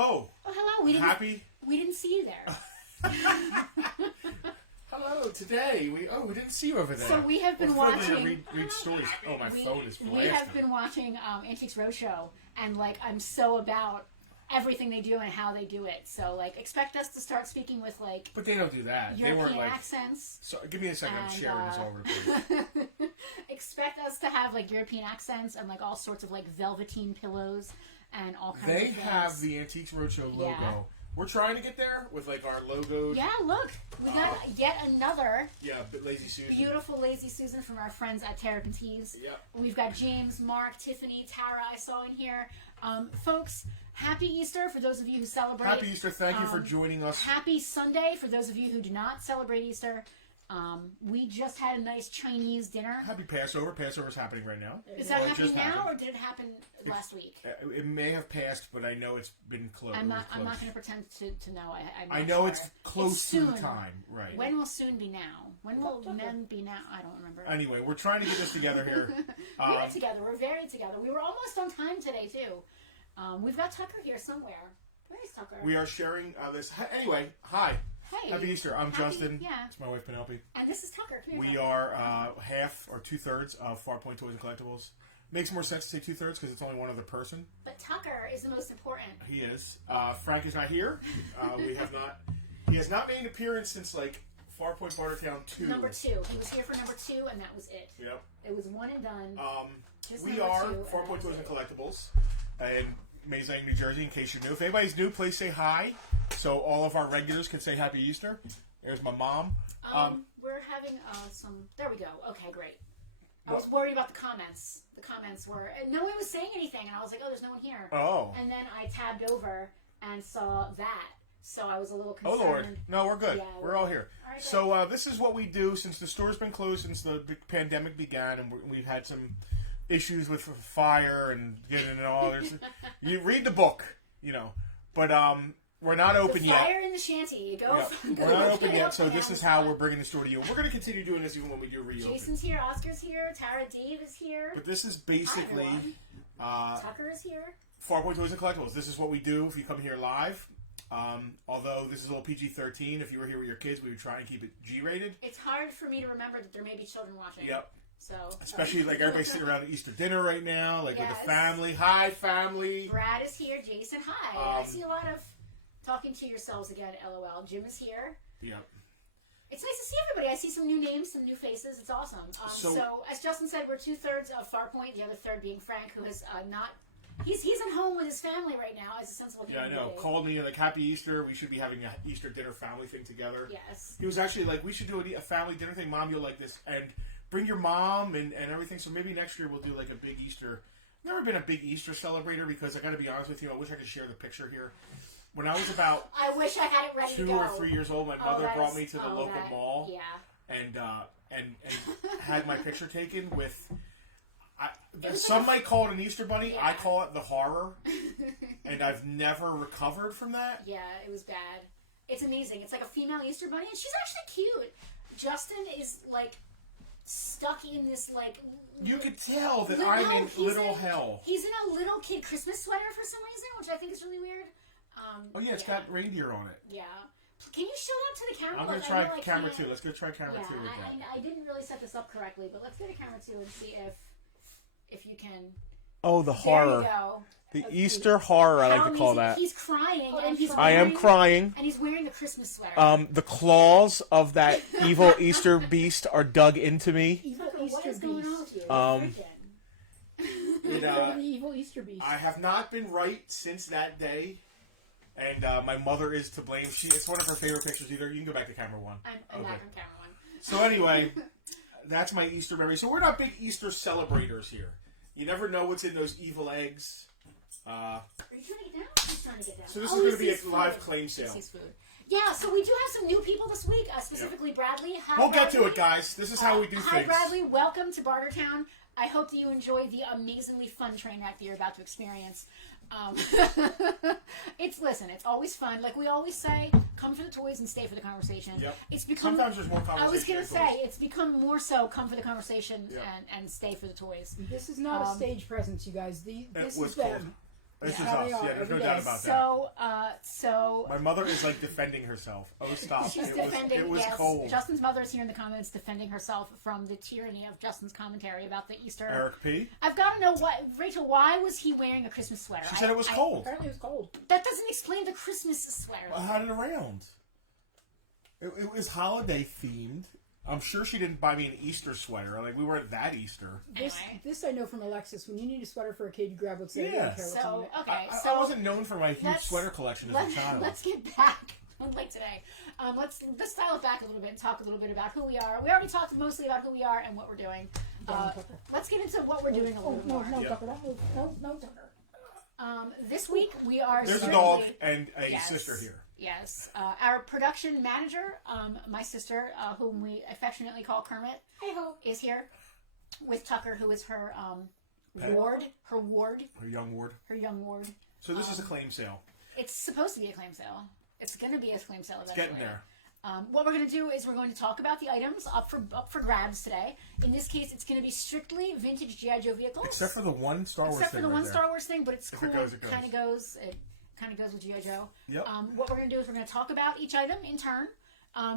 Oh, hello. We didn't see you there. Hello. Today we didn't see you over there. So we have been watching. Read stories. Oh, my phone is blasting. We have been watching Antiques Roadshow, and like I'm so about everything they do and how they do it. So like expect us to start speaking with like. But they don't do that. European they weren't like accents. So give me a second. I'm sharing this all over the place. Expect us to have like European accents and like all sorts of like velveteen pillows and all kinds of things. They have the Antiques Roadshow logo. Yeah. We're trying to get there with like our logo. Yeah, look, we got yet another. Yeah, Lazy Susan. Beautiful Lazy Susan from our friends at Terrapin Tees. Yep. We've got James, Mark, Tiffany, Tara. I saw in here, folks. Happy Easter for those of you who celebrate. Happy Easter! Thank you for joining us. Happy Sunday for those of you who do not celebrate Easter. We just had a nice Chinese dinner. Happy Passover. Passover's happening right now. Is that happening now, or did it happen last week? It may have passed, but I know it's been close. I'm not going to pretend to know. I know it's close to the time, right? When will soon be now? When will men be now? I don't remember. Anyway, we're trying to get this together here. We're together. We're very together. We were almost on time today, too. We've got Tucker here somewhere. Where is Tucker? We are sharing this. Anyway, hi. Hey. Happy Easter. I'm Justin. Yeah. It's my wife, Penelope. And this is Tucker. We are half or 2/3 of Farpoint Toys and Collectibles. Makes more sense to say 2/3 because it's only one other person. But Tucker is the most important. He is. Frank is not here. He has not made an appearance since like Farpoint Bartertown 2. Number 2. He was here for number 2, and that was it. Yep. It was one and done. We are Farpoint Toys and Collectibles in Maysville, New Jersey, in case you're new. If anybody's new, please say hi so all of our regulars can say Happy Easter. There's my mom. We're having some... There we go. Okay, great. I was worried about the comments. The comments were... And no one was saying anything, and I was like, oh, there's no one here. Oh. And then I tabbed over and saw that. So I was a little concerned. Oh, Lord. No, we're good. Yeah, we're all here. All right, so this is what we do since the store's been closed since the pandemic began, and we've had some issues with fire and getting it all. You read the book, you know. But we're not open yet. Fire in the shanty. Go. We're not open yet, so this is how we're bringing the store to you. We're going to continue doing this even when we do reopen. Jason's here. Oscar's here. Tara Dave is here. But this is basically... Tucker is here. Farpoint Toys and Collectibles. This is what we do if you come here live. Although this is a little PG-13, if you were here with your kids, we would try and keep it G-rated. It's hard for me to remember that there may be children watching. Yep. So especially like everybody's sitting around at Easter dinner right now, like with the family. Hi, family. Brad is here. Jason, hi. I see a lot of talking to yourselves again. LOL. Jim is here. Yep. It's nice to see everybody. I see some new names, some new faces. It's awesome. So as Justin said, we're 2/3 of Farpoint. The other third being Frank, who is not. He's at home with his family right now as a sensible human being. Called me like Happy Easter. We should be having an Easter dinner family thing together. Yes. He was actually like, we should do a family dinner thing. Mom, you'll like this, and bring your mom and everything. So maybe next year we'll do like a big Easter. I've never been a big Easter celebrator because I got to be honest with you. I wish I could share the picture here. When I was about I wish I had it ready 2 to go. or 3 years old, my mother brought me to the local mall. Yeah. And had my picture taken with. Some might call it an Easter bunny. Yeah. I call it the horror, and I've never recovered from that. Yeah, it was bad. It's amazing. It's like a female Easter bunny, and she's actually cute. Justin is like stuck in this like. You could tell that I'm in little hell. He's in a little kid Christmas sweater for some reason, which I think is really weird. It's got reindeer on it. Yeah. Can you show that to the camera? I'm going to try camera 2. Let's go try camera 2 with that. I didn't really set this up correctly, but let's go to camera 2 and see if you can. Oh, the horror. There you go. The Easter horror, I like to call that. He's crying, and I am crying. And he's wearing the Christmas sweater. The claws of that evil Easter beast are dug into me. Evil Easter beast. Going on with you? The evil Easter beast. I have not been right since that day, and my mother is to blame. It's one of her favorite pictures. Either you can go back to camera 1. I'm back on camera 1. So anyway, that's my Easter memory. So we're not big Easter celebrators here. You never know what's in those evil eggs. Are you trying to get down? He's trying to get down. So this is going to be a live claim sale. Yeah, so we do have some new people this week, specifically Bradley. Hi, we'll Bradley. get to it, guys. This is how we do things. Hi, Bradley. Welcome to Bartertown. I hope that you enjoy the amazingly fun train wreck that you're about to experience. It's always fun. Like we always say, come for the toys and stay for the conversation. Yep. It's become. Sometimes there's more conversation. I was going to say it's become more so come for the conversation and stay for the toys. This is not a stage presence, you guys. This is them. This is How us. they are Yeah, there's no every doubt day. about that. So My mother is like defending herself. Oh, stop. she's It defending. was Yes, cold. Justin's mother is here in the comments defending herself from the tyranny of Justin's commentary about the Easter. Eric P. I've got to know Rachel. Why was he wearing a Christmas sweater? She said it was cold. Apparently it was cold. That doesn't explain the Christmas sweater. I had it around. It was holiday themed. I'm sure she didn't buy me an Easter sweater. Like, we weren't that Easter. Anyway. This I know from Alexis. When you need a sweater for a kid, you grab what's there. You Yeah. don't care what's on it. Okay, I wasn't known for my huge sweater collection as a child. Let's get back, like today. Let's dial it back a little bit and talk a little bit about who we are. We already talked mostly about who we are and what we're doing. Let's get into what we're doing a little more. No, Yeah. Tucker, don't move. No, Tucker. This week we are. There's a strictly- dog and a Yes. sister here. Yes, our production manager, my sister, whom we affectionately call Kermit, is here with Tucker, who is her ward, her young ward. So this is a claim sale. It's supposed to be a claim sale. It's going to be a claim sale It's eventually. getting there. What we're going to do is we're going to talk about the items up for grabs today. In this case, it's going to be strictly vintage GI Joe vehicles, Except for the one Star Wars except thing for the right one there. Star Wars thing. But it's If cool. it goes, it goes. Kind of goes. It kind of goes with GI Joe. Yep. What we're going to do is we're going to talk about each item in turn.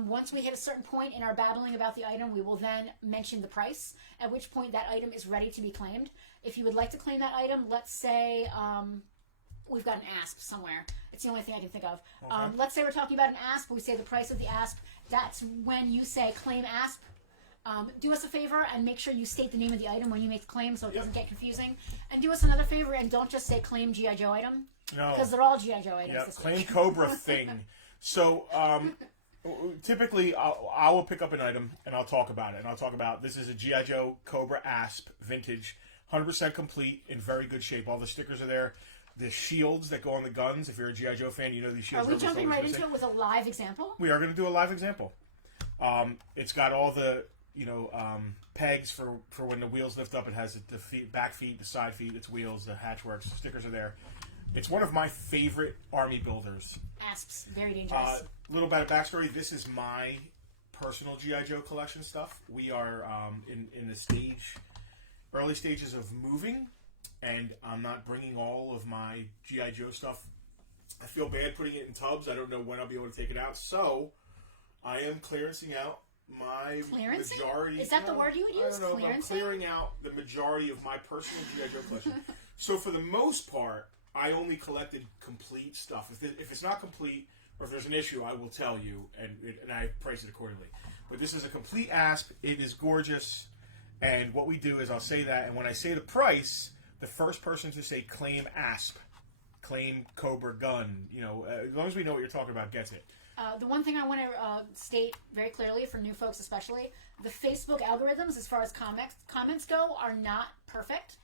Once we hit a certain point in our babbling about the item, we will then mention the price, at which point that item is ready to be claimed. If you would like to claim that item, let's say we've got an asp somewhere. It's the only thing I can think of. Okay. Let's say we're talking about an asp, we say the price of the asp. That's when you say claim asp. Do us a favor and make sure you state the name of the item when you make the claim so it doesn't get confusing. And do us another favor and don't just say claim GI Joe item. No. Because they're all GI Joe items. Yeah, this claim week. Cobra thing. So, typically, I will pick up an item and I'll talk about it. And I'll talk about this is a GI Joe Cobra Asp vintage, 100% complete, in very good shape. All the stickers are there. The shields that go on the guns. If you're a GI Joe fan, you know these shields. Are we jumping right into it with a live example? We are going to do a live example. It's got all the pegs for when the wheels lift up. It has the back feet, the side feet, its wheels, the hatchworks. The stickers are there. It's one of my favorite army builders. Asps, very dangerous. Little bit of backstory. This is my personal G.I. Joe collection stuff. We are in the early stages of moving, and I'm not bringing all of my G.I. Joe stuff. I feel bad putting it in tubs. I don't know when I'll be able to take it out. So I am clearancing out my majority. Is that the word you would use? I don't know. I'm Clearancing? clearing out the majority of my personal G.I. Joe collection. So for the most part, I only collected complete stuff. If it's not complete, or if there's an issue, I will tell you, and I price it accordingly. But this is a complete asp. It is gorgeous. And what we do is I'll say that, and when I say the price, the first person to say claim asp, claim Cobra gun, as long as we know what you're talking about, gets it. The one thing I want to state very clearly for new folks especially, the Facebook algorithms as far as comments go are not perfect.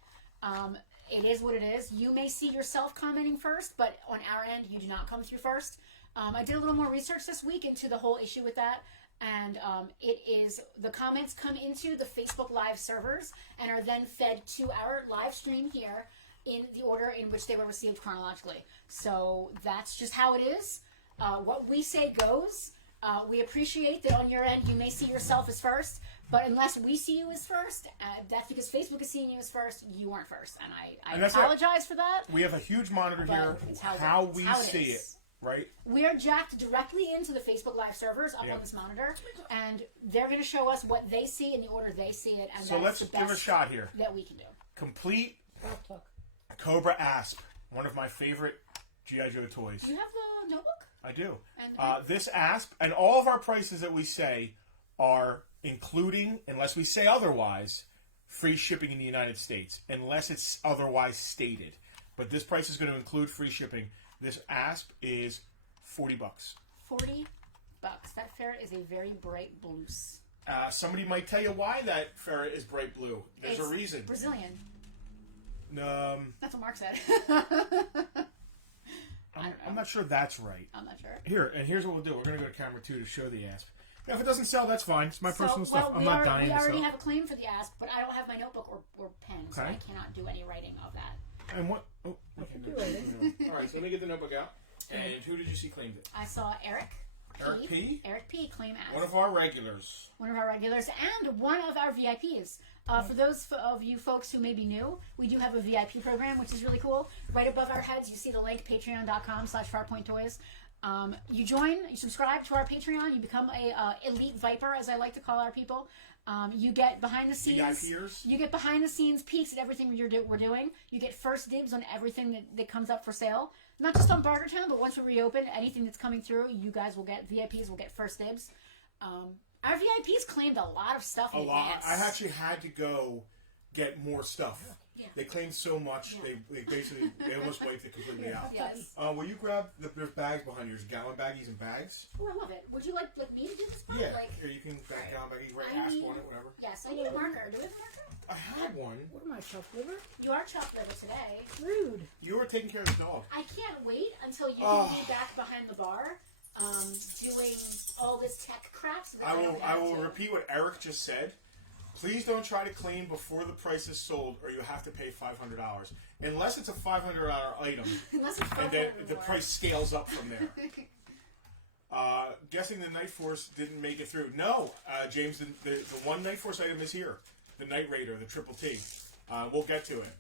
It is what it is. You may see yourself commenting first, but on our end, you do not come through first. I did a little more research this week into the whole issue with that, and the comments come into the Facebook Live servers and are then fed to our live stream here in the order in which they were received chronologically. So that's just how it is. What we say goes. We appreciate that on your end you may see yourself as first, but unless we see you as first, that's because Facebook is seeing you as first. You weren't first, and I apologize for that. We have a huge monitor But here. it's How how we it see is. it, right? We are jacked directly into the Facebook Live servers up on this monitor, and they're going to show us what they see in the order they see it, and So that's let's the give best it a shot here. that we can do. Complete Cobra Asp, one of my favorite G.I. Joe toys. Do you have the notebook? I do. And This asp, and all of our prices that we say are including, unless we say otherwise, free shipping in the United States, unless it's otherwise stated. But this price is going to include free shipping. This asp is $40. $40. That ferret is a very bright blue. Somebody might tell you why that ferret is bright blue. There's a reason. Brazilian. That's what Mark said. I'm not sure that's right. I'm not sure. Here's what we'll do. We're going to go to camera 2 to show the asp. Now, if it doesn't sell, that's fine. It's my personal stuff. I'm not dying to sell. We already have a claim for the asp, but I don't have my notebook or pen, so Okay. I cannot do any writing of that. And what? Oh, I can do it. all right, so let me get the notebook out. And who did you see claimed it? I saw Eric. Eric P. Eric P. Claim as One of our regulars. One of our regulars and one of our VIPs. For those of you folks who may be new, we do have a VIP program, which is really cool. Right above our heads, you see the link, patreon.com/farpointtoys. You join, you subscribe to our Patreon, you become a elite Viper, as I like to call our people. You get behind the scenes. VIPers. You get behind the scenes peeks at everything we're doing. You get first dibs on everything that comes up for sale. Not just on Bartertown, but once we reopen, anything that's coming through, you guys will get, VIPs will get first dibs. Our VIPs claimed a lot of stuff in advance. I actually had to go get more stuff. Yeah. They claimed so much, they basically, they almost wiped it completely out. Yes. Will you grab, there's bags behind yours, gallon baggies and bags? Oh, I love it. Would you like me to do this part? Yeah, Like, here you can grab gallon baggies, write I Asp need- on it, whatever. yes, I need a marker. Do we have a marker? I had one. What am I, chopped liver? You are chopped liver today. Rude. You were taking care of the dog. I can't wait until you can be back behind the bar, doing all this tech crap. So that I will to. repeat what Eric just said. Please don't try to claim before the price is sold, or you have to pay $500. Unless it's a $500 item, Unless it's and then $500 the more. price scales up from there. Guessing the Night Force didn't make it through. No, James, the one Night Force item is here. The Night Raider, the Triple T. We'll get to it.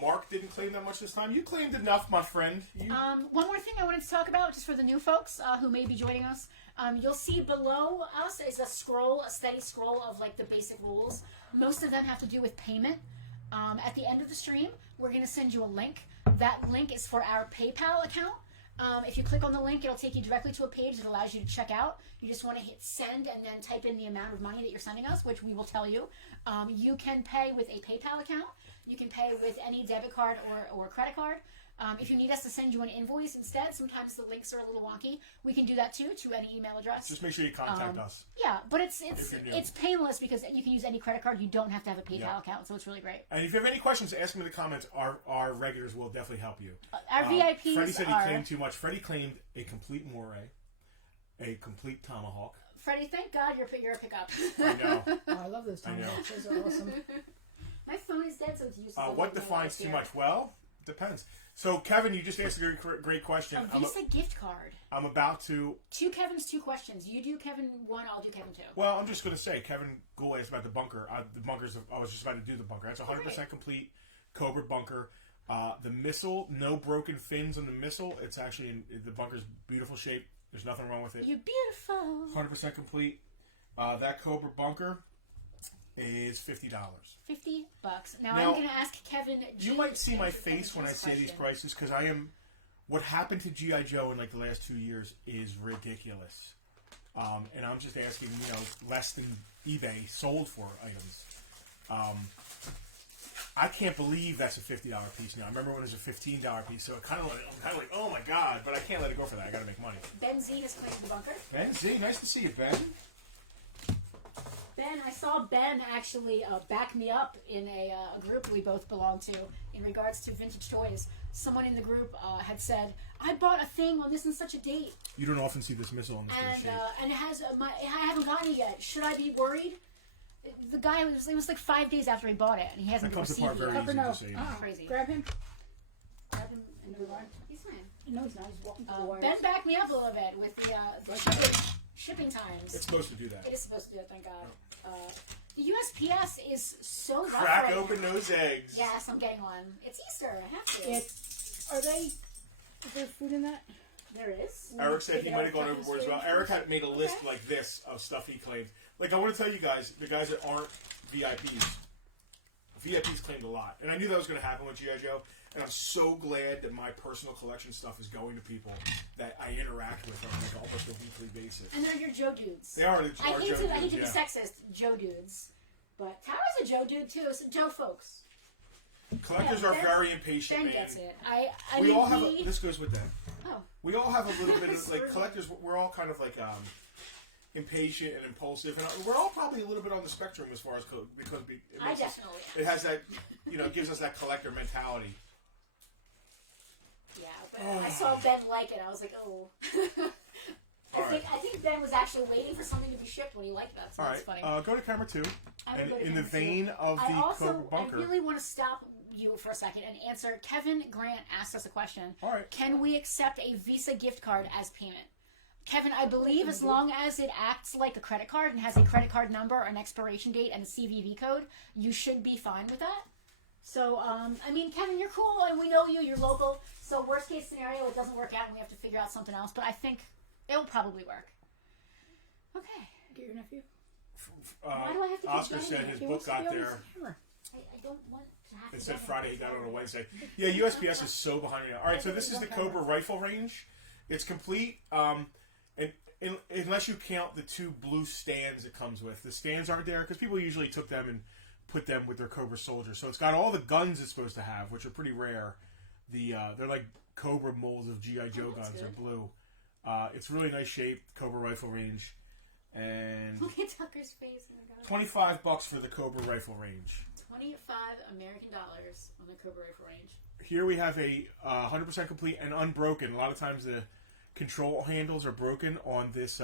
Mark didn't claim that much this time. You claimed enough, my friend. One more thing I wanted to talk about, just for the new folks who may be joining us. You'll see below us is a scroll, a steady scroll of like the basic rules. Most of them have to do with payment. At the end of the stream, we're going to send you a link. That link is for our PayPal account. If you click on the link, it'll take you directly to a page that allows you to check out. You just want to hit send and then type in the amount of money that you're sending us, which we will tell you. You can pay with a PayPal account. You can pay with any debit card or credit card. If you need us to send you an invoice instead, sometimes the links are a little wonky. We can do that too, to any email address. Just make sure you contact us. Yeah, but it's you're new. it's painless because you can use any credit card. You don't have to have a PayPal account, so it's really great. And if you have any questions, ask them in the comments. Our regulars will definitely help you. Our VIPs Freddie said he are... claimed too much. Freddie claimed a complete moray, a complete tomahawk. Freddie, thank God you're a pickup. I know. Oh, I love those tomahawks. Those are awesome. My phone is dead, so it's useless. What defines too much? Well, depends. So, Kevin, you just asked a great question. A Visa gift card. I'm about to... Two Kevins, two questions. You do Kevin 1, I'll do Kevin 2. Well, I'm just going to say, Kevin Gould asked about the bunker. The bunkers, I was just about to do the bunker. That's 100% complete Cobra bunker. The missile, no broken fins on the missile. It's actually, the bunker's beautiful shape. There's nothing wrong with it. You're beautiful. 100% complete. That Cobra bunker is $50. $50. Now I'm going to ask Kevin. You might see my face when I say these prices because I am. What happened to G.I. Joe in like the last 2 years is ridiculous, and I'm just asking, less than eBay sold for items. I can't believe that's a $50 piece now. I remember when it was a $15 piece, so I'm kind of like, oh my god, but I can't let it go for that. I got to make money. Ben Z has claimed the bunker. Ben Z, nice to see you, Ben. Ben, I saw Ben actually back me up in a group we both belong to in regards to vintage toys. Someone in the group had said, I bought a thing on this and such a date. You don't often see this missile on the And and it has I haven't gotten it yet. Should I be worried? The guy it was like 5 days after he bought it, and he hasn't That comes received apart very it. easy no. to see. Crazy. Grab him. Grab him and move on. He's fine. No, he's not. He's walking through the wires. Ben backed me up a little bit with the shipping times. It's supposed to do that. It is supposed to do it, thank God. The USPS is so rough Crack right open now. those eggs. Yes, I'm getting one. It's Easter. I have to. Is there food in that? There is. Eric said Take he it might out have gone of overboard as well. Kevin's Eric had made a list Okay. like this of stuff he claimed. Like, I want to tell you guys, the guys that aren't VIPs claimed a lot. And I knew that was going to happen with G.I. Joe. And I'm so glad that my personal collection stuff is going to people that I interact with on like almost a weekly basis. And they're your Joe dudes. They are I hate to be yeah. sexist, Joe dudes. But Tara's a Joe dude too. So Joe folks. Collectors Yeah, are Ben- very impatient, Ben man. gets it. I We mean, all have this goes with that. Oh. We all have a little bit of It's like rude. collectors. We're all kind of like impatient and impulsive, and we're all probably a little bit on the spectrum as far as because it I makes us, definitely it has that gives us that collector mentality. Yeah, but I saw Ben like it. I was like, oh. I think Ben was actually waiting for something to be shipped when he liked that. So All that's right, funny. go to camera 2. I will And go to in the camera two. vein of the Cobra bunker. I really want to stop you for a second and answer. Kevin Grant asked us a question. All right. Can we accept a Visa gift card as payment? Kevin, I believe as long as it acts like a credit card and has a credit card number, an expiration date, and a CVV code, you should be fine with that. So, I mean, Kevin, you're cool, and we know you. You're local. So, worst case scenario, it doesn't work out, and we have to figure out something else. But I think it'll probably work. Okay. Get your nephew. Why do I have to keep Oscar getting said it? his He book wants to got be on there. his camera. I don't want to have to. It said get it. Friday, he got it on a Wednesday. Yeah, USPS is so behind you now. All right, so this is the Cobra rifle range. It's complete, and unless you count the 2 blue stands it comes with. The stands aren't there because people usually took them and put them with their Cobra soldiers. So it's got all the guns it's supposed to have, which are pretty rare. They're like Cobra molds of G.I. Joe guns. They're blue. It's really nice shape, Cobra rifle range. And Look at Tucker's face. Oh my God. $25 for the Cobra rifle range. 25 American dollars on the Cobra rifle range. Here we have a 100% complete and unbroken. A lot of times the control handles are broken on this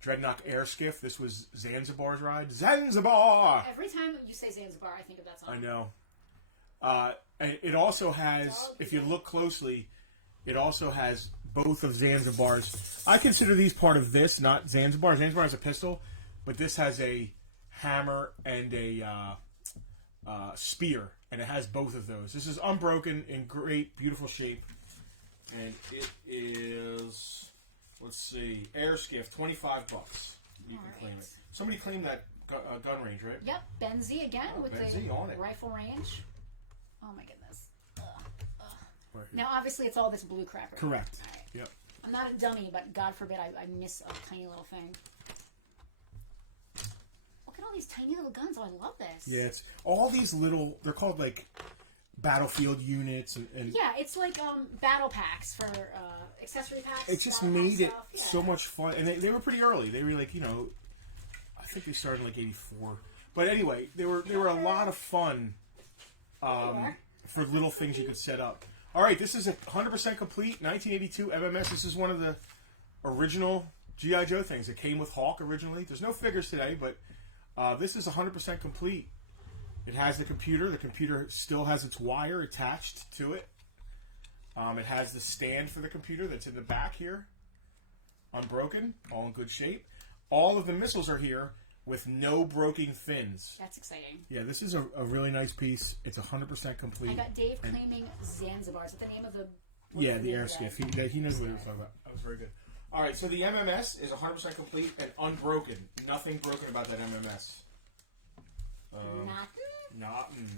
Dreadnought air skiff. This was Zanzibar's ride. Zanzibar! Every time you say Zanzibar, I think of that song. I know. And it also has, if you look closely, it also has both of Zanzibar's. I consider these part of this, not Zanzibar. Zanzibar has a pistol, but this has a hammer and a spear, and it has both of those. This is unbroken, in great, beautiful shape, and it is, let's see, air skiff, $25. You can claim it. Somebody claimed that gun range, right? Yep, Benzie again with Benzie the on it. rifle range. Oh my goodness. Right here. Now, obviously, it's all this blue crap. Right? Correct. All right. Yep. I'm not a dummy, but God forbid I miss a tiny little thing. Look at all these tiny little guns. Oh, I love this. Yeah, it's all these little, they're called like battlefield units and Yeah, it's like battle packs for accessory packs. it just battle pack made it stuff. Yeah. so much fun. And they were pretty early. They were like, I think they started in like 84. But anyway, they were a lot of fun for little things you could set up. All right, this is a 100% complete 1982 MMS. This is one of the original G.I. Joe things. It came with Hawk originally. There's no figures today, but this is 100% complete. It has the computer. The computer still has its wire attached to it. It has the stand for the computer that's in the back here. Unbroken, all in good shape. All of the missiles are here with no broken fins. That's exciting. Yeah, this is a really nice piece. It's 100% complete. I got Dave claiming Zanzibar. Is that the name of the... Yeah, the air skiff. He knows what he was talking about. That was very good. All right, so the MMS is 100% complete and unbroken. Nothing broken about that MMS. Nothing.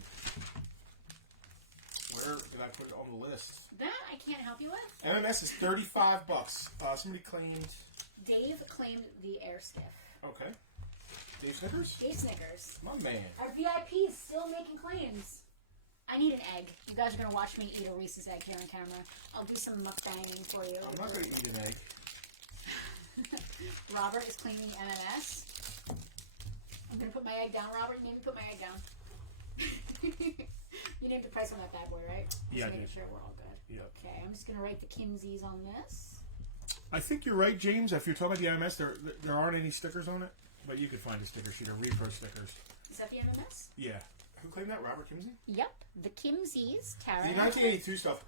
Where did I put it on the list? That I can't help you with. MMS is $35. Somebody claimed... Dave claimed the air skiff. Okay. Dave Snickers? Dave Snickers. My man. Our VIP is still making claims. I need an egg. You guys are going to watch me eat a Reese's egg here on camera. I'll do some mukbanging for you. I'm not going to eat an egg. Robert is claiming MMS. I'm going to put my egg down. Robert, you made me put my egg down. You named the price on that bad boy, right? Yeah, Just making sure we're all good. Yep. Okay, I'm just going to write the Kimsies on this. I think you're right, James. If you're talking about the MMS, there aren't any stickers on it, but you could find a sticker sheet or repro stickers. Is that the MMS? Yeah. Who claimed that? Robert Kimsey? Yep, the Kimsies. Tara. The 1982 stuff.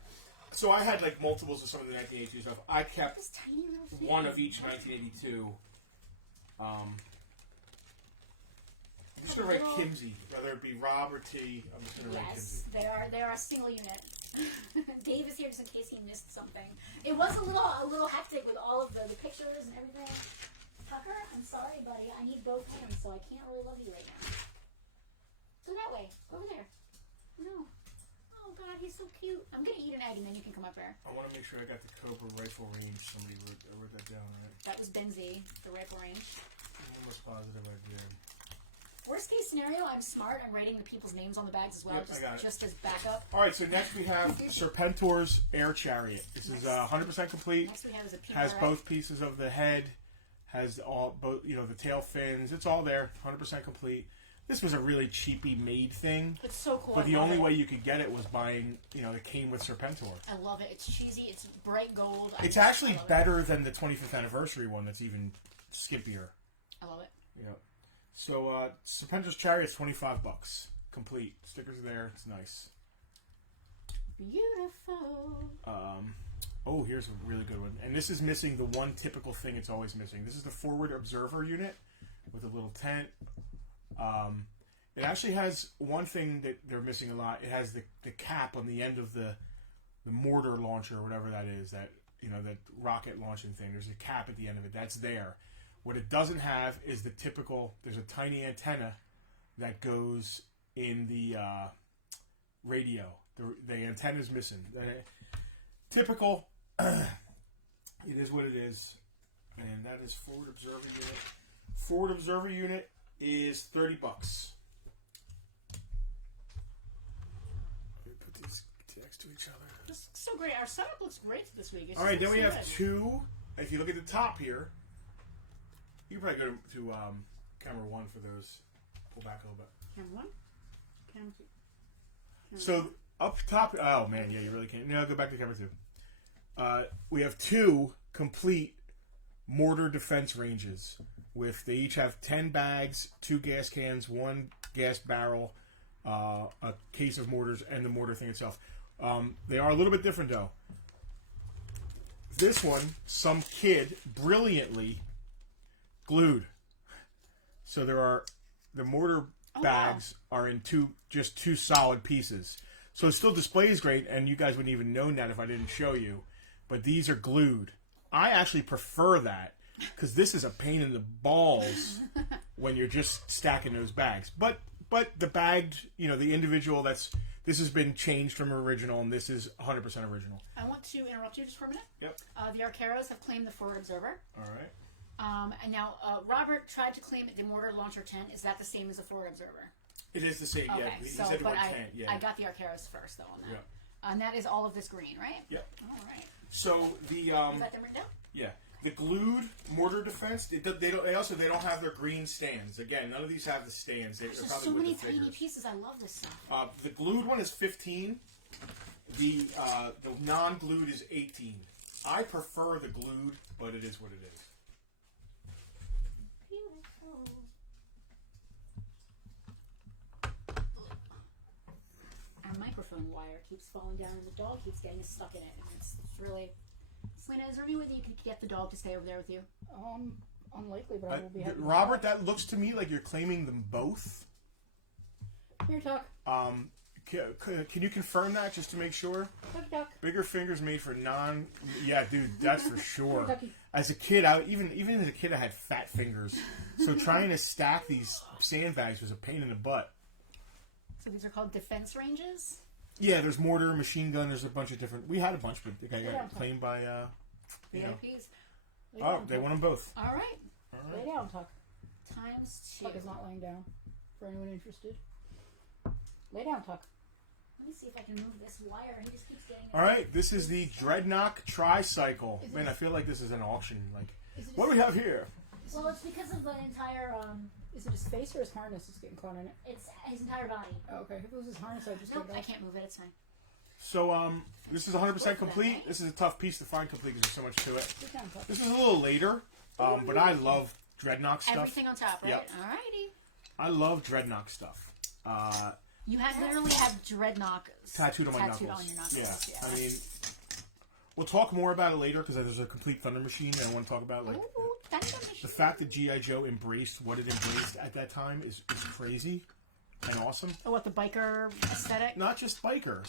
So I had like multiples of some of the 1982 stuff. I kept This tiny little thing. one of each 1982. I'm just gonna write Kimsey, whether it be Rob or T. I'm just gonna write Yes, Kimsey. they are a single unit. Dave is here just in case he missed something. It was a little hectic with all of the pictures and everything. Tucker, I'm sorry, buddy. I need both hands, so I can't really love you right now. Go that way. Go over there. No. Oh God, he's so cute. I'm gonna eat an egg and then you can come up there. I want to make sure I got the Cobra rifle range. Somebody wrote that down, right? That was Benzie, the rifle range. I'm almost positive I did. Worst case scenario, I'm smart. I'm writing the people's names on the bags as well, Yep, I got it. just as backup. All right, so next we have Serpentor's Air Chariot. This is 100% complete. Next we have is a Has PRF. both pieces of the head. Has all both the tail fins. It's all there. 100% complete. This was a really cheapy made thing. It's so cool. But I the love only it. way you could get it was buying, it came with Serpentor. I love it. It's cheesy. It's bright gold. It's actually better than the 25th anniversary one that's even skimpier. I love it. Yeah. So, Serpentor's Chariot's $25. Complete. Stickers are there. It's nice. Beautiful. Oh, here's a really good one. And this is missing the one typical thing it's always missing. This is the forward observer unit with a little tent. It actually has one thing that they're missing a lot. It has the cap on the end of the mortar launcher or whatever that is, that rocket launching thing. There's a cap at the end of it. That's there. What it doesn't have is the typical, there's a tiny antenna that goes in the radio. The antenna is missing. Typical. It is what it is. And that is forward observer unit. Forward observer unit is $30. Let me put these next to each other. This is so great. Our setup looks great this week. All right, then we have two. If you look at the top here, you can probably go to camera 1 for those. Pull back a little bit. Camera 1? Camera 2. So up top, oh man, yeah, you really can't. No, go back to camera 2. We have two complete mortar defense ranges. They each have 10 bags, 2 gas cans, 1 gas barrel, a case of mortars, and the mortar thing itself. They are a little bit different though. This one, some kid brilliantly glued. So the mortar bags are in two solid pieces. So it still displays great, and you guys wouldn't even know that if I didn't show you. But these are glued. I actually prefer that because this is a pain in the balls when you're just stacking those bags. But the bagged, the individual this has been changed from original, and this is 100% original. I want to interrupt you just for a minute. Yep. The Arqueros have claimed the forward observer. All right. And now Robert tried to claim the mortar launcher tent. Is that the same as the forward observer? It is the same. Okay, Yeah. He so said but tent. Yeah. I got the Arqueros first though on that. Yep. And that is all of this green, right? Yep. All right. So the Is that them written down? yeah, the glued mortar defense. They don't have their green stands. Again, none of these have the stands. They're There's probably so with many the tiny figures. pieces. I love this stuff. The glued one is 15. The non-glued is 18. I prefer the glued, but it is what it is. Beautiful. Our microphone wire keeps falling down, and the dog keeps getting stuck in it. And it's really. Selena, is there any way that you can get the dog to stay over there with you? Unlikely, but I will be happy. Robert, that looks to me like you're claiming them both. Here, Tuck. Can you confirm that just to make sure? Tuck. Bigger fingers made for non. Yeah, dude, that's for sure. Ducky. As a kid, even as a kid, I had fat fingers, so trying to stack these sandbags was a pain in the butt. So these are called defense ranges? Yeah, there's mortar, machine gun. There's a bunch of different. We had a bunch, but I got claimed by. VIPs. Oh, they want them both. All right. Lay down, Tuck. Times 2. Tuck is not laying down. For anyone interested. Lay down, Tuck. Let me see if I can move this wire. He just keeps getting. All right, this is the Dreadnought Tricycle. Man, I feel like this is an auction. Like, what do we have here? Well, it's because of the entire. Is it his face or his harness that's getting caught in it? It's his entire body. Oh, okay. If it was his harness, I'd just Nope, take it I off. can't move it. It's fine. So, this is 100% complete. This is a tough piece to find complete because there's so much to it. Sit down, Tuck. This is a little later, but I love Dreadnought stuff. Everything on top, right? Yep. Alrighty. I love Dreadnought stuff. You literally have Dreadnought Tattooed on my on your knuckles. knuckles. Yeah. I mean, we'll talk more about it later because there's a complete Thunder Machine that I want to talk about. Like Ooh, Thunder Machine. the fact that G.I. Joe embraced what it embraced at that time is crazy and awesome. Oh, what, the biker aesthetic? Not just biker,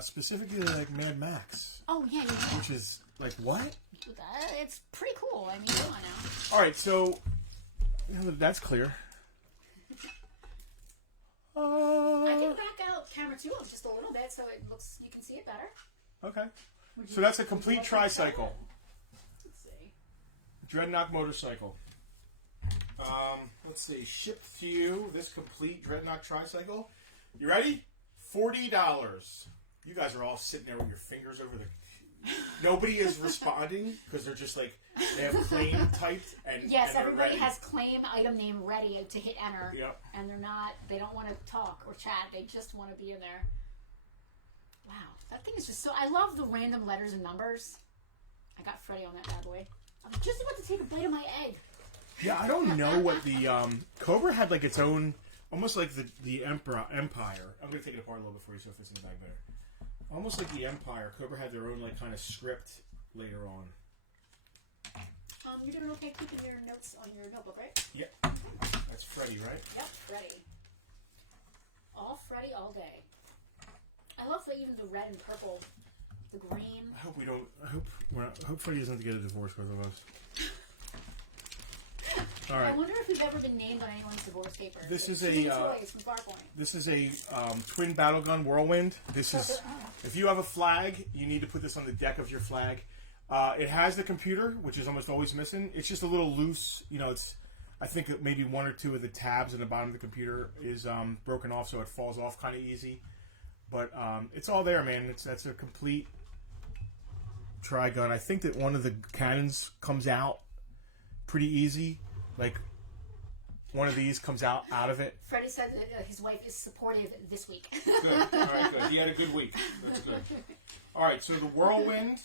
specifically like Mad Max, Oh, yeah, which is like what? it's pretty cool. I mean, come on now. All right, so now that that's clear. I can back out camera 2 up just a little bit so it looks, you can see it better. Okay. So that's a complete tricycle. Let's see. Dreadnought motorcycle. Let's see. Shipped to you this complete Dreadnought tricycle. You ready? $40. You guys are all sitting there with your fingers over the. Nobody is responding because they're just like they have claim typed and Yes, and they're everybody ready. has claim item name ready to hit enter. Yep. And they don't want to talk or chat. They just want to be in there. Wow, that thing is just so. I love the random letters and numbers. I got Freddy on that bad boy. I was just about to take a bite of my egg. Yeah, I don't know what the Cobra had like its own, almost like the Empire. I'm gonna take it apart a little bit for you so it fits in the bag better. Almost like the Empire, Cobra had their own like kind of script later on. You're doing okay keeping your notes on your notebook, right? Yep. That's Freddy, right? Yep, Freddy. All Freddy all day. I love even the red and purple, the green. I hope we don't. I hope Freddy doesn't get a divorce because of us. All right. I wonder if we've ever been named on anyone's divorce papers. This is toys from Farpoint. This is a twin battle gun Whirlwind. This is if you have a flag, you need to put this on the deck of your flag. It has the computer, which is almost always missing. It's just a little loose. You know, it's. I think maybe one or two of the tabs in the bottom of the computer is broken off, so it falls off kind of easy. But it's all there, man. That's a complete tri-gun. I think that one of the cannons comes out pretty easy. Like, one of these comes out of it. Freddie said that his wife is supportive this week. Good. All right, good. He had a good week. That's good. All right, so the Whirlwind.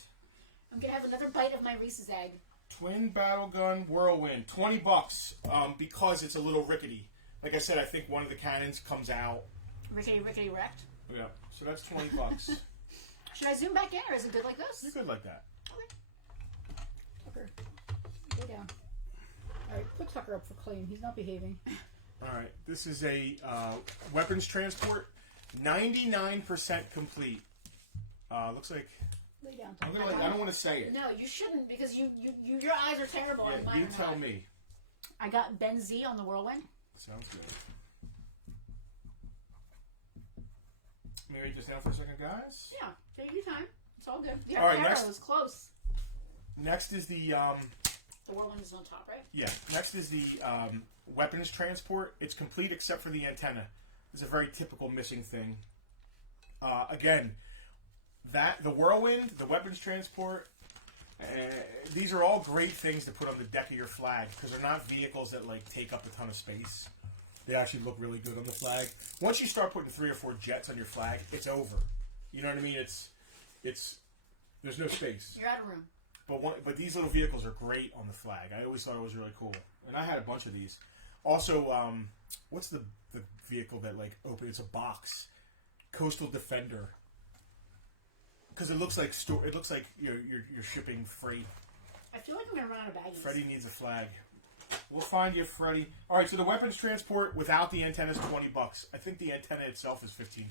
I'm going to have another bite of my Reese's egg. Twin battle gun Whirlwind. $20 because it's a little rickety. Like I said, I think one of the cannons comes out. Rickety wrecked? Yeah, so that's $20. Should I zoom back in, or is it good like this? You're good like that. Tucker, go down. All right, put Tucker up for claim. He's not behaving. All right, this is a weapons transport, 99% complete. Looks like. Lay down, I'm Tucker. gonna I don't want to say it. No, you shouldn't, because your eyes are terrible. Yeah, and mine you are tell not. me. I got Ben Z on the Whirlwind. Sounds good. Maybe just down for a second, guys. Yeah, take your time. It's all good. The All right, arrow next- is close. Next is the The Whirlwind is on top, right? yeah. Next is the weapons transport. It's complete except for the antenna. It's a very typical missing thing. Again, the Whirlwind, the weapons transport. These are all great things to put on the deck of your flag because they're not vehicles that like take up a ton of space. They actually look really good on the flag. Once you start putting 3 or 4 jets on your flag, it's over. You know what I mean? It's there's no space. You're out of room. But these little vehicles are great on the flag. I always thought it was really cool, and I had a bunch of these. Also, what's the vehicle that like open? It's a box, Coastal Defender, because it looks like you're shipping freight. I feel like I'm gonna run out of baggies. Freddie needs a flag. We'll find you, Freddie. All right, so the weapons transport without the antenna is $20. I think the antenna itself is $15-20.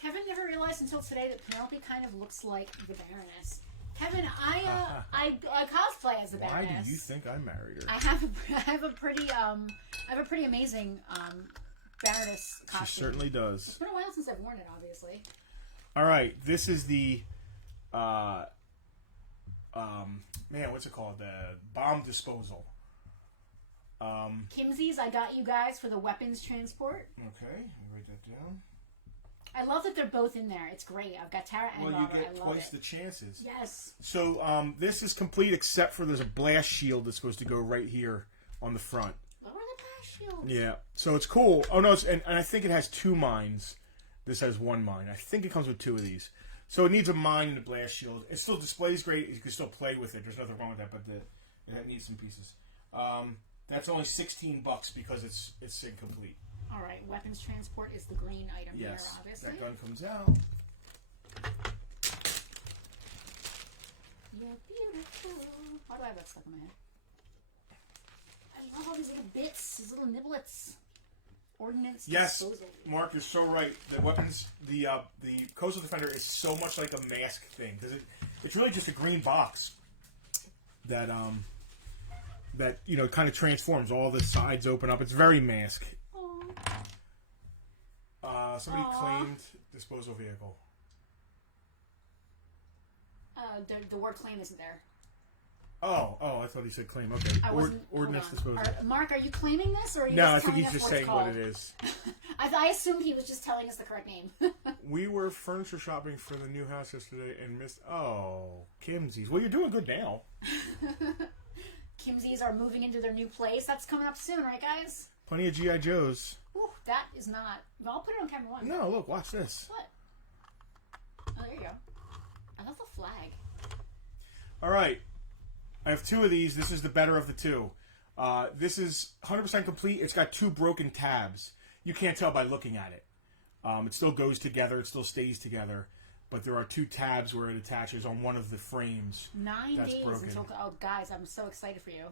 Kevin never realized until today that Penelope kind of looks like the Baroness. Kevin, I cosplay as the Baroness. Why do you think I married her? I have a pretty amazing Baroness costume. She certainly does. It's been a while since I've worn it, obviously. All right, this is the what's it called? The bomb disposal. Kimsey's, I got you guys for the weapons transport. Okay, let me write that down. I love that they're both in there. It's great. I've got Tara and Well, Robert. you I get love twice it. the chances. Yes. So this is complete except for there's a blast shield that's supposed to go right here on the front. What were the blast shields? Yeah, so it's cool. Oh no, and I think it has 2 mines. This has 1 mine. I think it comes with 2 of these. So it needs a mine and a blast shield. It still displays great. You can still play with it. There's nothing wrong with that, but it needs some pieces. That's only $16 because it's incomplete. All right, weapons transport is the green item here, Yes, obviously. that gun comes out. You're beautiful. Why do I have that stuck in my head? I love all these little bits, these little niblets. Ordnance Yes, disposal. Mark, you're so right. The weapons, the Coastal Defender is so much like a mask thing because it's really just a green box that kind of transforms. All the sides open up. It's very mask. Somebody Aww. claimed disposal vehicle. The word claim isn't there. Oh, I thought he said claim. Okay, I wasn't. ordnance hold on. disposal. Mark, are you claiming this, or are you No, I just think telling he's us just what saying it's what called? it is. I assumed he was just telling us the correct name. We were furniture shopping for the new house yesterday and missed. Oh, Kimsey's. Well, you're doing good now. Kimsey's are moving into their new place. That's coming up soon, right, guys? Plenty of GI Joes. Ooh, that is not. Well, I'll put it on camera 1. No, look, watch this. What? Oh, there you go. I love the flag. All right. I have 2 of these. This is the better of the 2. This is 100% complete. It's got 2 broken tabs. You can't tell by looking at it. It still goes together. It still stays together. but there are 2 tabs where it attaches on one of the frames. 9 that's days broken. until. Oh, guys, I'm so excited for you.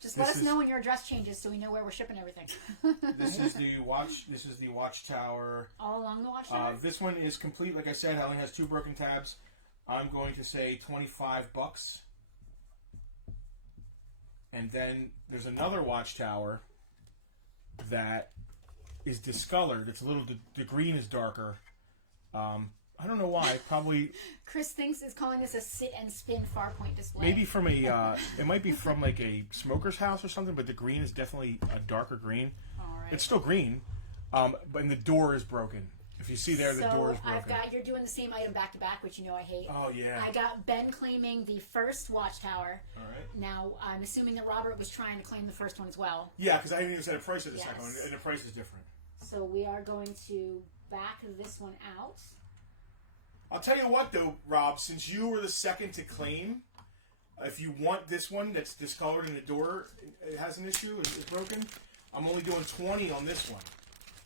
Just this let us is- know when your address changes, so we know where we're shipping everything. This is the watchtower. All along the watchtower. This one is complete. Like I said, it only has 2 broken tabs. I'm going to say $25. And then there's another watchtower that is discolored. It's a little. The green is darker. I don't know why. Probably Chris is calling this a sit and spin Farpoint display. maybe from a. It might be from like a smoker's house or something. But the green is definitely a darker green. All right. It's still green, but and the door is broken. If you see there, the door is broken. You're doing the same item back to back, which you know I hate. Oh yeah. I got Ben claiming the first watchtower. All right. Now I'm assuming that Robert was trying to claim the first one as well. Yeah, because I didn't even set a price at the Yes. second one, and the price is different. So we are going to back this one out. I'll tell you what, though, Rob, since you were the second to claim, if you want this one that's discolored and the door it has an issue, it's broken, I'm only doing 20 on this one.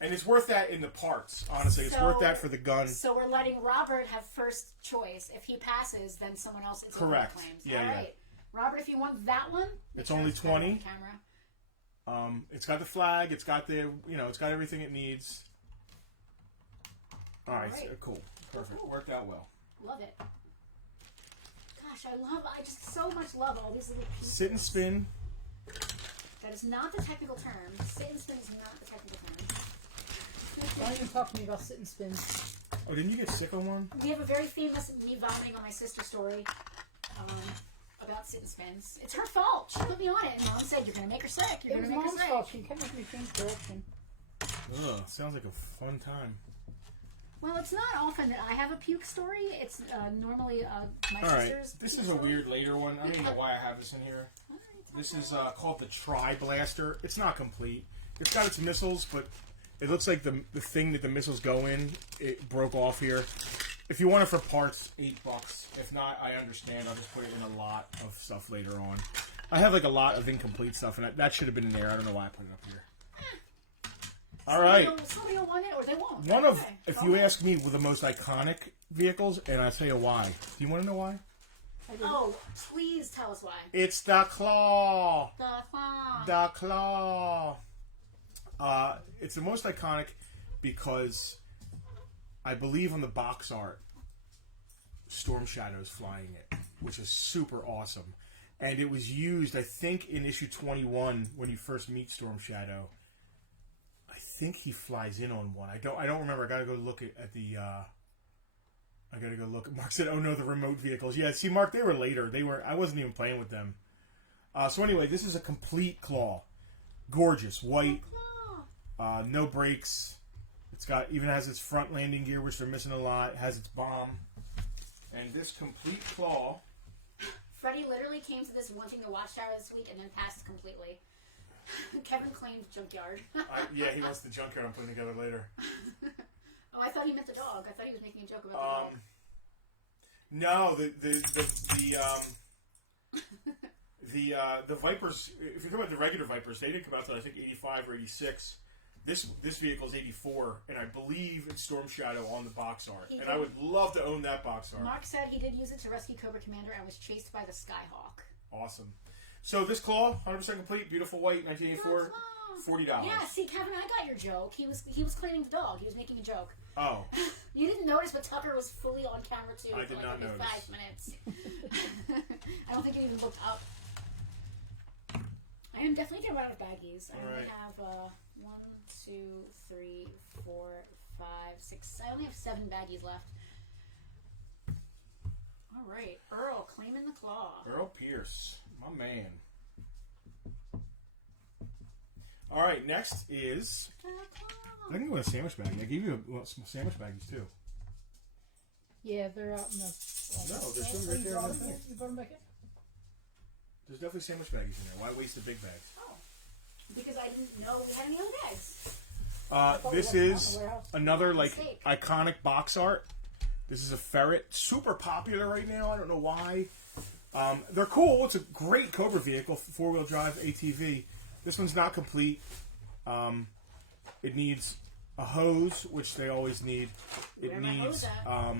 And it's worth that in the parts, honestly. It's worth that for the gun. So we're letting Robert have first choice. If he passes, then someone else is Correct. claims. Yeah, All yeah. right. Robert, if you want that one, It's only 20. Camera. It's got the flag. It's got the, it's got everything it needs. All right. All right. So, cool. Perfect. Cool. Worked out well. Love it. Gosh, I just so much love all these little pieces. Sit and spin. That is not the technical term. Sit and spin is not the technical term. Don't even talk to me about sit and spin. Oh, didn't you get sick on one? We have a very famous me vomiting on my sister story about sit and spins. It's her fault. She put me on it, and Mom said, "You're going to make her sick. You're It going was to make her Mom's sick." fault. She kept making me change direction. Ugh, sounds like a fun time. Well, it's not often that I have a puke story. It's normally my All right, sister's. this puke is a story. weird later one. I don't even know why I have this in here. All right, This okay. is called the Tri-Blaster. It's not complete. It's got its missiles, but it looks like the thing that the missiles go in, it broke off here. If you want it for parts, $8. If not, I understand. I'll just put it in a lot of stuff later on. I have like a lot of incomplete stuff, and that should have been in there. I don't know why I put it up here. All right. Somebody will want it, or they won't. One of, Okay. if you ask me, the most iconic vehicles, and I'll tell you why. Do you want to know why? Oh, please tell us why. It's the Claw. The claw. The Claw. It's the most iconic because I believe on the box art, Storm Shadow's flying it, which is super awesome. And it was used, I think, in issue 21 when you first meet Storm Shadow. I think he flies in on one. I don't remember. I gotta go look at the. I gotta go look. Mark said, "Oh no, the remote vehicles." Yeah, see, Mark, they were later. I wasn't even playing with them. So anyway, this is a complete Claw, gorgeous white, no brakes. It's got even has its front landing gear, which they're missing a lot. It has its bomb, and this complete Claw. Freddie literally came to this wanting the Watchtower this week and then passed completely. Kevin claimed junkyard. Yeah, he wants the junkyard I'm putting together later. Oh, I thought he meant the dog. I thought he was making a joke about the dog. No, the Vipers. If you talk about the regular Vipers, they didn't come out until I think 85 or 86. This vehicle is 84, and I believe it's Storm Shadow on the box art. And I would love to own that box art. Mark said he did use it to rescue Cobra Commander and was chased by the Skyhawk. Awesome. So this Claw, 100% complete, beautiful white, 1984, $40. Yeah, see, Kevin, I got your joke. He was claiming the dog. He was making a joke. Oh. You didn't notice, but Tucker was fully on camera too. I for did like not maybe notice. 5 minutes. I don't think you even looked up. I am definitely getting out of baggies. I only have 1, 2, 3, 4, 5, 6. I only have 7 baggies left. All right, Earl claiming the Claw. Earl Pierce, my man. All right, next is. I think you want a sandwich bag. I gave you some sandwich baggies too. Yeah, they're out in the. No, there's some right there in the thing. You brought them back in? There's definitely sandwich baggies in there. Why waste the big bags? Oh, because I didn't know we had any other bags. This is another iconic box art. This is a Ferret, super popular right now. I don't know why. They're cool. It's a great Cobra vehicle, 4-wheel drive ATV. This one's not complete. It needs a hose, which they always need. It Where my needs hose at?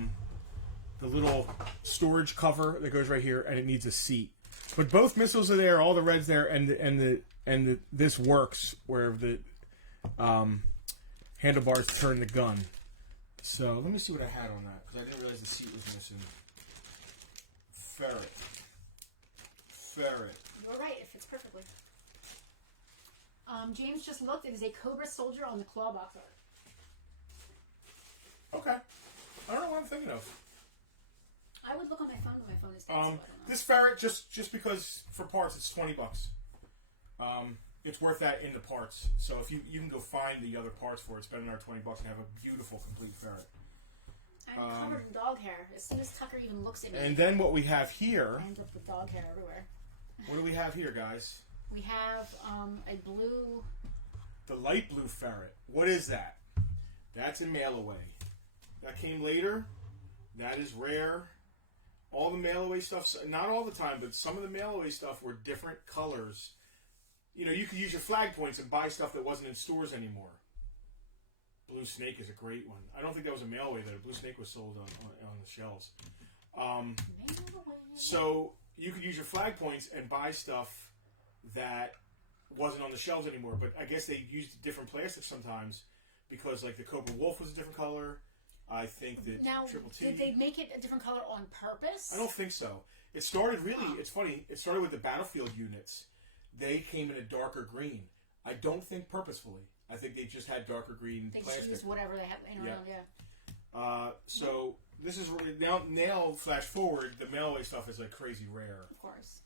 the little storage cover that goes right here, and it needs a seat. But both missiles are there, all the red's there, and this works where the handlebars turn the gun. So let me see what I had on that, because I didn't realize the seat was missing. Ferret. You're right. It fits perfectly. James just looked. It is a Cobra soldier on the claw box art. Okay. I don't know what I'm thinking of. I would look on my phone when my phone is dead, so I don't know. This ferret, just because for parts, it's $20. It's worth that in the parts. So if you can go find the other parts for it, spend another $20 and have a beautiful, complete ferret. I'm covered in dog hair. As soon as Tucker even looks at me, And then what we have here, I end up with dog hair everywhere. what do we have here, guys? We have a blue. The light blue ferret. What is that? That's a mail away. That came later. That is rare. All the mail away stuff, not all the time, but some of the mail away stuff were different colors. You know, you could use your flag points and buy stuff that wasn't in stores anymore. Blue snake is a great one. I don't think that was a mail away though. Blue snake was sold on the shelves. So you could use your flag points and buy stuff that wasn't on the shelves anymore. But I guess they used different plastics sometimes because, like, the Cobra Wolf was a different color. I think that Now, Triple T. did they make it a different color on purpose? I don't think so. It started really. It's funny. It started with the battlefield units. They came in a darker green. I don't think purposefully. I think they just had darker green They plastic. just used whatever they had laying around, yeah. So this is now flash forward. The mail away stuff is like crazy rare. Of course.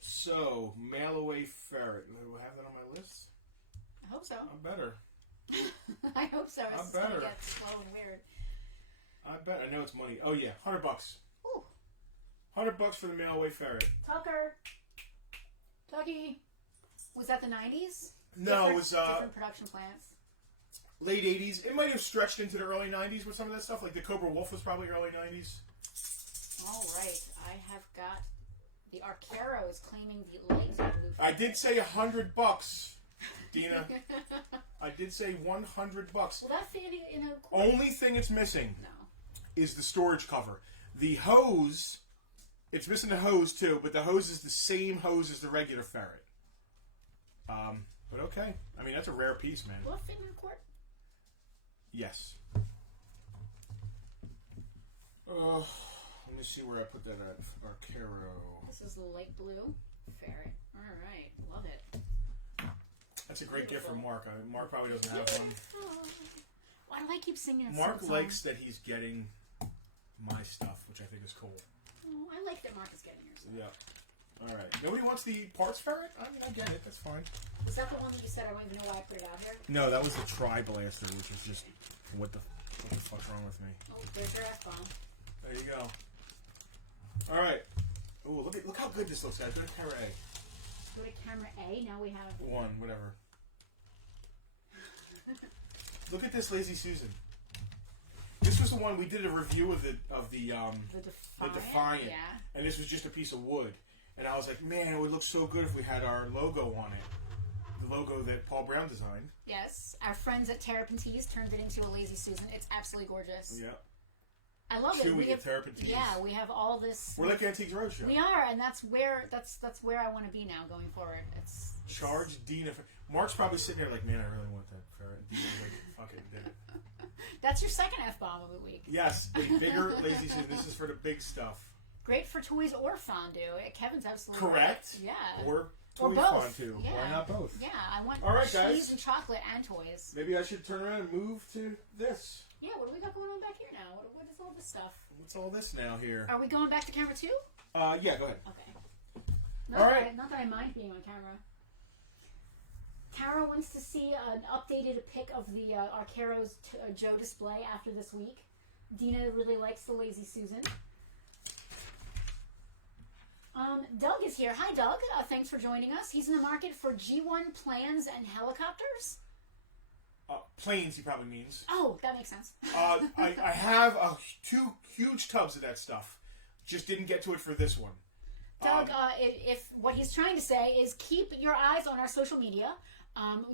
So mail away ferret. Do I have that on my list? I hope so. I better. I hope so. It's better. gonna get slow and weird. I bet. I know it's money. Oh yeah, $100. Ooh. $100 for the mail away ferret. Tucker. Tucky. Was that the 90s? No, it was different production plants. late 80s. It might have stretched into the early 90s with some of that stuff. Like the Cobra Wolf was probably early 90s. All right. I have got the Arqueros claiming the light blue. I did say $100, Dina. I did say $100. Will that fit in a... Only thing it's missing No. is the storage cover. The hose, it's missing the hose too, but the hose is the same hose as the regular ferret. But okay. I mean, that's a rare piece, man. Will it fit in a quart? Yes. Let me see where I put that at. Arcaro. This is the light blue ferret. All right. Love it. That's a great gift for Mark. Mark probably doesn't have one. Why do I keep singing a Mark song? likes that he's getting my stuff, which I think is cool. Oh, I like that Mark is getting yours. Yeah. All right. Nobody wants the parts ferret? I mean, I get it. That's fine. Is that the one that you said I don't even know why I put it out here? No, that was the Tri-Blaster, which is just what the fuck's wrong with me? Oh, there's your F-bomb. There you go. All right. Oh, look how good this looks, guys. Go to camera A. Go to camera A. Now we have... One, whatever. Look at this Lazy Susan. This was the one we did a review of the Defiant, Yeah. and this was just a piece of wood. And I was like, man, it would look so good if we had our logo on it. The logo that Paul Brown designed. Yes. Our friends at Terrapintees turned it into a Lazy Susan. It's absolutely gorgeous. Yeah. I love it. Chewy at Terrapintees. Yeah, we have all this. We're like Antiques Roadshow. We are, and that's where I want to be now going forward. It's Charge Dina. Mark's probably sitting there like, man, I really want that ferret. And Dina's like, fuck it, did it. That's your second F-bomb of the week. Yes, a bigger Lazy Susan. This is for the big stuff. Great for toys or fondue. Kevin's absolutely Correct. Right. Yeah. Or toy both. fondue. Yeah. Why not both? Yeah, I want All right, cheese guys. and chocolate and toys. Maybe I should turn around and move to this. Yeah, what do we got going on back here now? What is all this stuff? What's all this now here? Are we going back to camera 2? Yeah, go ahead. Okay. All right. Not that I mind being on camera. Tara wants to see an updated pic of the Arqueros Joe display after this week. Dina really likes the Lazy Susan. Doug is here. Hi, Doug. Thanks for joining us. He's in the market for G1 plans and helicopters. Planes, he probably means. Oh, that makes sense. I have 2 huge tubs of that stuff. Just didn't get to it for this one. Doug, if what he's trying to say is keep your eyes on our social media.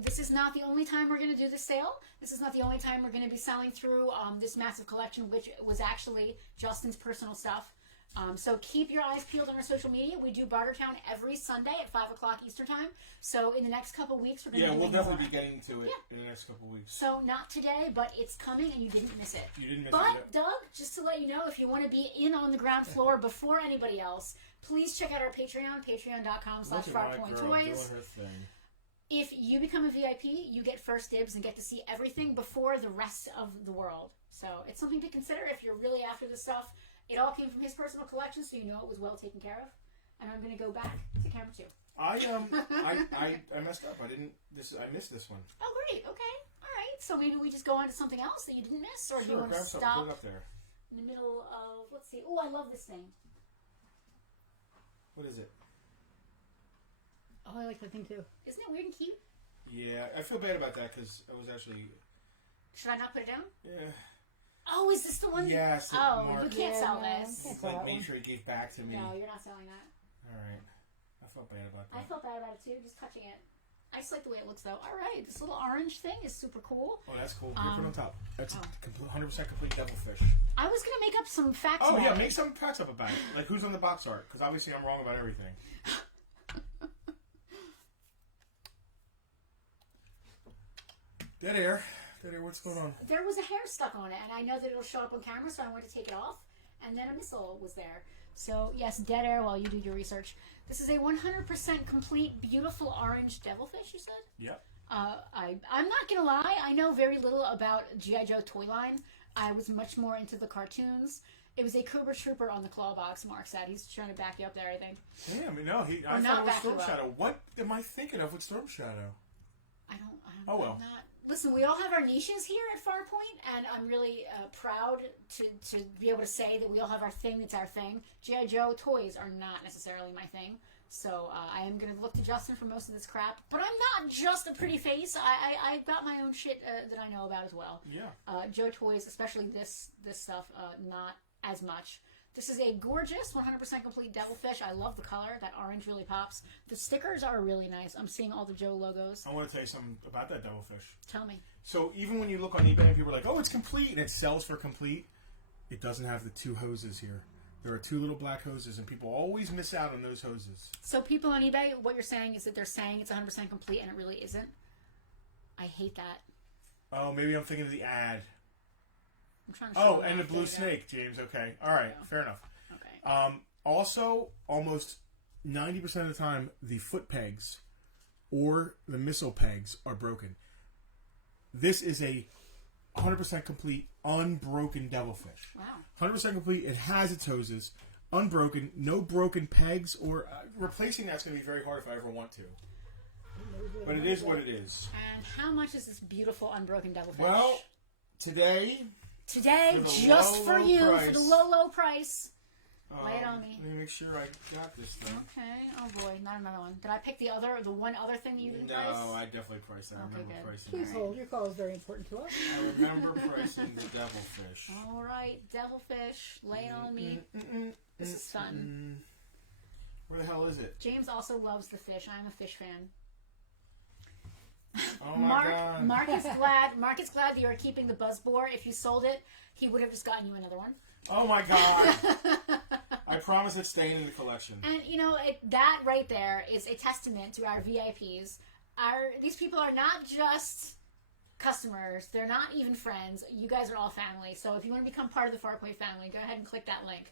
This is not the only time we're going to do this sale. This is not the only time we're going to be selling through this massive collection, which was actually Justin's personal stuff. So keep your eyes peeled on our social media. We do Bartertown every Sunday at 5 o'clock Eastern Time. So in the next couple weeks, we're going to we'll definitely be getting to it in the next couple weeks. So not today, but it's coming, and you didn't miss it. You didn't miss it. But Doug, just to let you know, if you want to be in on the ground floor before anybody else, please check out our Patreon, patreon.com/FarpointToys. If you become a VIP, you get first dibs and get to see everything before the rest of the world. So it's something to consider if you're really after this stuff. It all came from his personal collection, so you know it was well taken care of. And I'm going to go back to camera 2. I messed up. I missed this one. Oh, great. Okay. All right. So maybe we just go on to something else that you didn't miss, or do you want to stop put it up there. in the middle of? Let's see. Oh, I love this thing. What is it? Oh, I like that thing too. Isn't it weird and cute? Yeah, I feel bad about that because I was actually. Should I not put it down? Yeah. Oh, is this the one? Yes. Oh, Mark. you can't sell no, this. can't It's sell like that one. made sure he gave back to me. No, you're not selling that. All right. I felt bad about that. I felt bad about it too, just touching it. I just like the way it looks though. All right, this little orange thing is super cool. Oh, that's cool. Here, put it on top. That's 100% complete devilfish. I was gonna make up some facts. Oh about yeah, it. make some facts up about it. Like who's on the box art? Because obviously I'm wrong about everything. Dead air. What's going on? There was a hair stuck on it, and I know that it'll show up on camera, so I wanted to take it off. And then a missile was there. So yes, dead air while you do your research. This is a 100% complete, beautiful orange devilfish. You said? Yep. I'm not gonna lie. I know very little about G.I. Joe toy line. I was much more into the cartoons. It was a Cobra Trooper on the claw box. Mark said he's trying to back you up there. I think. Yeah, I mean no. I thought it was Storm Shadow. What am I thinking of with Storm Shadow? I don't. Oh well. Listen, we all have our niches here at Farpoint, and I'm really proud to be able to say that we all have our thing that's our thing. G.I. Joe toys are not necessarily my thing, so I am going to look to Justin for most of this crap. But I'm not just a pretty face. I've got my own shit that I know about as well. Yeah. Joe toys, especially this stuff, not as much. This is a gorgeous 100% complete devilfish. I love the color. That orange really pops. The stickers are really nice. I'm seeing all the Joe logos. I want to tell you something about that devilfish. Tell me. So even when you look on eBay and people are like, oh, it's complete, and it sells for complete, it doesn't have the 2 hoses here. There are 2 little black hoses, and people always miss out on those hoses. So people on eBay, what you're saying is that they're saying it's 100% complete, and it really isn't? I hate that. Oh, maybe I'm thinking of the ad. I'm trying to show and the blue snake, James. Okay. All right. Yeah. Fair enough. Okay. Also, almost 90% of the time, the foot pegs or the missile pegs are broken. This is a 100% complete, unbroken devilfish. Wow. 100% complete. It has its hoses. Unbroken. No broken pegs. Or replacing that's going to be very hard if I ever want to. But it is what it is. And how much is this beautiful unbroken devilfish? Well, today, just for you, for the low price. Lay it on me. Let me make sure I got this thing. Okay. Oh boy, not another one. Did I pick the one other thing you didn't price? No, I definitely priced that. I remember pricing Please that. hold. Your call is very important to us. I remember pricing the devilfish. All right, devilfish. Lay it on me. This is fun. Where the hell is it? James also loves the fish. I'm a fish fan. Oh my God. Mark is glad that you're keeping the buzzbore. If you sold it, he would have just gotten you another one. Oh my God. I promise it's staying in the collection. And you know, that right there is a testament to our VIPs. These people are not just customers. They're not even friends. You guys are all family. So if you want to become part of the Farpoint family, go ahead and click that link.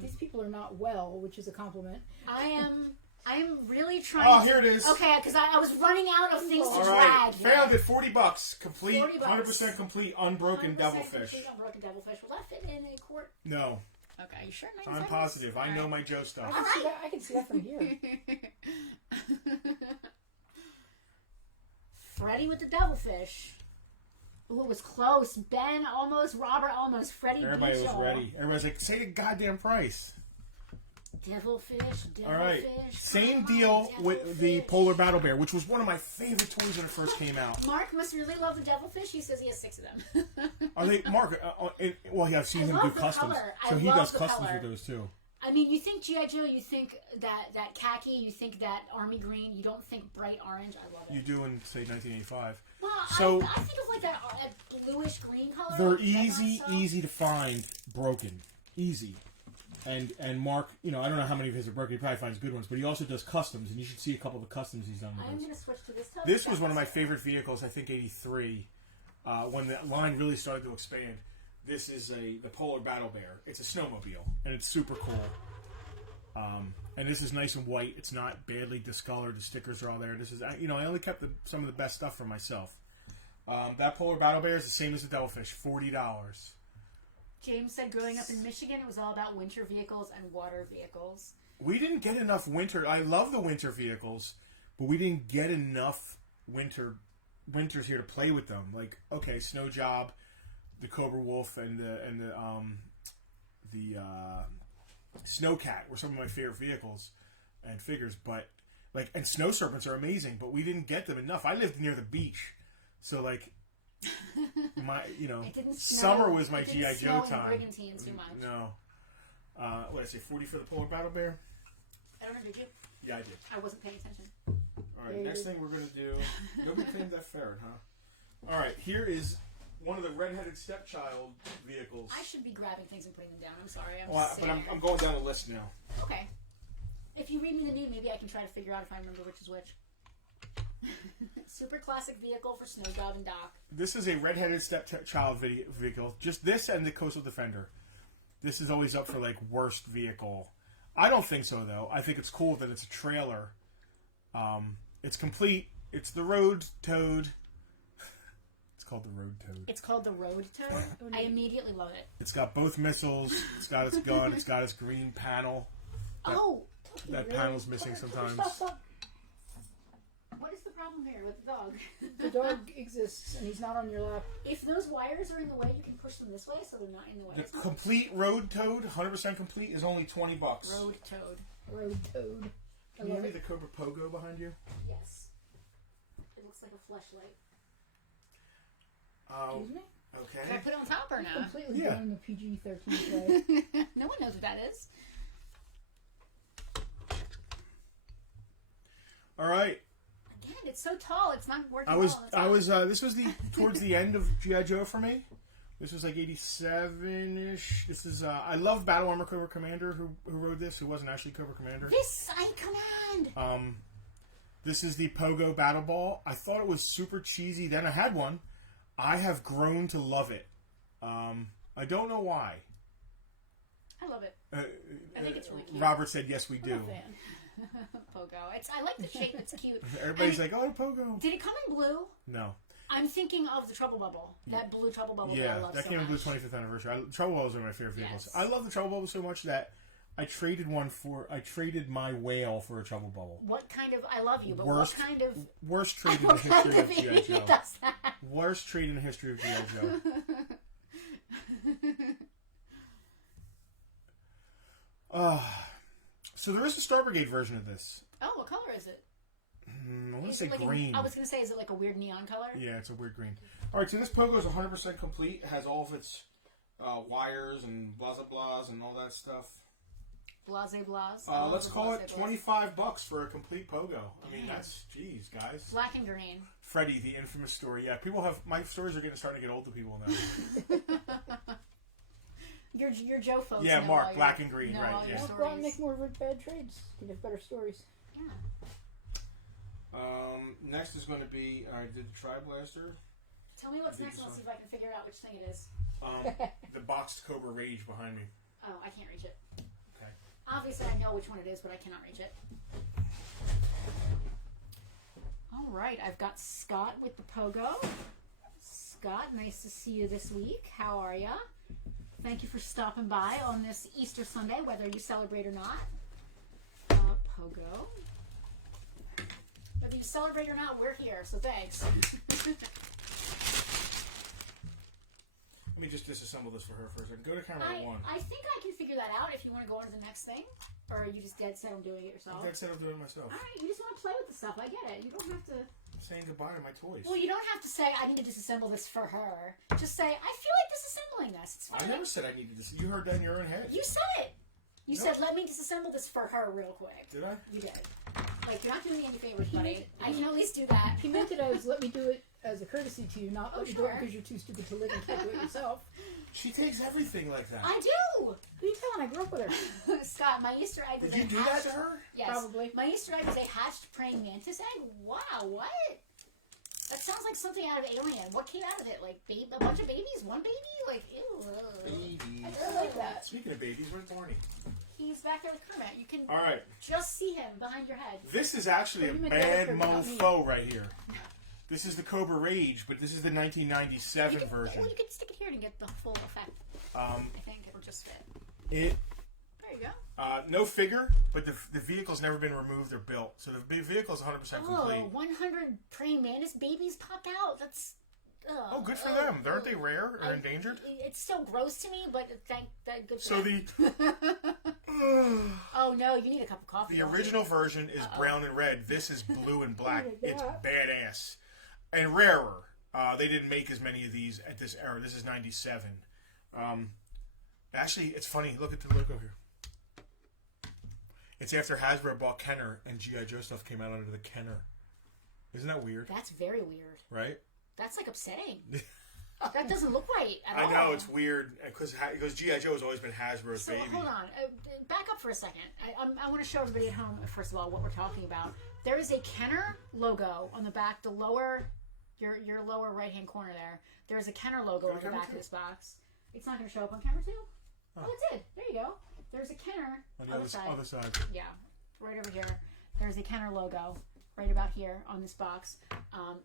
These people are not well, which is a compliment. I'm really trying. Oh, here it is. Okay, because I was running out of things to all drag. Right. Found it. $40. Complete. $40. 100% complete. Unbroken 100% devilfish. complete unbroken devilfish. Will that fit in a quart? No. Okay, you sure? I'm positive. I know my Joe stuff. I can see that from here. Freddy with the devilfish. Ooh, it was close. Ben almost. Robert almost. Freddy. Everybody was y'all. ready. Everybody's like, say the goddamn price. Devilfish. All right. Same deal with the Polar Battle Bear, which was one of my favorite toys when it first came out. Mark must really love the devilfish. He says he has 6 of them. Are they, Mark? Well, yeah, I've seen him do customs. So he does customs with those too. I mean, you think G.I. Joe, you think that khaki, you think that army green, you don't think bright orange. I love it. You do in, say, 1985. Well, So, I think of like that bluish green color. they're like easy to find broken. Easy. And Mark, I don't know how many of his are broken. He probably finds good ones, but he also does customs, and you should see a couple of the customs he's done with I'm those. going to switch to this tote. This was one of my favorite vehicles, I think, 83, when the line really started to expand. This is the Polar Battle Bear. It's a snowmobile, and it's super cool. And this is nice and white. It's not badly discolored. The stickers are all there. This is, I only kept some of the best stuff for myself. That Polar Battle Bear is the same as the Devilfish, $40. James said growing up in Michigan, it was all about winter vehicles and water vehicles. We didn't get enough winter. I love the winter vehicles, but we didn't get enough winters here to play with them. Like, okay, Snow Job, the Cobra Wolf, and the Snowcat were some of my favorite vehicles and figures. But and Snow Serpents are amazing, but we didn't get them enough. I lived near the beach, so my summer was my G.I. Joe time. Brigantine too much. No. What did I say? 40 for the Polar Battle Bear. I don't know. Did you? Yeah, I did. I wasn't paying attention. All right. Next thing we're gonna do. Nobody claimed that ferret, huh? All right. Here is one of the redheaded stepchild vehicles. I should be grabbing things and putting them down. I'm sorry. But I'm going down the list now. Okay. If you read me the name, maybe I can try to figure out if I remember which is which. Super classic vehicle for Snow Job and Doc. This is a redheaded stepchild vehicle. Just this and the Coastal Defender. This is always up for worst vehicle. I don't think so though. I think it's cool that it's a trailer. It's complete. It's the Road Toad. It's called the Road Toad. It's called the Road Toad. I immediately love it. It's got both missiles. It's got its gun. It's got its green panel. That panel's missing sometimes. Stop. What is the problem here with the dog? The dog exists, and he's not on your lap. If those wires are in the way, you can push them this way so they're not in the way. The complete Road Toad, 100% complete, is only $20. Road Toad. Road Toad. Can you hand me the Cobra Pogo behind you? Yes. It looks like a fleshlight. Excuse me? Okay. Can I put it on top or not? Completely going the PG-13 way. No one knows what that is. All right. Again, it's so tall. It's not working. This was towards the end of G.I. Joe for me. This was 87-ish. This is I love Battle Armor Cobra Commander who wrote this, who wasn't actually Cobra Commander. This I command. This is the Pogo Battle Ball. I thought it was super cheesy. Then I had one. I have grown to love it. I don't know why. I love it. I think it's really cute. Robert said, "Yes, we do." I'm a fan. Pogo. I like the shape. It's cute. Everybody's like, "Oh, Pogo." Did it come in blue? No. I'm thinking of the Trouble Bubble. That blue Trouble Bubble that I love that so came in much. blue 25th anniversary. Trouble Bubbles are my favorite vehicles. Yes. I love the Trouble Bubble so much that I traded my whale for a Trouble Bubble. What kind of? I love you, but Worst what kind of? Worst trade in the history of G.I. Joe. Does that? Worst trade in the history of G.I. Joe. So there is a Star Brigade version of this. Oh, what color is it? I want to say green. I was going to say, is it like a weird neon color? Yeah, it's a weird green. All right, so this Pogo is 100% complete. It has all of its wires and blah blah blahs and all that stuff. Blase blahs. Let's call it $25 for a complete Pogo. I mean, that's geez, guys. Black and green. Freddy, the infamous story. Yeah, people have my stories are starting to get old to people now. Your Joe folks. Yeah, know Mark, black and green, right? All Yeah. your Go out and make more bad trades. You have better stories. Yeah. Next is going to be I did the Tri-Blaster. Tell me what's next and let's see if I can figure out which thing it is. The boxed Cobra Rage behind me. Oh, I can't reach it. Okay. Obviously, I know which one it is, but I cannot reach it. All right, I've got Scott with the Pogo. Scott, nice to see you this week. How are ya? Thank you for stopping by on this Easter Sunday, whether you celebrate or not. Pogo. Whether you celebrate or not, we're here, so thanks. Let me just disassemble this for her for a second. Go to camera 1. I think I can figure that out if you want to go on to the next thing. Or are you just dead set on doing it yourself? I'm dead set on doing it myself. Alright, you just want to play with the stuff. I get it. You don't have to... I'm saying goodbye to my toys. Well, you don't have to say, I need to disassemble this for her. Just say, I feel like disassembling this. It's fine. I never said I needed this. You heard that in your own head. You said it. You said, let me disassemble this for her real quick. Did I? You did. Like, you're not doing me any favors, buddy. I can at least do that. He meant it as let me do it as a courtesy to you, not let me do it because you're too stupid to live and can't do it yourself. She takes everything like that. I do! Who are you telling? I grew up with her. Scott, my Easter egg was Did you do that to her? Yes. Probably. My Easter egg was a hatched praying mantis egg? Wow, what? That sounds like something out of Alien. What came out of it? Like, a bunch of babies? One baby? Like, ew. Babies. I really like that. Speaking of babies, where's Barney? He's back there with Kermit. You can Alright. just see him behind your head. This is actually a bad mofo right here. This is the Cobra Rage, but this is the 1997 version. Well, you could stick it here to get the full effect. I think it'll just fit. There you go. No figure, but the vehicle's never been removed or built. So the vehicle's 100% complete. 100 praying mantis babies popped out. That's... Oh, good for them. Aren't they rare or endangered? It's still gross to me, but good for so them. Oh, no, you need a cup of coffee. The original version is brown and red. This is blue and black. It's badass. And rarer. They didn't make as many of these at this era. This is 97. Actually, it's funny. Look at the logo here. It's after Hasbro bought Kenner and G.I. Joe stuff came out under the Kenner. Isn't that weird? That's very weird. Right? That's like upsetting. That doesn't look right at all. I know, it's weird because G.I. Joe has always been Hasbro's baby. Hold on. Back up for a second. I want to show everybody at home, first of all, what we're talking about. There is a Kenner logo on the back, the lower, your lower right-hand corner there. There's a Kenner logo on the back of this box. It's not going to show up on camera, too? Oh, it did. There you go. There's a Kenner on the other side. Yeah, right over here. There's a Kenner logo right about here on this box.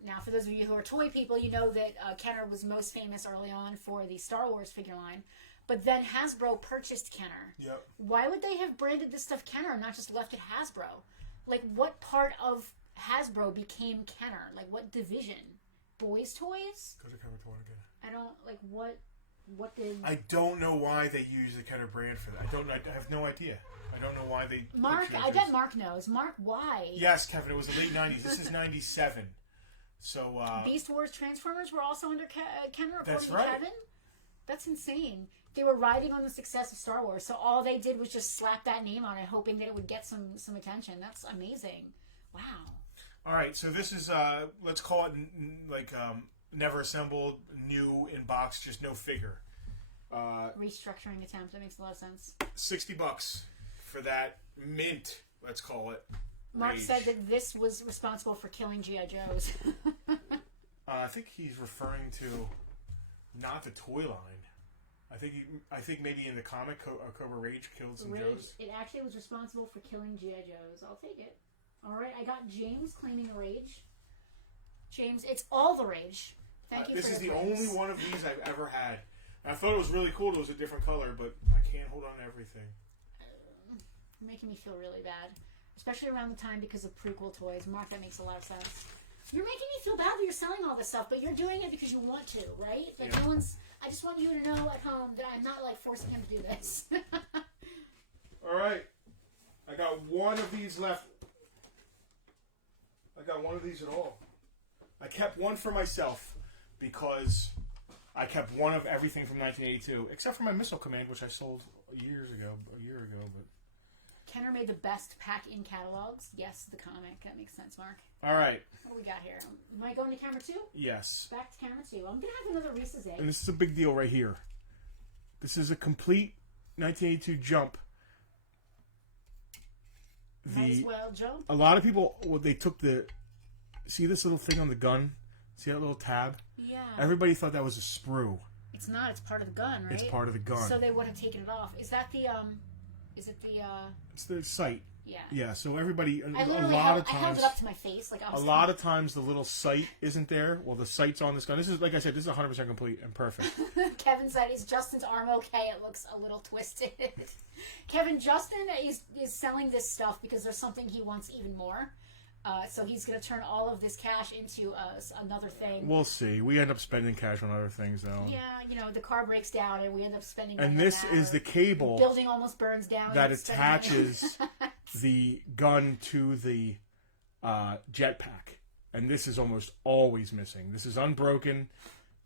Now, for those of you who are toy people, you know that Kenner was most famous early on for the Star Wars figure line. But then Hasbro purchased Kenner. Yep. Why would they have branded this stuff Kenner and not just left it Hasbro? Like, what part of Hasbro became Kenner? Like, what division? Boys' toys? Go to cover to one again. I don't, like, what did... I don't know why they use the Kenner brand for that. I have no idea. I don't know why they... Mark, I bet Mark knows. Mark, why? Yes, Kevin, it was the late 90s. This is 97. So, Beast Wars Transformers were also under Kenner, according to right. Kevin? That's insane. They were riding on the success of Star Wars, so all they did was just slap that name on it, hoping that it would get some attention. That's amazing. Wow. All right, so this is, let's call it, never assembled, new in box, just no figure. Restructuring attempt. That makes a lot of sense. $60 for that mint, let's call it. Mark Rage. said that this was responsible for killing G.I. Joes. I think he's referring to not the toy line. I think maybe in the comic, Cobra Rage killed some Joes. It actually was responsible for killing G.I. Joes. I'll take it. All right, I got James claiming the Rage. James, it's all the Rage. Thank you this for is your the claims. only one of these I've ever had. I thought it was really cool. It was a different color, but I can't hold on to everything. You're making me feel really bad, especially around the time because of prequel toys. Mark, that makes a lot of sense. You're making me feel bad that you're selling all this stuff, but you're doing it because you want to, right? Like yeah. no one's. I just want you to know at home that I'm not like forcing him to do this. All right, I got one of these left. I got one of these at all. I kept one for myself because I kept one of everything from 1982, except for my Missile Command, which I sold a year ago. But Kenner made the best pack-in catalogs. Yes, the comic. That makes sense, Mark. All right. What do we got here? Am I going to camera 2? Yes. Back to camera 2. I'm going to have another Reese's egg. And this is a big deal right here. This is a complete 1982 jump. Might as well jump. A lot of people, they took the... See this little thing on the gun? See that little tab? Yeah. Everybody thought that was a sprue. It's not. It's part of the gun, right? It's part of the gun. So they would have taken it off. Is that the, Is it the, It's the sight. Yeah. Yeah, so everybody... I held it up to my face. Like I was a lot of times the little sight isn't there. Well, the sight's on this gun. This is, like I said, this is 100% complete and perfect. Kevin said, is Justin's arm okay? It looks a little twisted. Kevin, Justin is selling this stuff because there's something he wants even more. So he's going to turn all of this cash into another thing. We'll see. We end up spending cash on other things, though. Yeah, the car breaks down and we end up spending And money this on that, is the cable... The building almost burns down. That attaches the gun to the jetpack. And this is almost always missing. This is unbroken,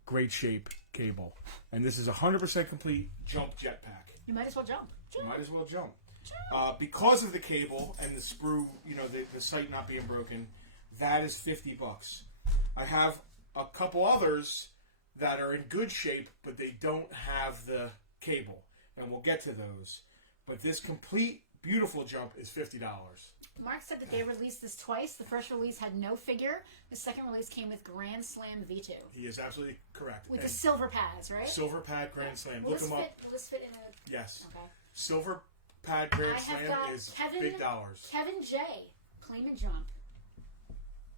great shape cable. And this is 100% complete jump jetpack. You might as well jump. You might as well jump. Because of the cable and the sprue, the sight not being broken, that is $50. I have a couple others that are in good shape, but they don't have the cable, and we'll get to those. But this complete, beautiful jump is $50. Mark said that they released this twice. The first release had no figure. The second release came with Grand Slam V2. He is absolutely correct. With the silver pads, right? Silver pad Grand Slam. Will Look them up. Will this fit in a... Yes. Okay. Silver pad Grand Slam is big dollars. Kevin J. Claim and jump.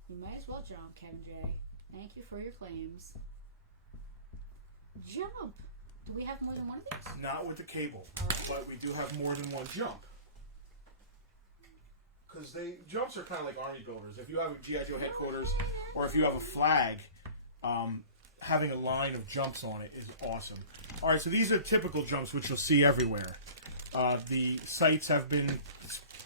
You might as well jump, Kevin J. Thank you for your claims. Jump. Do we have more than one of these? Not with the cable, but we do have more than one jump. Because jumps are kind of like army builders. If you have a G.I. Joe headquarters, or if you have a flag, having a line of jumps on it is awesome. All right, so these are typical jumps, which you'll see everywhere. The sights have been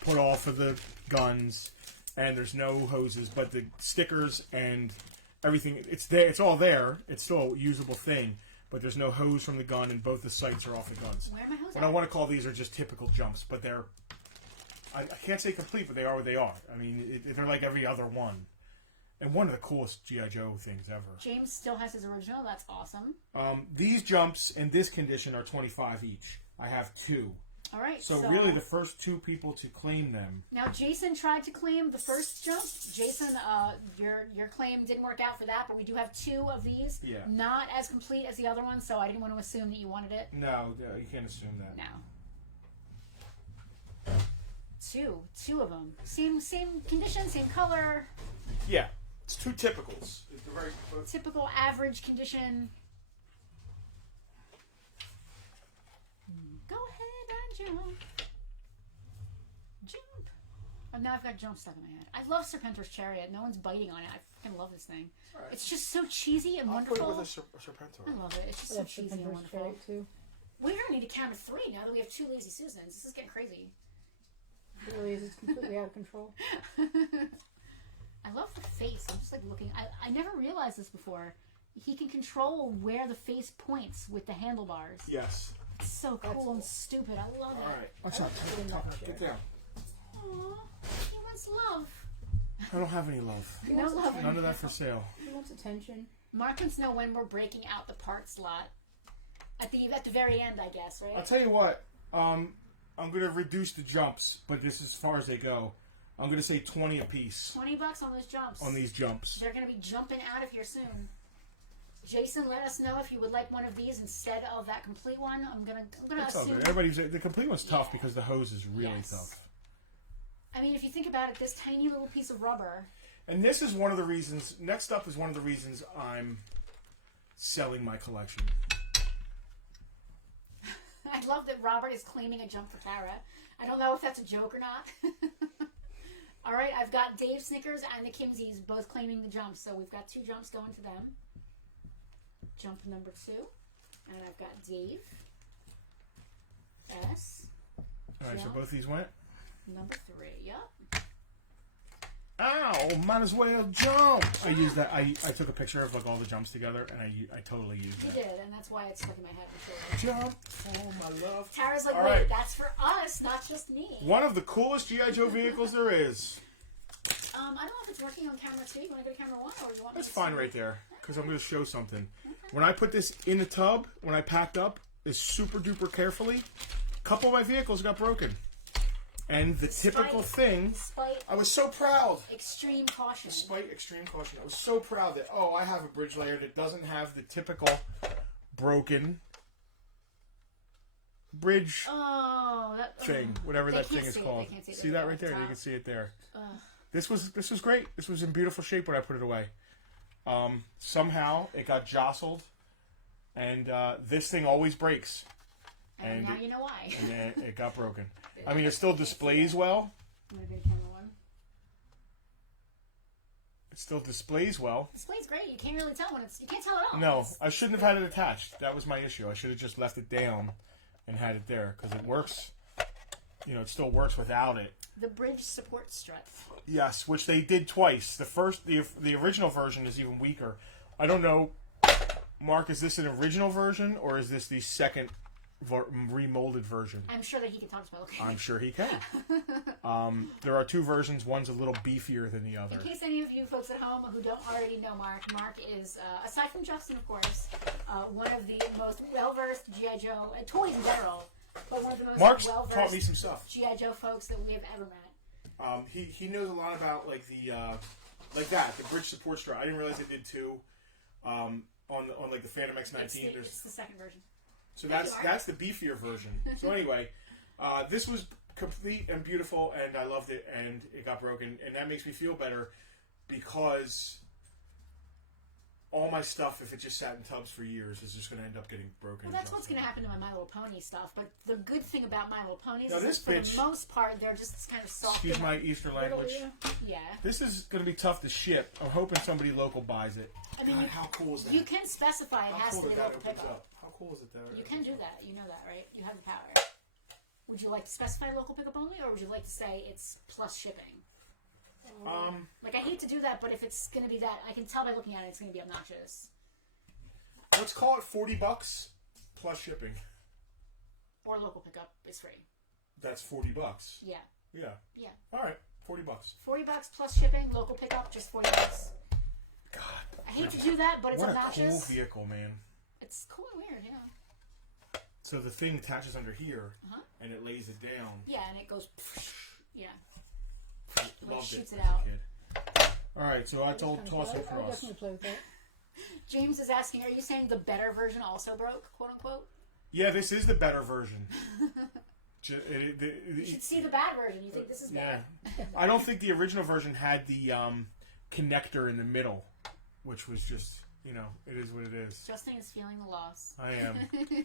put off of the guns, and there's no hoses, but the stickers and everything, it's there. It's all there. It's still a usable thing, but there's no hose from the gun, and both the sights are off the guns. Where are my hoses? What I want to call these are just typical jumps, but they're... I can't say complete, but they are what they are. I mean, they're like every other one. And one of the coolest G.I. Joe things ever. James still has his original. That's awesome. These jumps in this condition are $25 each. I have 2. All right. So really the first 2 people to claim them. Now, Jason tried to claim the first jump. Jason, your claim didn't work out for that, but we do have 2 of these. Yeah. Not as complete as the other one, so I didn't want to assume that you wanted it. No, you can't assume that. No. 2 of them. Same condition, same color. Yeah, it's 2 typicals. It's a very typical average condition. Go ahead and jump. Jump. Oh, now I've got jump stuck in my head. I love Serpentor's Chariot. No one's biting on it. I freaking love this thing. Right. It's just so cheesy and wonderful. I'll put it with a Serpentor. I love it. It's just so cheesy and wonderful. Too. We're going to need to count to 3 now that we have 2 Lazy Susans. This is getting crazy. It really is. It's completely out of control. I love the face. I'm just like looking. I never realized this before. He can control where the face points with the handlebars. Yes. It's so cool and stupid. I love it. All right. What's up? Get down. Aww. He wants love. I don't have any love. No love. None of that for sale. He wants attention. Mark wants to know when we're breaking out the parts lot. At the very end, I guess, right? I'll tell you what. I'm going to reduce the jumps, but this is as far as they go. I'm going to say 20 a piece. $20 on those jumps. On these jumps. They're going to be jumping out of here soon. Jason, let us know if you would like one of these instead of that complete one. I'm gonna assume. The complete one's tough because the hose is really tough. I mean, if you think about it, this tiny little piece of rubber. And this is one of the reasons. Next up is one of the reasons I'm selling my collection. I love that Robert is claiming a jump for Tara. I don't know if that's a joke or not. All right, I've got Dave Snickers and the Kimsies both claiming the jumps, so we've got 2 jumps going to them. Jump number 2, and I've got Dave S. All right, so both these went. Number 3, yep. Ow! Might as well jump. I used that. I took a picture of like all the jumps together, and I totally used that. You did, and that's why it's stuck in my head. Jump! Oh my love. Tara's like, all wait, right. That's for us, not just me. One of the coolest G.I. Joe vehicles there is. I don't know if it's working on camera 2. You want to go to camera 1, or do you want? That's fine right there, because I'm going to show something. Okay. When I put this in the tub, when I packed up, is super duper carefully. A couple of my vehicles got broken. And the typical thing, I was so proud. Extreme caution. Despite extreme caution, I was so proud that, I have a bridge layer that doesn't have the typical broken bridge thing, whatever that thing is called. See that right there? You can see it there. This was great. This was in beautiful shape when I put it away. Somehow it got jostled, and this thing always breaks. And now you know why. And it got broken. I mean, it still displays well. I'm going to go to camera 1. It still displays well. Displays great. You can't really tell when you can't tell at all. No, I shouldn't have had it attached. That was my issue. I should have just left it down and had it there, because it works. It still works without it. The bridge support strut. Yes, which they did twice. The original version is even weaker. I don't know, Mark, is this an original version, or is this the second remolded version. I'm sure that he can talk to Penelope. I'm sure he can. There are two versions. One's a little beefier than the other. In case any of you folks at home who don't already know Mark is, aside from Justin, of course, one of the most well-versed G.I. Joe, toys in general, but one of the most Mark's well-versed taught me some stuff. G.I. Joe folks that we have ever met. He knows a lot about like the bridge support strap. I didn't realize it did too. On like the Phantom X19. It's the second version. So that's the beefier version. So anyway, this was complete and beautiful, and I loved it, and it got broken, and that makes me feel better because all my stuff, if it just sat in tubs for years, is just going to end up getting broken. Well, that's what's going to happen to my My Little Pony stuff. But the good thing about My Little Ponies now, is that for the most part, they're just kind of soft. Excuse my Eastern language. Yeah. This is going to be tough to ship. I'm hoping somebody local buys it. I mean, God, how cool is that? You can specify it has to be local pickup. How cool is it that? You can do that. You know that, right? You have the power. Would you like to specify local pickup only, or would you like to say it's plus shipping? Like, I hate to do that, but if it's going to be that, I can tell by looking at it, it's going to be obnoxious. Let's call it $40 plus shipping. Or local pickup is free. That's $40. Yeah. Yeah. Yeah. All right, $40. $40 plus shipping, local pickup, just $40. God. I hate to do that, but it's obnoxious. What a cool vehicle, man. It's cool and weird, yeah. So the thing attaches under here, and it lays it down. Yeah, and it goes. Yeah. Loved shoots it it out. All right, so I toss it I would across. definitely play with that. James is asking, are you saying the better version also broke, quote unquote? Yeah, this is the better version. You should see the bad version. You think this is bad? Yeah. I don't think the original version had the connector in the middle, which was just, you know, it is what it is. Justin is feeling the loss. I am.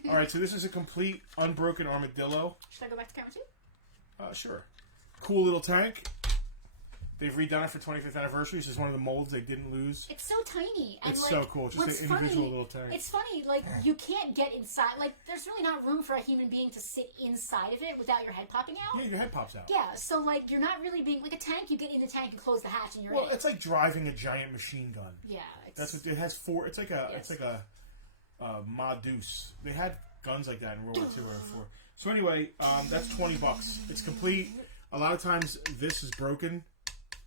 All right, so this is a complete unbroken Armadillo. Should I go back to camera 2? Sure. Cool little tank. They've redone it for 25th anniversary. This is one of the molds they didn't lose. It's so tiny. And it's like, so cool. Just an individual little tank. It's funny, like, you can't get inside. Like, there's really not room for a human being to sit inside of it without your head popping out. Yeah, your head pops out. Yeah, so, like, you're not really being... Like a tank, you get in the tank and close the hatch and you're in. Well, it's like driving a giant machine gun. Yeah. That's what it has. Four. It's like a Ma Deuce. They had guns like that in World War II or IV. So anyway, that's $20. It's complete. A lot of times this is broken.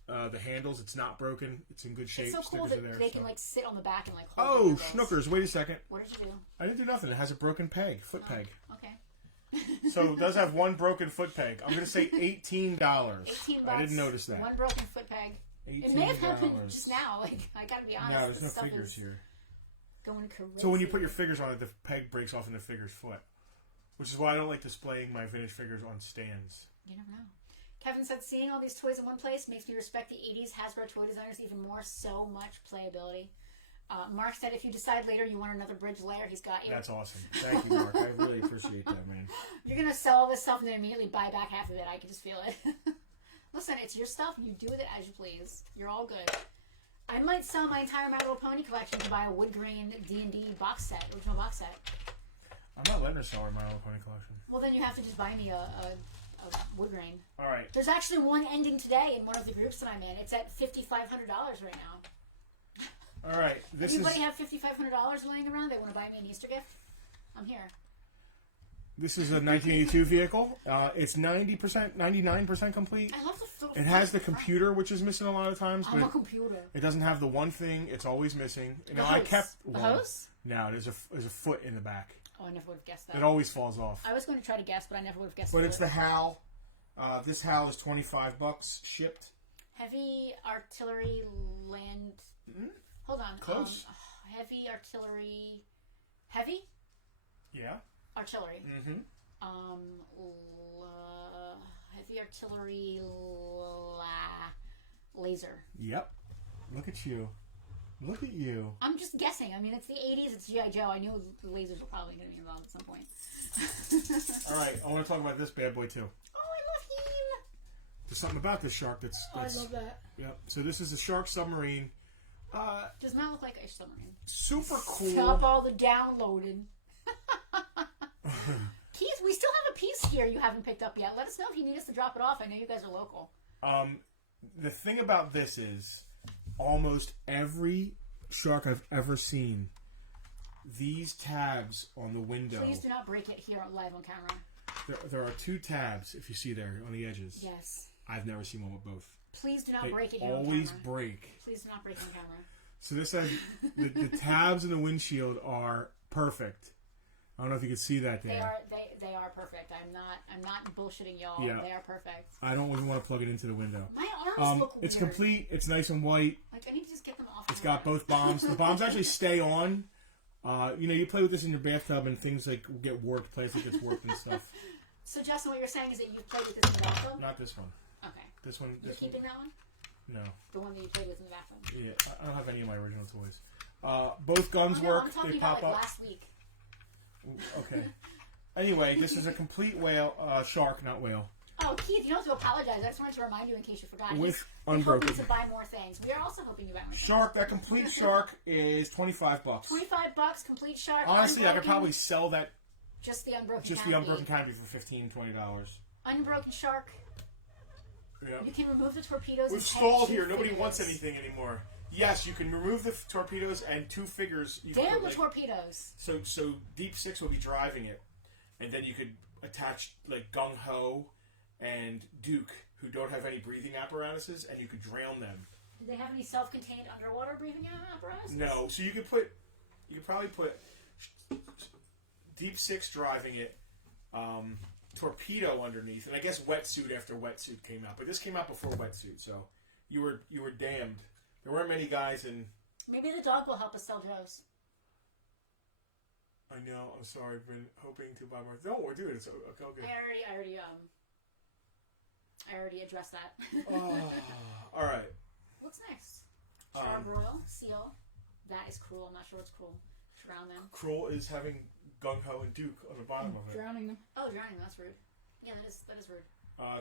The handles, it's not broken. It's in good shape. It's so cool Stickers that are there, they can like sit on the back and like hold Oh, the handles. schnookers, wait a second. What did you do? I didn't do nothing. It has a broken peg, foot peg. Okay. So it does have one broken foot peg. I'm going to say $18. $18. I didn't notice that. One broken foot peg. $18. It may have happened just now. Like, I gotta be honest. No, there's no stuff fingers is here. Going crazy. So when you put your fingers on it, the peg breaks off in the figure's foot. Which is why I don't like displaying my vintage figures on stands. You never know. Kevin said, seeing all these toys in one place makes me respect the 80s Hasbro toy designers even more. So much playability. Mark said, if you decide later you want another bridge layer, he's got you. That's awesome. Thank you, Mark. I really appreciate that, man. You're going to sell all this stuff and then immediately buy back half of it. I can just feel it. Listen, it's your stuff. You do with it as you please. You're all good. I might sell my entire My Little Pony collection to buy a wood grain D&D box set, original box set. I'm not letting her sell her My Little Pony collection. Well, then you have to just buy me a wood grain. All right. There's actually one ending today in one of the groups that I'm in. It's at $5,500 right now. All right. This Anybody have $5,500 laying around? They want to buy me an Easter gift? I'm here. This is a 1982 vehicle. It's 90%, 99% complete. I love the It has the computer, which is missing a lot of times, I'm but a computer. it doesn't have the one thing. It's always missing. You know, The I hose. kept The one. hose? No, there's a foot in the back. Oh, I never would have guessed that. It always falls off. I was going to try to guess, but I never would have guessed But the it's foot. the HAL. This HAL is $25 shipped. Heavy artillery land... Hold on. Close. Heavy artillery... Heavy? Yeah. Artillery. Mm-hmm. Heavy artillery laser. Yep. Look at you. Look at you. I'm just guessing. I mean, it's the 80s. It's G.I. Joe. I knew the lasers were probably going to be involved at some point. All right. I want to talk about this bad boy, too. Oh, I love him. There's something about this shark that's... I love that. Yep. So this is a shark submarine. Does not look like a submarine. Super cool. Stop all the downloading. Keith, we still have a piece here you haven't picked up yet. Let us know if you need us to drop it off. I know you guys are local. The thing about this is almost every shark I've ever seen these tabs on the window. Please do not break it here live on camera. There are 2 tabs, if you see there, on the edges. Yes. I've never seen one with both. Please do not They break it here on camera. always break. Please do not break on camera. So this has the tabs in the windshield are perfect. I don't know if you can see that there. They are perfect. I'm not bullshitting y'all. Yeah. They are perfect. I don't even want to plug it into the window. My arms look weird. It's complete. It's nice and white. Like I need to just get them off. It's got both bombs. The bombs actually stay on. You play with this in your bathtub and things like get warped. Plastic gets warped and stuff. So Justin, what you're saying is that you've played with this in the bathtub? Not this one. Okay. This one. You're keeping that one? No. The one that you played with in the bathroom? Yeah, I don't have any of my original toys. Both guns Oh, no, work. I'm talking They about pop up. last week. Okay. Anyway, this is a complete whale, shark, not whale. Oh, Keith, you don't have to apologize. I just wanted to remind you in case you forgot. With We're unbroken. hoping to buy more things. We are also hoping to buy more things. Shark, that complete shark is $25. $25, complete shark. Honestly, I could unbroken- probably sell that, just the unbroken just canopy. the unbroken canopy for $15, $20. Unbroken shark. Yeah. You can remove the torpedoes. We've and stalled two here. Nobody figures. wants anything anymore. Yes, you can remove the torpedoes and 2 figures. You can Damn put, the torpedoes. So Deep Six will be driving it, and then you could attach like Gung Ho and Duke, who don't have any breathing apparatuses, and you could drown them. Do they have any self-contained underwater breathing apparatus? No, so you could probably put Deep Six driving it, Torpedo underneath, and I guess Wetsuit after Wetsuit came out. But this came out before Wetsuit, so you were damned. There weren't many guys in. Maybe the dog will help us sell Joe's. I know. I'm sorry. I've been hoping to buy more. No, we're doing it. So okay. I already addressed that. All right. What's next? Charbroil, seal. That is cruel. I'm not sure what's cruel. Drown them. Cruel is having Gung Ho and Duke on the bottom of it. Drowning them. Oh, drowning them. That's rude. Yeah, that is rude.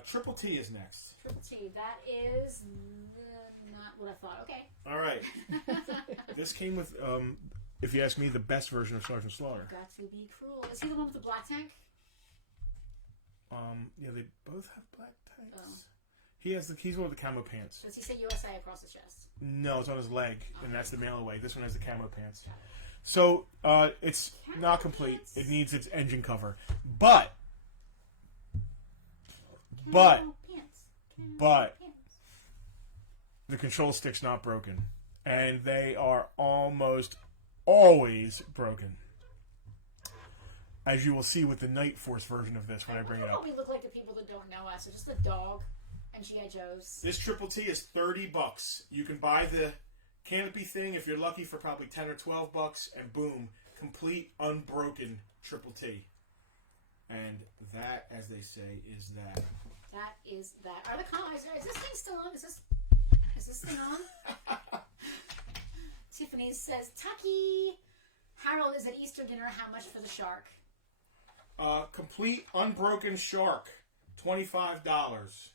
Triple T is next. Triple T. That is not what I thought. Okay. All right. This came with, if you ask me, the best version of Sergeant Slaughter. Got to be cruel. Is he the one with the black tank? Yeah, they both have black tanks. Oh. He's the one with the camo pants. Does he say USA across his chest? No, it's on his leg, and that's the mail away. This one has the camo pants. So, it's not complete. It needs its engine cover. But the control stick's not broken. And they are almost always broken. As you will see with the Night Force version of this when I bring it up. We look like the people that don't know us. It's just a dog and G.I. Joe's. This Triple T is $30. You can buy the canopy thing if you're lucky for probably $10 or $12, and boom, complete unbroken Triple T. And that, as they say, is that. That is that. Are the comments? Is this thing still on? Is this thing on? Tiffany says, "Tucky, Harold is at Easter dinner. How much for the shark?" Complete unbroken shark, $25.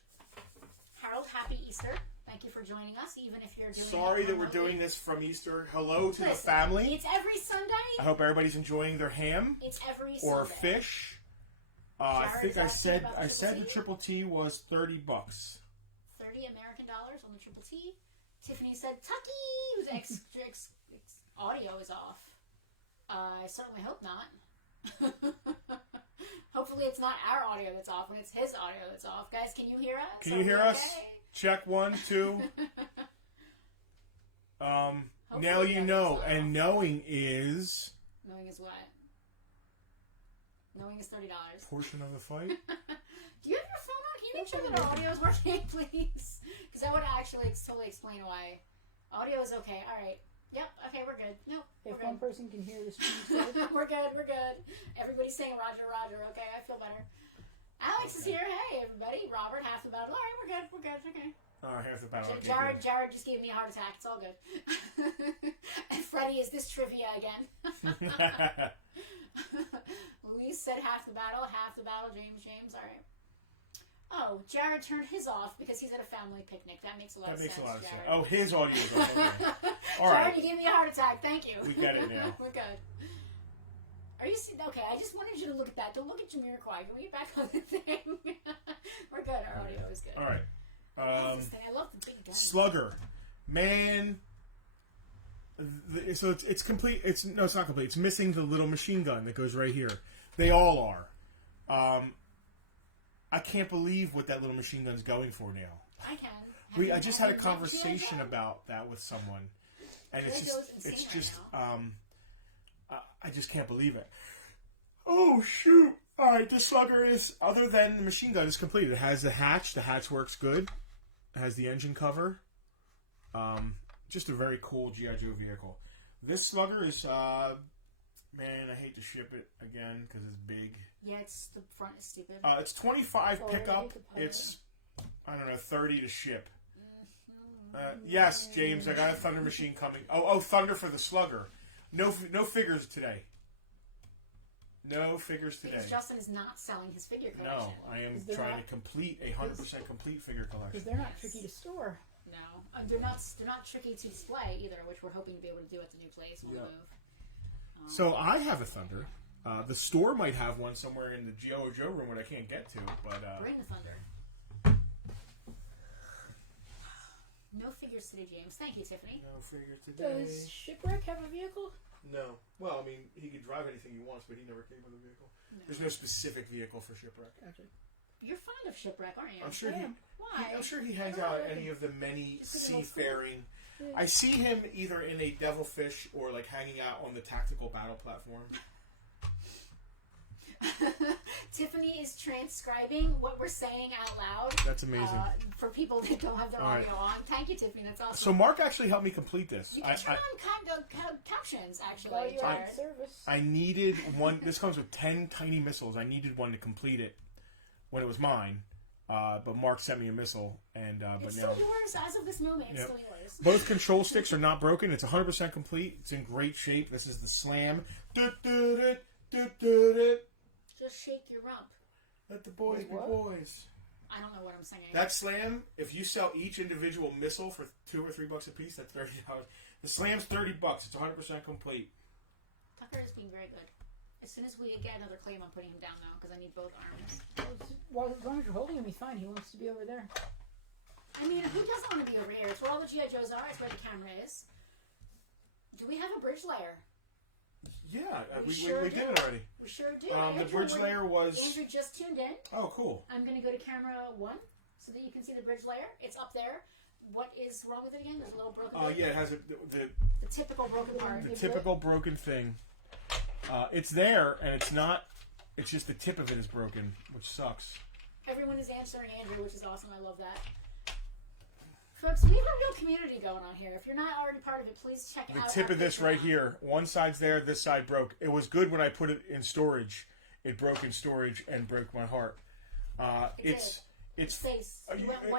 Harold, happy Easter. Thank you for joining us, even if you're doing Sorry it that we're remotely. doing this from Easter. Hello to the Listen, family. It's every Sunday. I hope everybody's enjoying their ham It's every or Sunday. fish. I Jared think is I asking said about I said the Triple T. Triple T was $30. $30 American dollars on the Triple T. Tiffany said, "Tucky." Whose audio is off. I certainly hope not. Hopefully it's not our audio that's off when it's his audio that's off. Guys, can you hear us? Can you hear us? Check 1, 2. Now you know, and knowing is Knowing is what? Knowing is $30. portion of the fight. Do you have your phone on? Can you make sure that our audio is working, please? Because that would actually totally explain why. Audio is okay. All right. Yep. Okay, we're good. Nope. If we're one good. person can hear the stream, We're good. We're good. Everybody's saying Roger, Roger. Okay, I feel better. Alex is here. Hey, everybody. Robert, half the battle. All right, we're good. We're good. Okay. Half the battle. Okay, Jared good. just gave me a heart attack. It's all good. And Freddie, is this trivia again? Louise said half the battle. James. All right. Oh, Jared turned his off because he's at a family picnic. That makes a lot of sense. That makes a lot of sense. Jared. Oh, his audio is off. Okay. All Jared, right. you gave me a heart attack. Thank you. We get it now. We're good. Are you okay? I just wanted you to look at that. Don't look at Jamiroquai. Can we get back on the thing? We're good. Our audio is good. All right. I love this thing. I love the big gun. Slugger. Man, So it's complete. It's not complete. It's missing the little machine gun that goes right here. They all are. I can't believe what that little machine gun's going for now. I can. I just had a conversation about that with someone, and it's just I just can't believe it. Oh shoot! All right, this slugger is, other than the machine gun, is complete. It has the hatch. The hatch works good. It has the engine cover. Just a very cool G.I. Joe vehicle. This slugger is, man, I hate to ship it again because it's big. Yeah, the front is stupid. It's 25 pickup. It's, I don't know, 30 to ship. Yes, James, I got a Thunder machine coming. Oh, Thunder for the slugger. No figures today. No figures today. Because Justin is not selling his figure collection. No, I am trying to complete a 100% complete figure collection. Because they're not tricky to store. No, they're not tricky to display either, which we're hoping to be able to do at the new place when we move. So I have a Thunder. The store might have one somewhere in the Joe room that I can't get to, but bring the Thunder. No figures today, James. Thank you, Tiffany. No figures today. Does Shipwreck have a vehicle? No. Well, I mean, he could drive anything he wants, but he never came with a vehicle. No. There's no specific vehicle for Shipwreck. Gotcha. You're fond of Shipwreck, aren't you? I'm sure Why? I'm sure he hangs out at any of the many seafaring. I see him either in a devilfish or like hanging out on the tactical battle platform. Tiffany is transcribing what we're saying out loud. That's amazing. For people that don't have their audio on. Thank you, Tiffany. That's awesome. So Mark actually helped me complete this. You can turn on captions, actually. I needed one. This comes with 10 tiny missiles. I needed one to complete it when it was mine. But Mark sent me a missile, and it's but now still yours as of this moment. It's still yours. Both control sticks are not broken. It's 100% complete. It's in great shape. This is the slam. Just shake your rump. Let the boys be boys. I don't know what I'm singing. That slam, if you sell each individual missile for $2 or $3 a piece, that's $30. The slam's $30. It's 100% complete. Tucker is being very good. As soon as we get another claim, I'm putting him down now because I need both arms. Well, as long as you're holding him, he's fine. He wants to be over there. I mean, who doesn't want to be over here? It's where all the G.I. Joes are. It's where the camera is. Do we have a bridge layer? Yeah, we sure did it already. We sure do. The bridge layer was... Andrew just tuned in. Oh, cool. I'm going to go to camera 1 so that you can see the bridge layer. It's up there. What is wrong with it again? There's a little broken Oh, yeah, it has the typical broken part. The typical broken thing. It's there, and it's not... It's just the tip of it is broken, which sucks. Everyone is answering Andrew, which is awesome. I love that. Folks, we have a real community going on here. If you're not already part of it, please check out. The tip of this right here. One side's there, this side broke. It was good when I put it in storage. It broke in storage and broke my heart. It's face.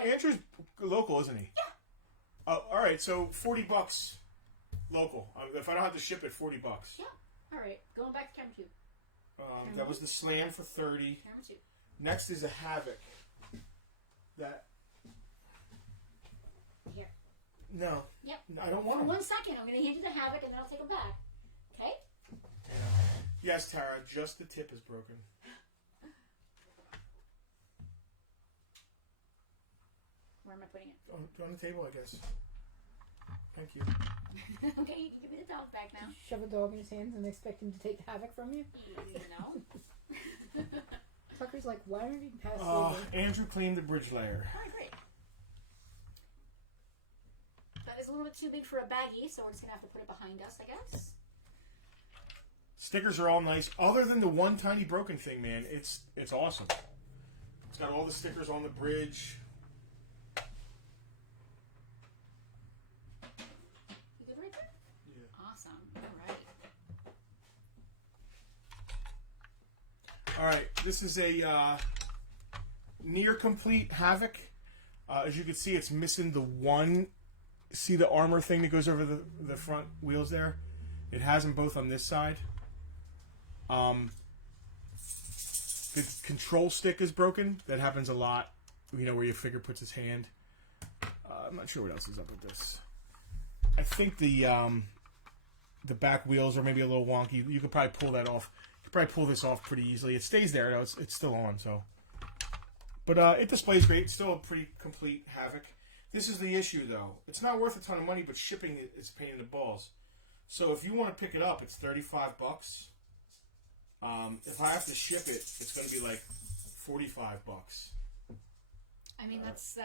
Andrew's local, isn't he? Yeah. Oh, all right. So $40 local. If I don't have to ship it, $40. Yeah. All right. Going back to camera 2. That was the slam for 30. Camera 2. Next is a Havoc. That. Here. No. Yep. I don't want For them. 1 second, I'm going to hand you the Havoc, and then I'll take them back. Okay? Yes, Tara. Just the tip is broken. Where am I putting it? On the table, I guess. Thank you. Okay, you can give me the dog back now. Shove a dog in his hands and expect him to take Havoc from you? No. Tucker's like, why aren't you past Andrew cleaned the bridge layer. All right, great. That is a little bit too big for a baggie, so we're just going to have to put it behind us, I guess. Stickers are all nice. Other than the one tiny broken thing, man, it's awesome. It's got all the stickers on the bridge. You good right there? Yeah. Awesome. All right. All right. This is a near complete Havoc. As you can see, it's missing the one... See the armor thing that goes over the front wheels there? It has them both on this side. The control stick is broken. That happens a lot. You know, where your figure puts his hand. I'm not sure what else is up with this. I think the back wheels are maybe a little wonky. You could probably pull that off. You could probably pull this off pretty easily. It stays there, though. It's still on, so. But it displays great. It's still a pretty complete Havoc. This is the issue, though. It's not worth a ton of money, but shipping is a pain in the balls. So if you want to pick it up, it's $35. If I have to ship it, it's going to be like $45. I mean, that's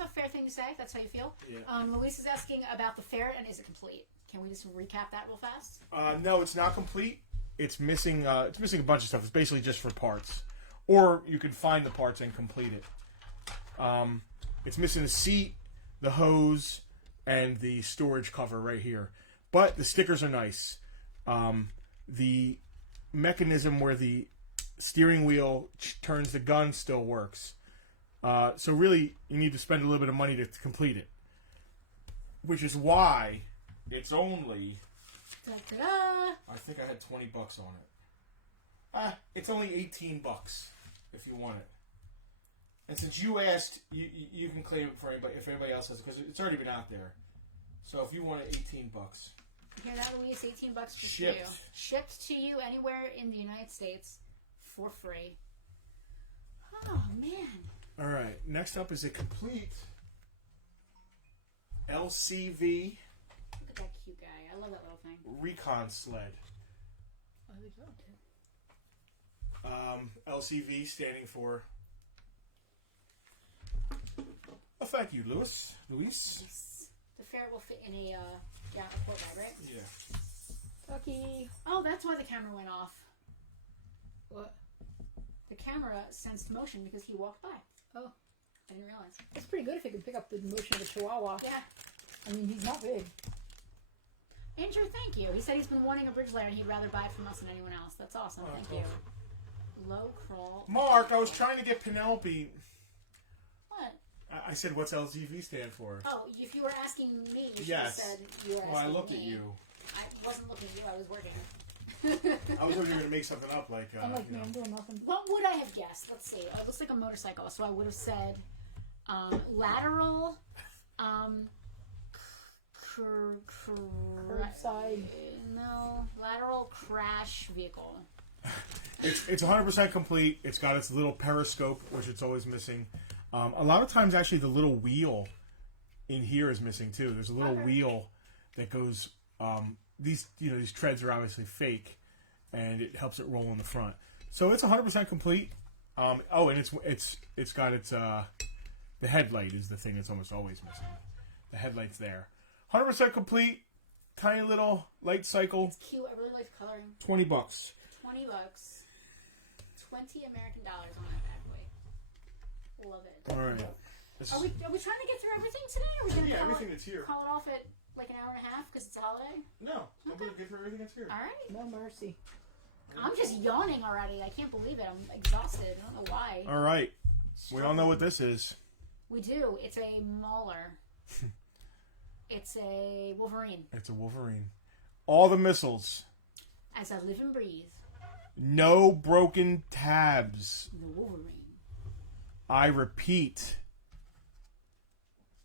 a fair thing to say. That's how you feel. Yeah. Luis is asking about the Ferret, and is it complete? Can we just recap that real fast? No, it's not complete. It's missing. It's missing a bunch of stuff. It's basically just for parts, or you can find the parts and complete it. It's missing the seat, the hose, and the storage cover right here. But the stickers are nice. The mechanism where the steering wheel turns the gun still works. So really, you need to spend a little bit of money to complete it. Which is why it's only... Da-da-da. I think I had $20 on it. It's only $18 if you want it. And since you asked, you can claim it for anybody if anybody else has it, because it's already been out there. So if you want it, $18. You hear that, Luis? $18 for Shipped. you. Shipped to you anywhere in the United States for free. Oh, man. All right. Next up is a complete LCV Look at that cute guy. I love that little thing. Recon Sled. Oh, we don't. LCV standing for... Oh, thank you, Luis. Yes. The Ferret will fit in a report bag, right? Yeah. Ducky. Oh, that's why the camera went off. What? The camera sensed motion because he walked by. Oh. I didn't realize. It's pretty good if he can pick up the motion of a chihuahua. Yeah. I mean, he's not big. Andrew, thank you. He said he's been wanting a bridge layer and he'd rather buy it from us than anyone else. That's awesome. Oh, Thank cool. you. Low crawl. Mark, I was trying to get Penelope. What? I said, what's LCV stand for? Oh, if you were asking me, you should Yes. have said you were asking me. Well, I looked at you. I wasn't looking at you. I was working. I was hoping you were going to make something up like... I'm like, you know. man, I'm doing nothing. What would I have guessed? Let's see. It looks like a motorcycle, so I would have said lateral, Curbside. no, lateral crash vehicle. It's 100% complete. It's got its little periscope, which it's always missing. A lot of times, actually, the little wheel in here is missing too. There's a little wheel that goes. These treads are obviously fake, and it helps it roll in the front. So it's 100% complete. And it's got its the headlight is the thing that's almost always missing. The headlight's there. 100% complete. Tiny little light cycle. It's cute. I really like the coloring. $20. $20. $20 American dollars on that bad boy. Love it. All right. Are we trying to get through everything today? Or are we going to Everything that's here. call it off at like an hour and a half because it's a holiday? No, I'm going to get through everything that's here. All right. No mercy. I'm just yawning already. I can't believe it. I'm exhausted. I don't know why. All right. We all know what this is. We do. It's a Mauler. It's a Wolverine. It's a Wolverine. All the missiles. As I live and breathe. No broken tabs. The Wolverine. I repeat.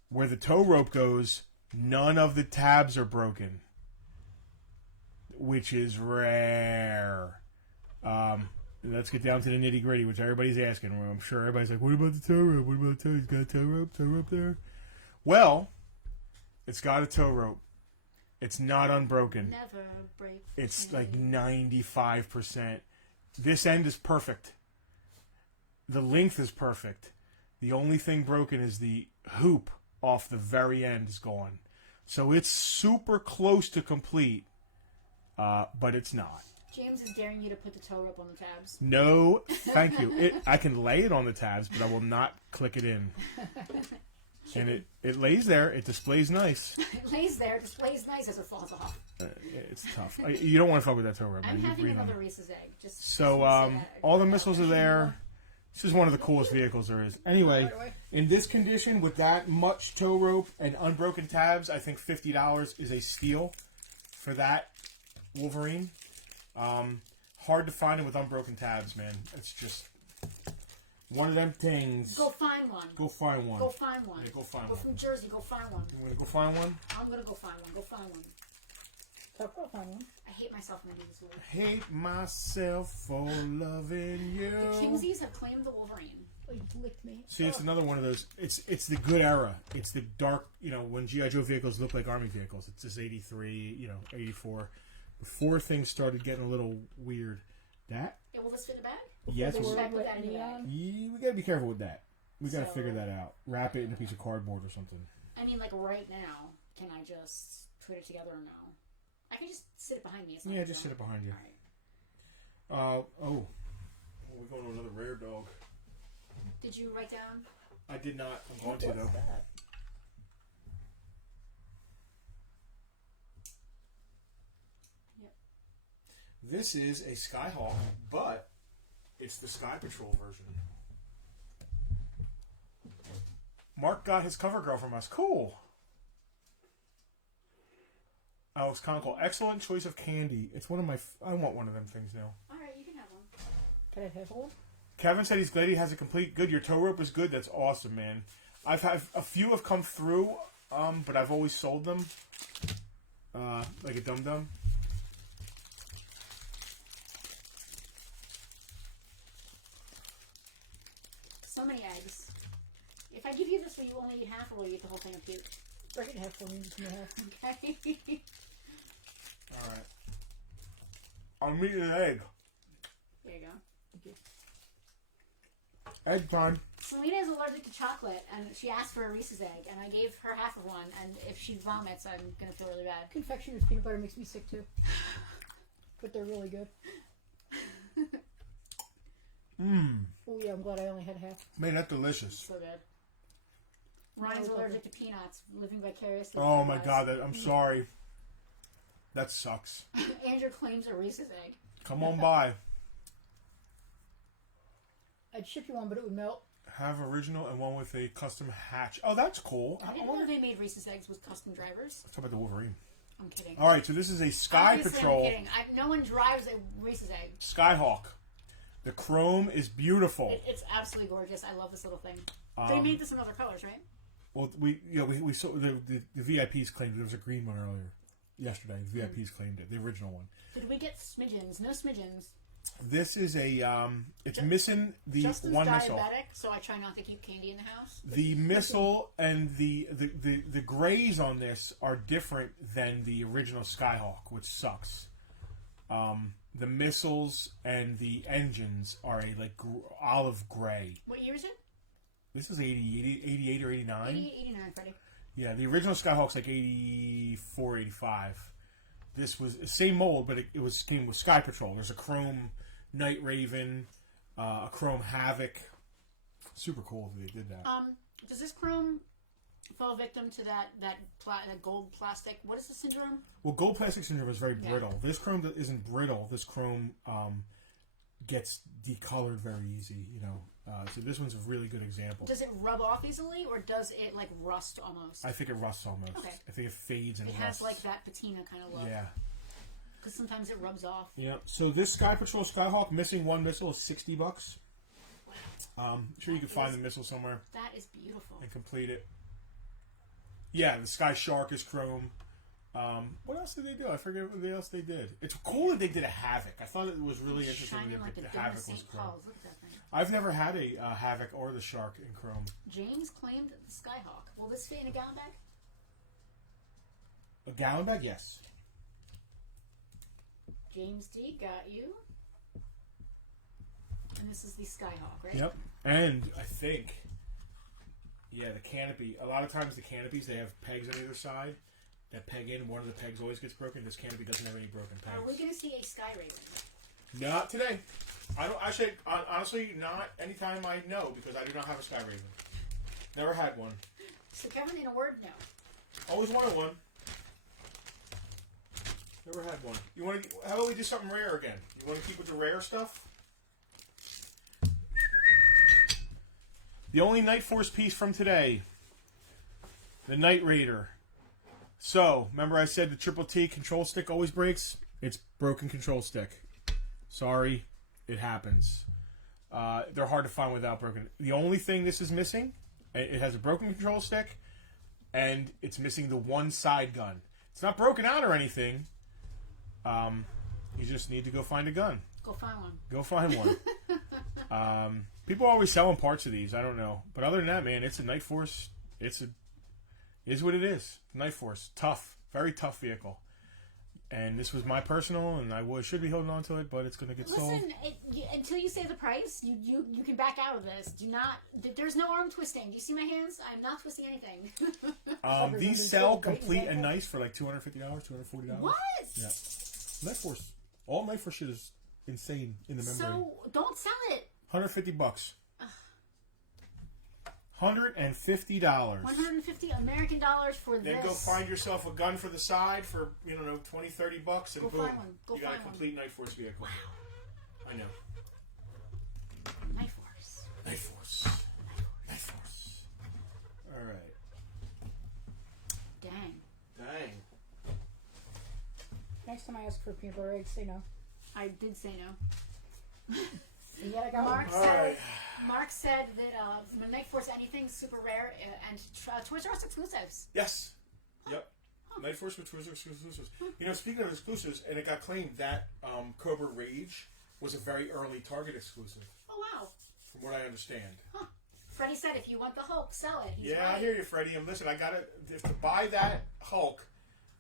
Where the tow rope goes, none of the tabs are broken. Which is rare. Let's get down to the nitty gritty, which everybody's asking. I'm sure everybody's like, what about the tow rope? What about the tow? He's got a tow rope there? Well, it's got a tow rope. It's not unbroken. Never break. It's like 95%. This end is perfect. The length is perfect. The only thing broken is the hoop off the very end is gone. So it's super close to complete, but it's not. James is daring you to put the tow rope on the tabs. No, thank you. I can lay it on the tabs, but I will not click it in. And it lays there. It displays nice. It lays there, displays nice as it falls off. It's tough. You don't want to fuck with that tow rope. I'm man. having another Reese's egg. So all the missiles are there. This is one of the coolest vehicles there is. Anyway, in this condition, with that much tow rope and unbroken tabs, I think $50 is a steal for that Wolverine. Hard to find it with unbroken tabs, man. It's just one of them things. Go find one. Go find one. Go find one. Yeah, go find We're one. from Jersey. Go find one. You want to go find one? I'm gonna go find one. Go find one. I'll find one. I hate myself when I do this word. Hate myself for loving you. The Kingsies have claimed the Wolverine. Oh, you licked me. See, it's another one of those. It's the good era. It's the dark, when G.I. Joe vehicles look like Army vehicles. It's this 83, 84. Before things started getting a little weird. That? Yeah, will this fit in the bag? Yes. Or should I put that in the bag? We got to be careful with that. We got to figure that out. Wrap it in a piece of cardboard or something. I mean, like right now, can I just put it together or no? I can just sit it behind me. Yeah, just sit it behind you. All right. We're going to another rare dog. Did you write down? I did not. I'm going to, though. That? Yep. This is a Skyhawk, but it's the Sky Patrol version. Mark got his Covergirl from us. Cool. Alex Conkle, excellent choice of candy. It's one of my... I want one of them things now. All right, you can have one. Can I have one? Kevin said he's glad he has a complete good. Your tow rope is good. That's awesome, man. I've had a few have come through, but I've always sold them. Like a dum-dum. So many eggs. If I give you this, will you only eat half or will you eat the whole thing of puke? Break it in half for me. Just in half. Okay. Alright. I'm eating an egg. There you go. Thank you. Egg time. Selena is allergic to chocolate, and she asked for a Reese's egg, and I gave her half of one, and if she vomits, I'm going to feel really bad. Confectioner's peanut butter makes me sick too. But they're really good. Mmm. Oh yeah, I'm glad I only had half. Man, that's delicious. So good. Ryan's allergic to peanuts, living vicariously. Oh my god, I'm sorry. That sucks. Andrew claims a Reese's egg. Come on by. I'd ship you one, but it would melt. Have original and one with a custom hatch. Oh, that's cool. I didn't know they made Reese's eggs with custom drivers. Let's talk about the Wolverine. I'm kidding. Alright, so this is a Sky Obviously, Patrol. I'm kidding. No one drives a Reese's egg. Skyhawk. The chrome is beautiful. It's absolutely gorgeous. I love this little thing. They made this in other colors, right? Well, we saw the VIPs claimed it. There was a green one earlier. Yesterday, the VIPs claimed it. The original one. Did we get smidgens? No smidgens. This is a, it's missing the Justin's one diabetic, missile. so I try not to keep candy in the house. The missile and the grays on this are different than the original Skyhawk, which sucks. The missiles and the engines are a olive gray. What year is it? This is 88 or 89? 89, Freddie. Yeah, the original Skyhawk's like 84, 85. This was the same mold, but it came with Sky Patrol. There's a chrome Night Raven, a chrome Havoc. Super cool that they did that. Does this chrome fall victim to that gold plastic? What is the syndrome? Well, gold plastic syndrome is very brittle. This chrome isn't brittle. This chrome gets decolored very easy. So this one's a really good example. Does it rub off easily, or does it rust almost? I think it rusts almost. Okay. I think it fades and it rusts. has that patina kind of look. Yeah. Because sometimes it rubs off. Yeah. So this Sky Patrol Skyhawk missing one missile is $60. I'm sure you can find the missile somewhere. That is beautiful. And complete it. Yeah, the Sky Shark is chrome. What else did they do? I forget what else they did. It's cool that they did a Havoc. I thought it was really interesting Shining like that a the dome Havoc of was St. chrome. Paul's. Look at that thing. I've never had a Havoc or the Shark in chrome. James claimed the Skyhawk. Will this fit in a gallon bag? A gallon bag? Yes. James D. got you. And this is the Skyhawk, right? Yep. And I think, the canopy. A lot of times the canopies, they have pegs on either side that peg in. One of the pegs always gets broken. This canopy doesn't have any broken pegs. Are we going to see a Sky Raven? Not today. I don't actually. Honestly, not anytime I know, because I do not have a Sky Raven. Never had one. So Kevin, in a word, no. Always wanted one. Never had one. You want to? How about we do something rare again? You want to keep with the rare stuff? The only Night Force piece from today. The Night Raider. So, remember I said the Triple T control stick always breaks? It's broken control stick. Sorry, it happens. They're hard to find without broken. The only thing this is missing, it has a broken control stick, and it's missing the one side gun. It's not broken out or anything. You just need to go find a gun. Go find one. Go find one. People are always selling parts of these. I don't know, but other than that, man, it's a Night Force. Is what it is. Night Force, tough, very tough vehicle. And this was my personal, and I should be holding on to it, but it's going to get sold. Listen, until you say the price, you can back out of this. Do not. There's no arm twisting. Do you see my hands? I'm not twisting anything. These sell complete and nice for like $250, $240. What? Yeah. Night Force. All Night Force shit is insane in the membrane. So don't sell it. $150. $150. $150 American dollars for then this. Go find yourself a gun for the side for, $20, $30, and Go boom. find one. You got a complete Night Force vehicle. Wow. I know. Night Force. Night Force. Night Force. Alright. Dang. Next time I ask for peanut butter eggs, say no. I did say no. And yet I got Mark one. said, Mark said that from Night Force, anything super rare and Toys R Us exclusives. Yes. Yep. Night Force with Toys R Us exclusives. Speaking of exclusives, and it got claimed that Cobra Rage was a very early Target exclusive. Oh, wow. From what I understand. Huh. Freddie said, if you want the Hulk, sell it. He's Yeah, right. I hear you, Freddie. And listen, to buy that Hulk,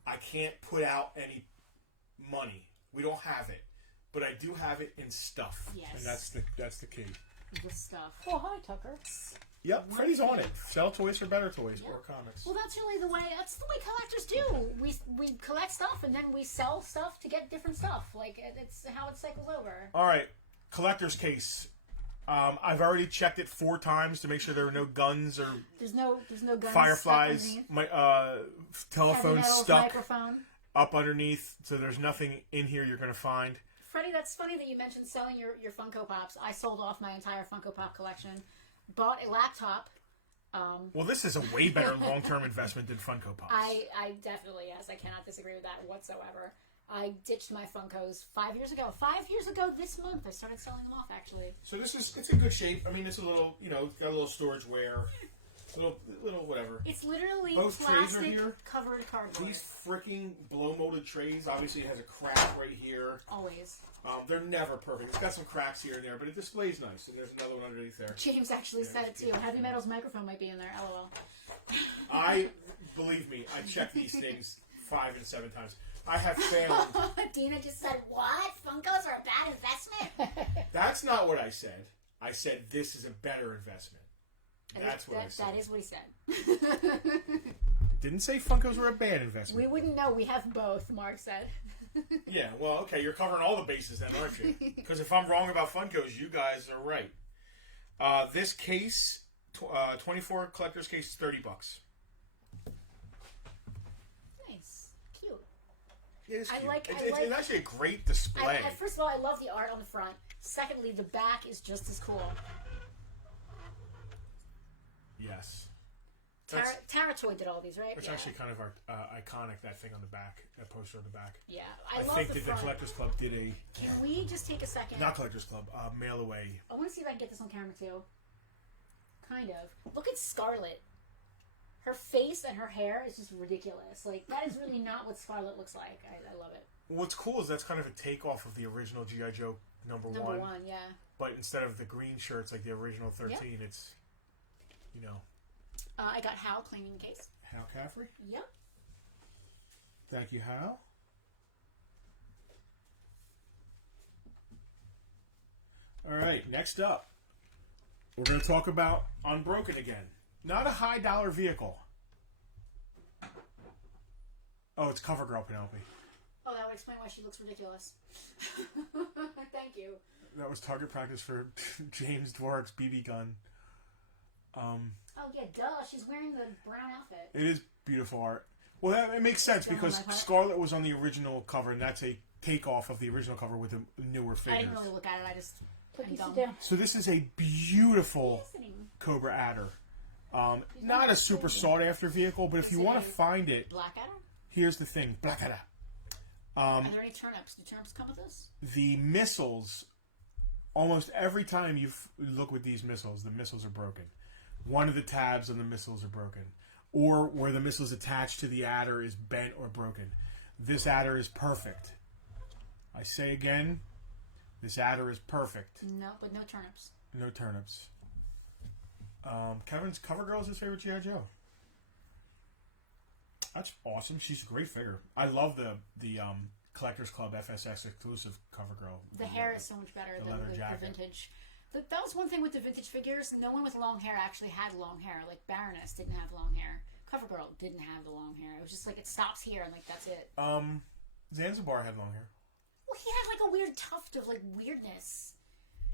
I can't put out any money. We don't have it. But I do have it in stuff. Yes. And that's the key. The stuff. Oh, hi, Tucker. Yep, Freddie's on it. Sell toys for better toys or comics. Well, that's the way collectors do. We collect stuff and then we sell stuff to get different stuff. Like, it's how it cycles over. All right, collector's case. I've already checked it 4 times to make sure there are no guns or There's no guns. fireflies. My telephone stuck microphone. up underneath, so there's nothing in here you're going to find. Freddie, that's funny that you mentioned selling your Funko Pops. I sold off my entire Funko Pop collection. Bought a laptop. Well, this is a way better long-term investment than Funko Pops. I definitely, yes. I cannot disagree with that whatsoever. I ditched my Funkos 5 years ago. 5 years ago this month, I started selling them off, actually. So it's in good shape. I mean, it's a little, it's got a little storage wear. Little whatever. It's literally Both trays are here. Covered cardboard. These freaking blow-molded trays, obviously it has a crack right here. Always. They're never perfect. It's got some cracks here and there, but it displays nice. And there's another one underneath there. James actually said it too. Heavy Metal's microphone might be in there. LOL. Believe me, I check these things 5 and 7 times. I have found... Dina just said, what? Funkos are a bad investment? That's not what I said. I said this is a better investment. That's what I said. That is what he said. Didn't say Funkos were a bad investment. We wouldn't know. We have both, Mark said. Yeah, well, okay, you're covering all the bases then, aren't you? Because if I'm wrong about Funkos, you guys are right. This case, 24 collector's case, is $30. Nice. Cute. It is cute. It's it's actually a great display. First of all, I love the art on the front. Secondly, the back is just as cool. Yes. Taratoid did all these, right? It's actually kind of iconic, that thing on the back, that poster on the back. Yeah, I love think the that front. the Collectors Club did a... Can we just take a second? Not Collectors Club, Mail Away. I want to see if I can get this on camera too. Kind of. Look at Scarlet. Her face and her hair is just ridiculous. Like, that is really not what Scarlet looks like. I love it. What's cool is that's kind of a takeoff of the original G.I. Joe number one. Number one, yeah. But instead of the green shirts like the original 13, it's, I got Hal cleaning the case. Hal Caffrey? Yep. Thank you, Hal. All right, next up, we're going to talk about Unbroken again. Not a high dollar vehicle. Oh, it's Covergirl Penelope. Oh, that would explain why she looks ridiculous. Thank you. That was target practice for James Dvorak's BB gun. Oh, yeah, duh. She's wearing the brown outfit. It is beautiful art. Well, it makes sense because Scarlet was on the original cover, and that's a takeoff of the original cover with the newer figures. I didn't really look at it. I just... So this is a beautiful Cobra Adder. Not a super sought-after vehicle, but if you want to find it... Blackadder? Here's the thing. Blackadder. Are there any turnips? Do turnips come with this? The missiles... Almost every time you look with these missiles, the missiles are broken. One of the tabs on the missiles are broken. Or where the missiles attached to the adder is bent or broken. This adder is perfect. I say again, this adder is perfect. No, but no turnips. No turnips. Kevin's Covergirl is his favorite G.I. Joe. That's awesome. She's a great figure. I love the Collectors Club FSX exclusive Covergirl. The hair is so much better than the vintage. That was one thing with the vintage figures. No one with long hair actually had long hair. Like Baroness didn't have long hair. Covergirl didn't have the long hair. It was just like it stops here and like that's it. Zanzibar had long hair. Well, he had like a weird tuft of like weirdness.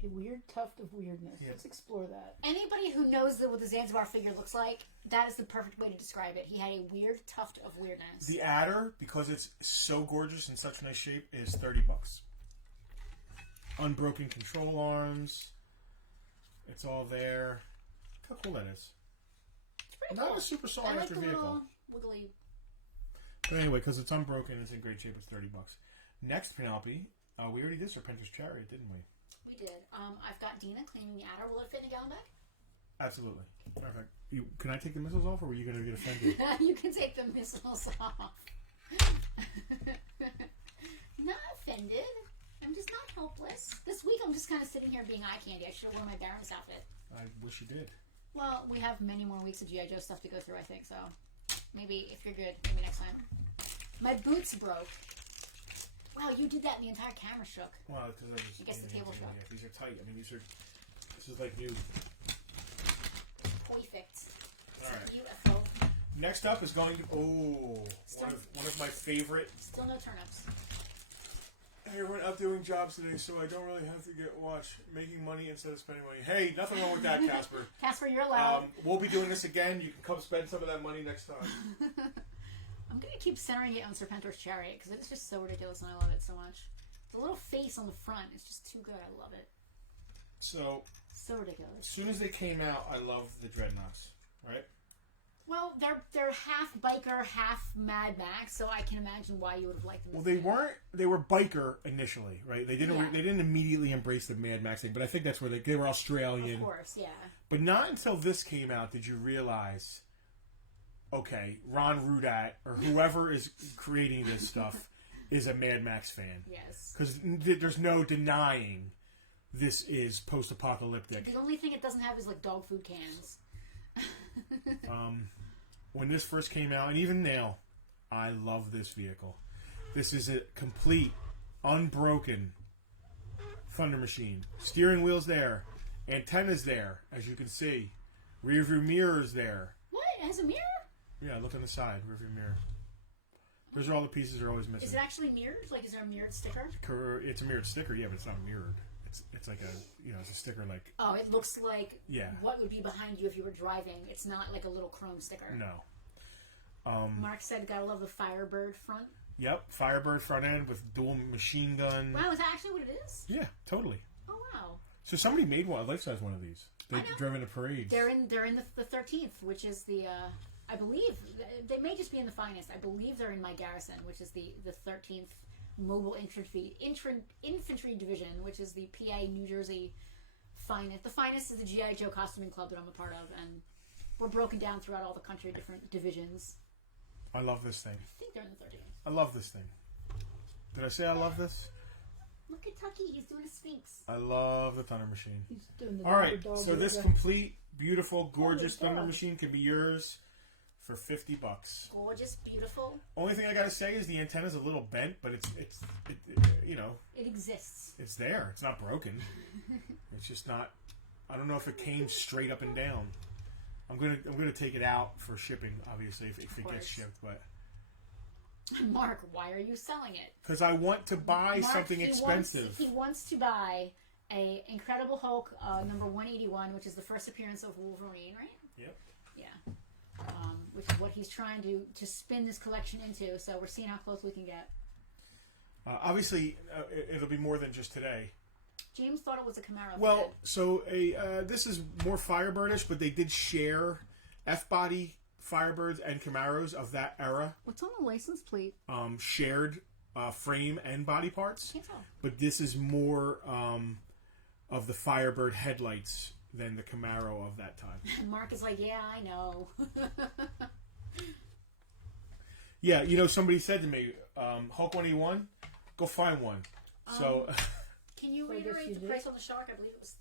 A weird tuft of weirdness. Yep. Let's explore that. Anybody who knows what the Zanzibar figure looks like, that is the perfect way to describe it. He had a weird tuft of weirdness. The Adder, because it's so gorgeous in such nice shape, is $30. Unbroken control arms. It's all there. Look how cool that is. It's pretty Not cool. a super sought I like after the vehicle. little wiggly. But anyway, because it's unbroken, it's in great shape, it's $30. Next, Penelope. We already did Serpenter's Chariot, didn't we? We did. I've got Dina cleaning the Adder. Will it fit in a gallon bag? Absolutely. Perfect. Can I take the missiles off, or were you going to get offended? You can take the missiles off. Not offended. I'm just not helpless. This week I'm just kind of sitting here being eye candy. I should have worn my Baroness outfit. I wish you did. Well, we have many more weeks of G.I. Joe stuff to go through, I think, so maybe if you're good, maybe next time. My boots broke. Wow, you did that and the entire camera shook. Well, because I guess the table shook. Yeah, these are tight. I mean, this is like new. Perfect. All right. Beautiful. Next up is going to one of my favorite. Still no turnips. Hey, we're out doing jobs today, so I don't really have to watch making money instead of spending money. Hey, nothing wrong with that, Casper. Casper, you're allowed. We'll be doing this again. You can come spend some of that money next time. I'm going to keep centering it on Serpenter's Chariot because it's just so ridiculous and I love it so much. The little face on the front is just too good. I love it. So ridiculous. As soon as they came out, I loved the Dreadnoughts, right? Well, they're half biker, half Mad Max, so I can imagine why you would have liked them. Well, they weren't. They were biker initially, right? They didn't. Yeah. They didn't immediately embrace the Mad Max thing, but I think that's where they were Australian. Of course, yeah. But not until this came out did you realize, okay, Ron Rudat or whoever is creating this stuff is a Mad Max fan. Yes. Because there's no denying this is post-apocalyptic. The only thing it doesn't have is like dog food cans. When this first came out, and even now, I love this vehicle. This is a complete, unbroken Thunder Machine. Steering wheel's there. Antenna's there, as you can see. Rear view mirror's there. What? It has a mirror? Yeah, look on the side. Rear view mirror. Those are all the pieces that are always missing. Is it actually mirrored? Like, is there a mirrored sticker? It's a mirrored sticker, yeah, but it's not mirrored. It's like it's a sticker like... Oh, it looks like yeah. What would be behind you if you were driving. It's not like a little chrome sticker. No. Mark said, gotta love the Firebird front. Yep, Firebird front end with dual machine gun. Wow, is that actually what it is? Yeah, totally. Oh, wow. So somebody made a life-size one of these. They drove into parades. They're in the 13th, which is the... I believe, they may just be in the finest. I believe they're in my garrison, which is the 13th Mobile Infantry Division, which is the PA, New Jersey finest. The finest is the G.I. Joe Costuming Club that I'm a part of, and we're broken down throughout all the country, different divisions. I love this thing. I think they're in the 13th. I love this thing. Did I say I love this? Look at Tucky, he's doing a Sphinx. I love the Thunder Machine. He's doing the Alright, so this complete, beautiful, gorgeous Thunder Machine can be yours for $50. Gorgeous, beautiful. Only thing I gotta say is the antenna's a little bent, but it it exists. It's there. It's not broken. It's just not. I don't know if it came straight up and down. I'm gonna take it out for shipping, obviously, if it gets shipped. But Mark, why are you selling it? Because I want to buy something expensive. He wants to buy a Incredible Hulk number 181, which is the first appearance of Wolverine, right? Yep. Yeah. Which is what he's trying to spin this collection into. So we're seeing how close we can get. Obviously, it'll be more than just today. James thought it was a Camaro. Well, so this is more Firebirdish, but they did share F-body Firebirds and Camaros of that era. What's on the license plate? Shared frame and body parts. Can't tell. But this is more of the Firebird headlights than the Camaro of that time. Mark is like, yeah, I know. Yeah, somebody said to me, Hulk 181, go find one. So can you reiterate the price on the Shark? I believe it was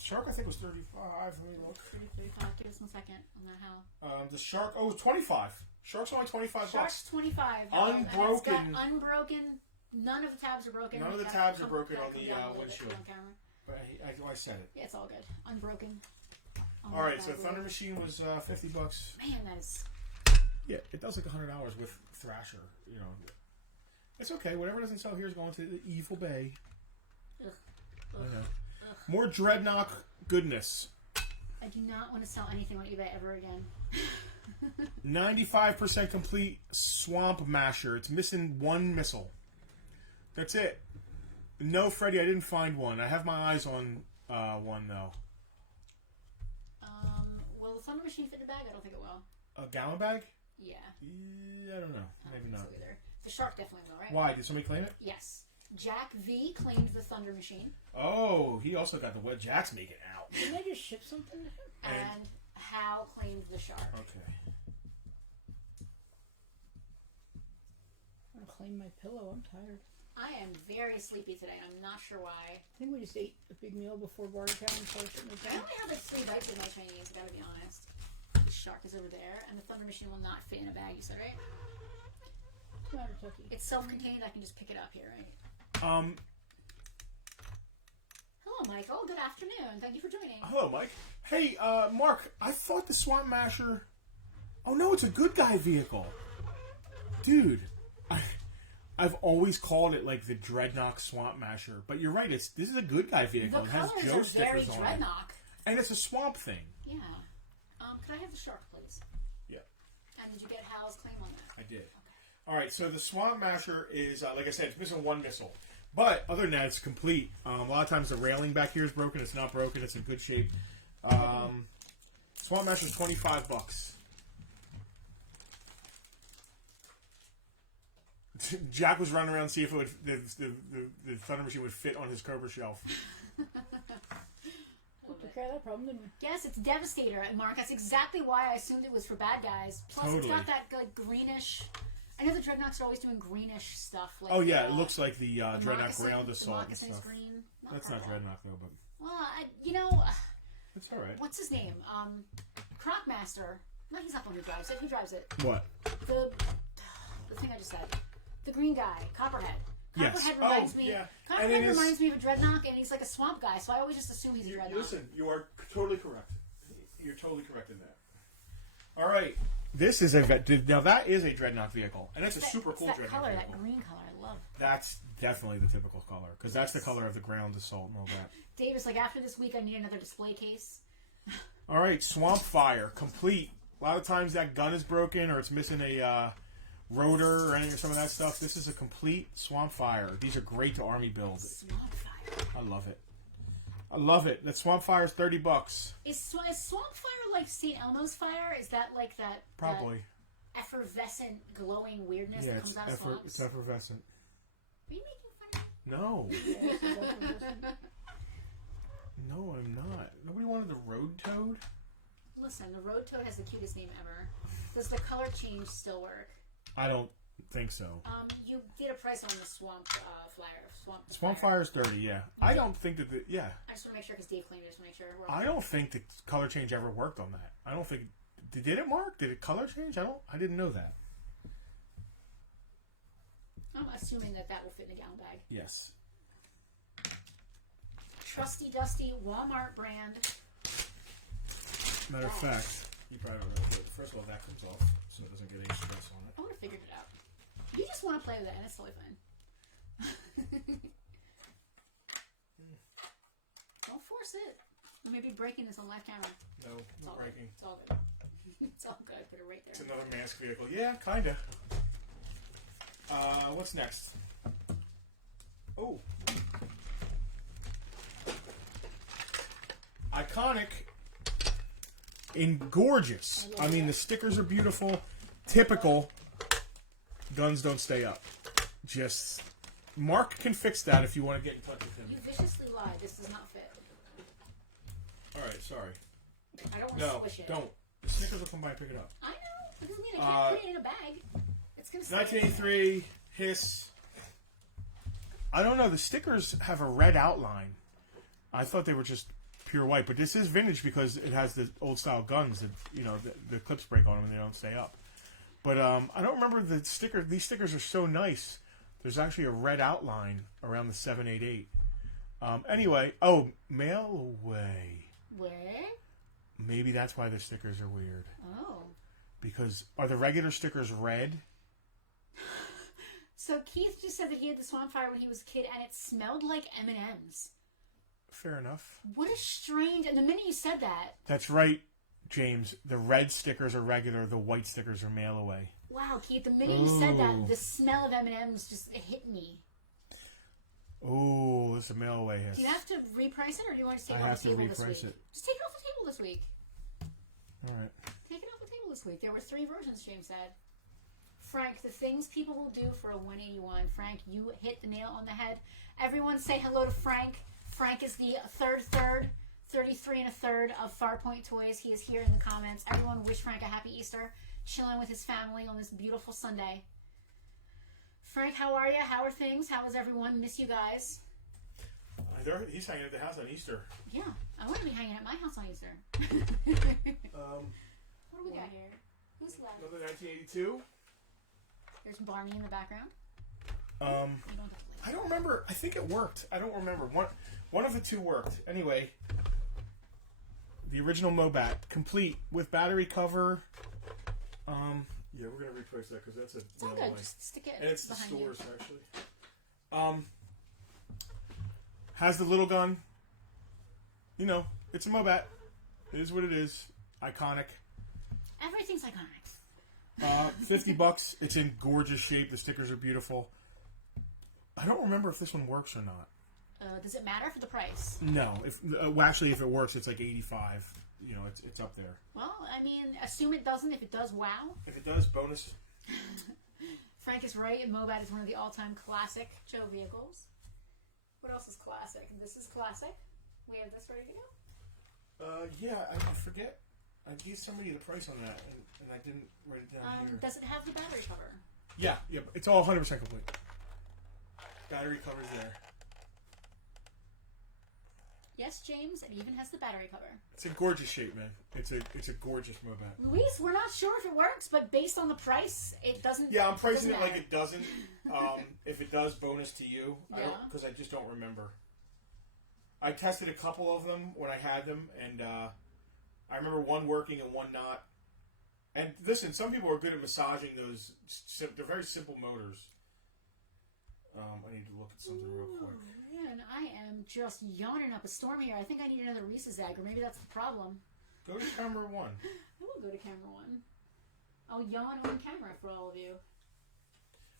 Shark, I think, was 35. Let me look. 35. Give us 1 second on that how. The Shark, 25. Shark's only 25 bucks. Shark's 25. Unbroken. And it's got unbroken. None of the tabs are broken. None of the tabs are broken on the windshield. On camera. But I said it. Yeah, it's all good. Unbroken. All right, so Thunder Machine was 50 bucks. Man, that is. Yeah, it does like $100 with Thrasher. You know, it's okay. Whatever doesn't sell here is going to the Evil Bay. Ugh. I know. More Dreadnought goodness. I do not want to sell anything on eBay ever again. 95% complete Swamp Masher. It's missing one missile. That's it. No, Freddy, I didn't find one. I have my eyes on one, though. Will the Thunder Machine fit in the bag? I don't think it will. A gallon bag? Yeah. I don't know. Maybe not. So either. The Shark definitely will, right? Why? Did somebody claim it? Yes. Jack V claimed the Thunder Machine. Oh, he also got the what Jack's making out. Didn't I just ship something to him? And Hal claimed the Shark. Okay. I'm gonna claim my pillow. I'm tired. I am very sleepy today. I'm not sure why. I think we just ate a big meal before Bartertown and started shutting it I down. only have like 3 bites of my Chinese, I gotta be honest. The Shark is over there, and the Thunder Machine will not fit in a bag, you said, right? What's the matter, Tucky? It's self-contained, I can just pick it up here, right? Hello, Michael. Good afternoon. Thank you for joining. Hello, Mike. Hey, Mark, I thought the Swamp Masher... Oh, no, it's a good guy vehicle. Dude, I've always called it, like, the Dreadnought Swamp Masher. But you're right, this is a good guy vehicle. The It has colors Joe are very stickers on it. Dreadnought. And it's a swamp thing. Yeah. Could I have the Shark, please? Yeah. And did you get Hal's claim on that? I did. All right, so the Swamp Masher is, like I said, it's missing one missile. But other than that, it's complete. A lot of times the railing back here is broken. It's not broken. It's in good shape. Swamp Masher is 25 bucks. Jack was running around to see if it would, the Thunder Machine would fit on his Cobra shelf. Took care of that problem, didn't we? Yes, it's Devastator, Mark. That's exactly why I assumed it was for bad guys. Plus, It's got that good greenish... I know the Dreadnoughts are always doing greenish stuff. Like oh, yeah, it looks like the Dreadnought Ground Assault and stuff. Green. That's not Dreadnought, though, but... Well, it's all right. What's his name? Crocmaster. No, he's not the one who drives it. Who drives it? What? The thing I just said. The green guy. Copperhead. Yes. Copperhead reminds me. Yeah. Copperhead reminds me of a Dreadnought, and he's like a swamp guy, so I always just assume he's a Dreadnought. Listen, you are totally correct. You're totally correct in that. All right. This is now that is a Dreadnought vehicle, and it's a super cool Dreadnought color, vehicle. that green color, I love. That's definitely the typical color, because that's the color of the ground assault and all that. Davis, like after this week, I need another display case. All right, Swamp Fire, complete. A lot of times that gun is broken or it's missing a rotor or any or some of that stuff. This is a complete Swamp Fire. These are great to army build. Swamp Fire. I love it. I love it. That Swamp Fire is $30. Is Swamp Fire like St. Elmo's fire? Is that like that? Probably. That effervescent, glowing weirdness that comes out of swamps? It's effervescent. Are you making fun of No. No, I'm not. Nobody wanted the Road Toad? Listen, the Road Toad has the cutest name ever. Does the color change still work? I don't think so. You did a price on the Swamp Swamp Fire is 30, yeah. I don't think that yeah. I just want to make sure, because Dave claimed it, just to make sure. I don't think the color change ever worked on that. I don't think... Did it, Mark? Did it color change? I didn't know that. I'm assuming that will fit in a gallon bag. Yes. Trusty Dusty Walmart brand. Matter of fact, you probably don't know, but first of all, that comes off, so it doesn't get any stress on it. I would have figured it out. You just want to play with it, and it's totally fine. Don't force it. You may be breaking this on live camera. No, not breaking. It's all good. It's all good. Put it right there. It's another mask vehicle. Yeah, kinda. What's next? Oh. Iconic and gorgeous. I mean, the stickers are beautiful. Typical. Guns don't stay up. Just Mark can fix that if you want to get in touch with him. You viciously lied. This does not fit. All right, sorry. I don't want to squish it. Don't. The stickers will come by and pick it up. I know. It doesn't mean I can't put it in a bag. It's gonna stay. 1983 Hiss. I don't know. The stickers have a red outline. I thought they were just pure white, but this is vintage because it has the old style guns that the clips break on them and they don't stay up. But I don't remember the sticker. These stickers are so nice. There's actually a red outline around the 788. Anyway, mail away. Where? Maybe that's why the stickers are weird. Oh. Because are the regular stickers red? So Keith just said that he had the swamp fire when he was a kid, and it smelled like M&Ms. Fair enough. What a strange... And the minute you said that... That's right, James. The red stickers are regular. The white stickers are mail away. Wow, Keith, the minute you said that, the smell of M&Ms just hit me. Oh, this is a mail away hiss. Do you have to reprice it, or do you want to take it I off the have table to this reprice week? it. Just take it off the table this week. All right. Take it off the table this week. There were 3 versions, James said. Frank, the things people will do for a 181. Frank, you hit the nail on the head. Everyone say hello to Frank. Frank is the third, 33 1/3 of Farpoint Toys. He is here in the comments. Everyone wish Frank a happy Easter. Chilling with his family on this beautiful Sunday. Frank, how are you? How are things? How is everyone? Miss you guys. He's hanging at the house on Easter. Yeah, I want to be hanging at my house on Easter. What do we got here? Who's left? Another 1982. There's Barney in the background. I don't remember. I think it worked. I don't remember. One of the two worked. Anyway, the original Mobat, complete with battery cover. Yeah, we're gonna replace that because that's a. It's all good. Just stick it. And it's the behind stores actually. Has the little gun. It's a Mobat. It is what it is. Iconic. Everything's iconic. $50. It's in gorgeous shape. The stickers are beautiful. I don't remember if this one works or not. Does it matter for the price? No. If it works, it's like 85. It's up there. Well, I mean, assume it doesn't. If it does, wow. If it does, bonus. Frank is right. Mobat is one of the all-time classic Joe vehicles. What else is classic? This is classic. We have this ready to go. Yeah, I forget. I gave somebody the price on that, and I didn't write it down here. Does it have the battery cover? Yeah, it's all 100% complete. Battery cover's there. Yes, James, it even has the battery cover. It's in gorgeous shape, man. It's a gorgeous Mobat. Luis, we're not sure if it works, but based on the price, it doesn't. Yeah, I'm pricing it like it doesn't. If it does, bonus to you. Yeah. Because I just don't remember. I tested a couple of them when I had them, and I remember one working and one not. And listen, some people are good at massaging those. They're very simple motors. I need to look at something real quick. Man, I am just yawning up a storm here. I think I need another Reese's egg, or maybe that's the problem. Go to camera 1. I will go to camera 1. I'll yawn on camera for all of you.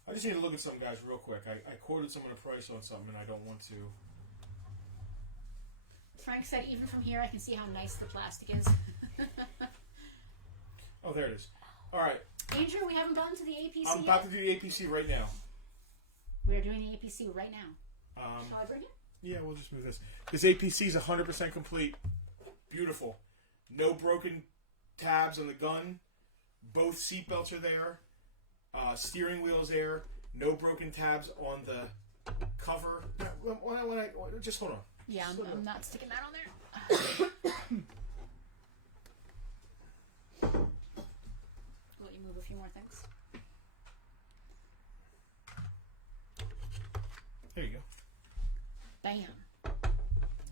I just need to look at something, guys, real quick. I quoted someone a price on something, and I don't want to. Frank said, even from here, I can see how nice the plastic is. Oh, there it is. All right. Andrew, we haven't gotten to the APC I'm about to do the APC right now. We are doing the APC right now. Shall I bring it? Yeah, we'll just move this. This APC is 100% complete. Beautiful. No broken tabs on the gun. Both seatbelts are there. Steering wheel's there. No broken tabs on the cover. Just hold on. Yeah, I'm not sticking that on there. Let you move a few more things. There you go. Bam.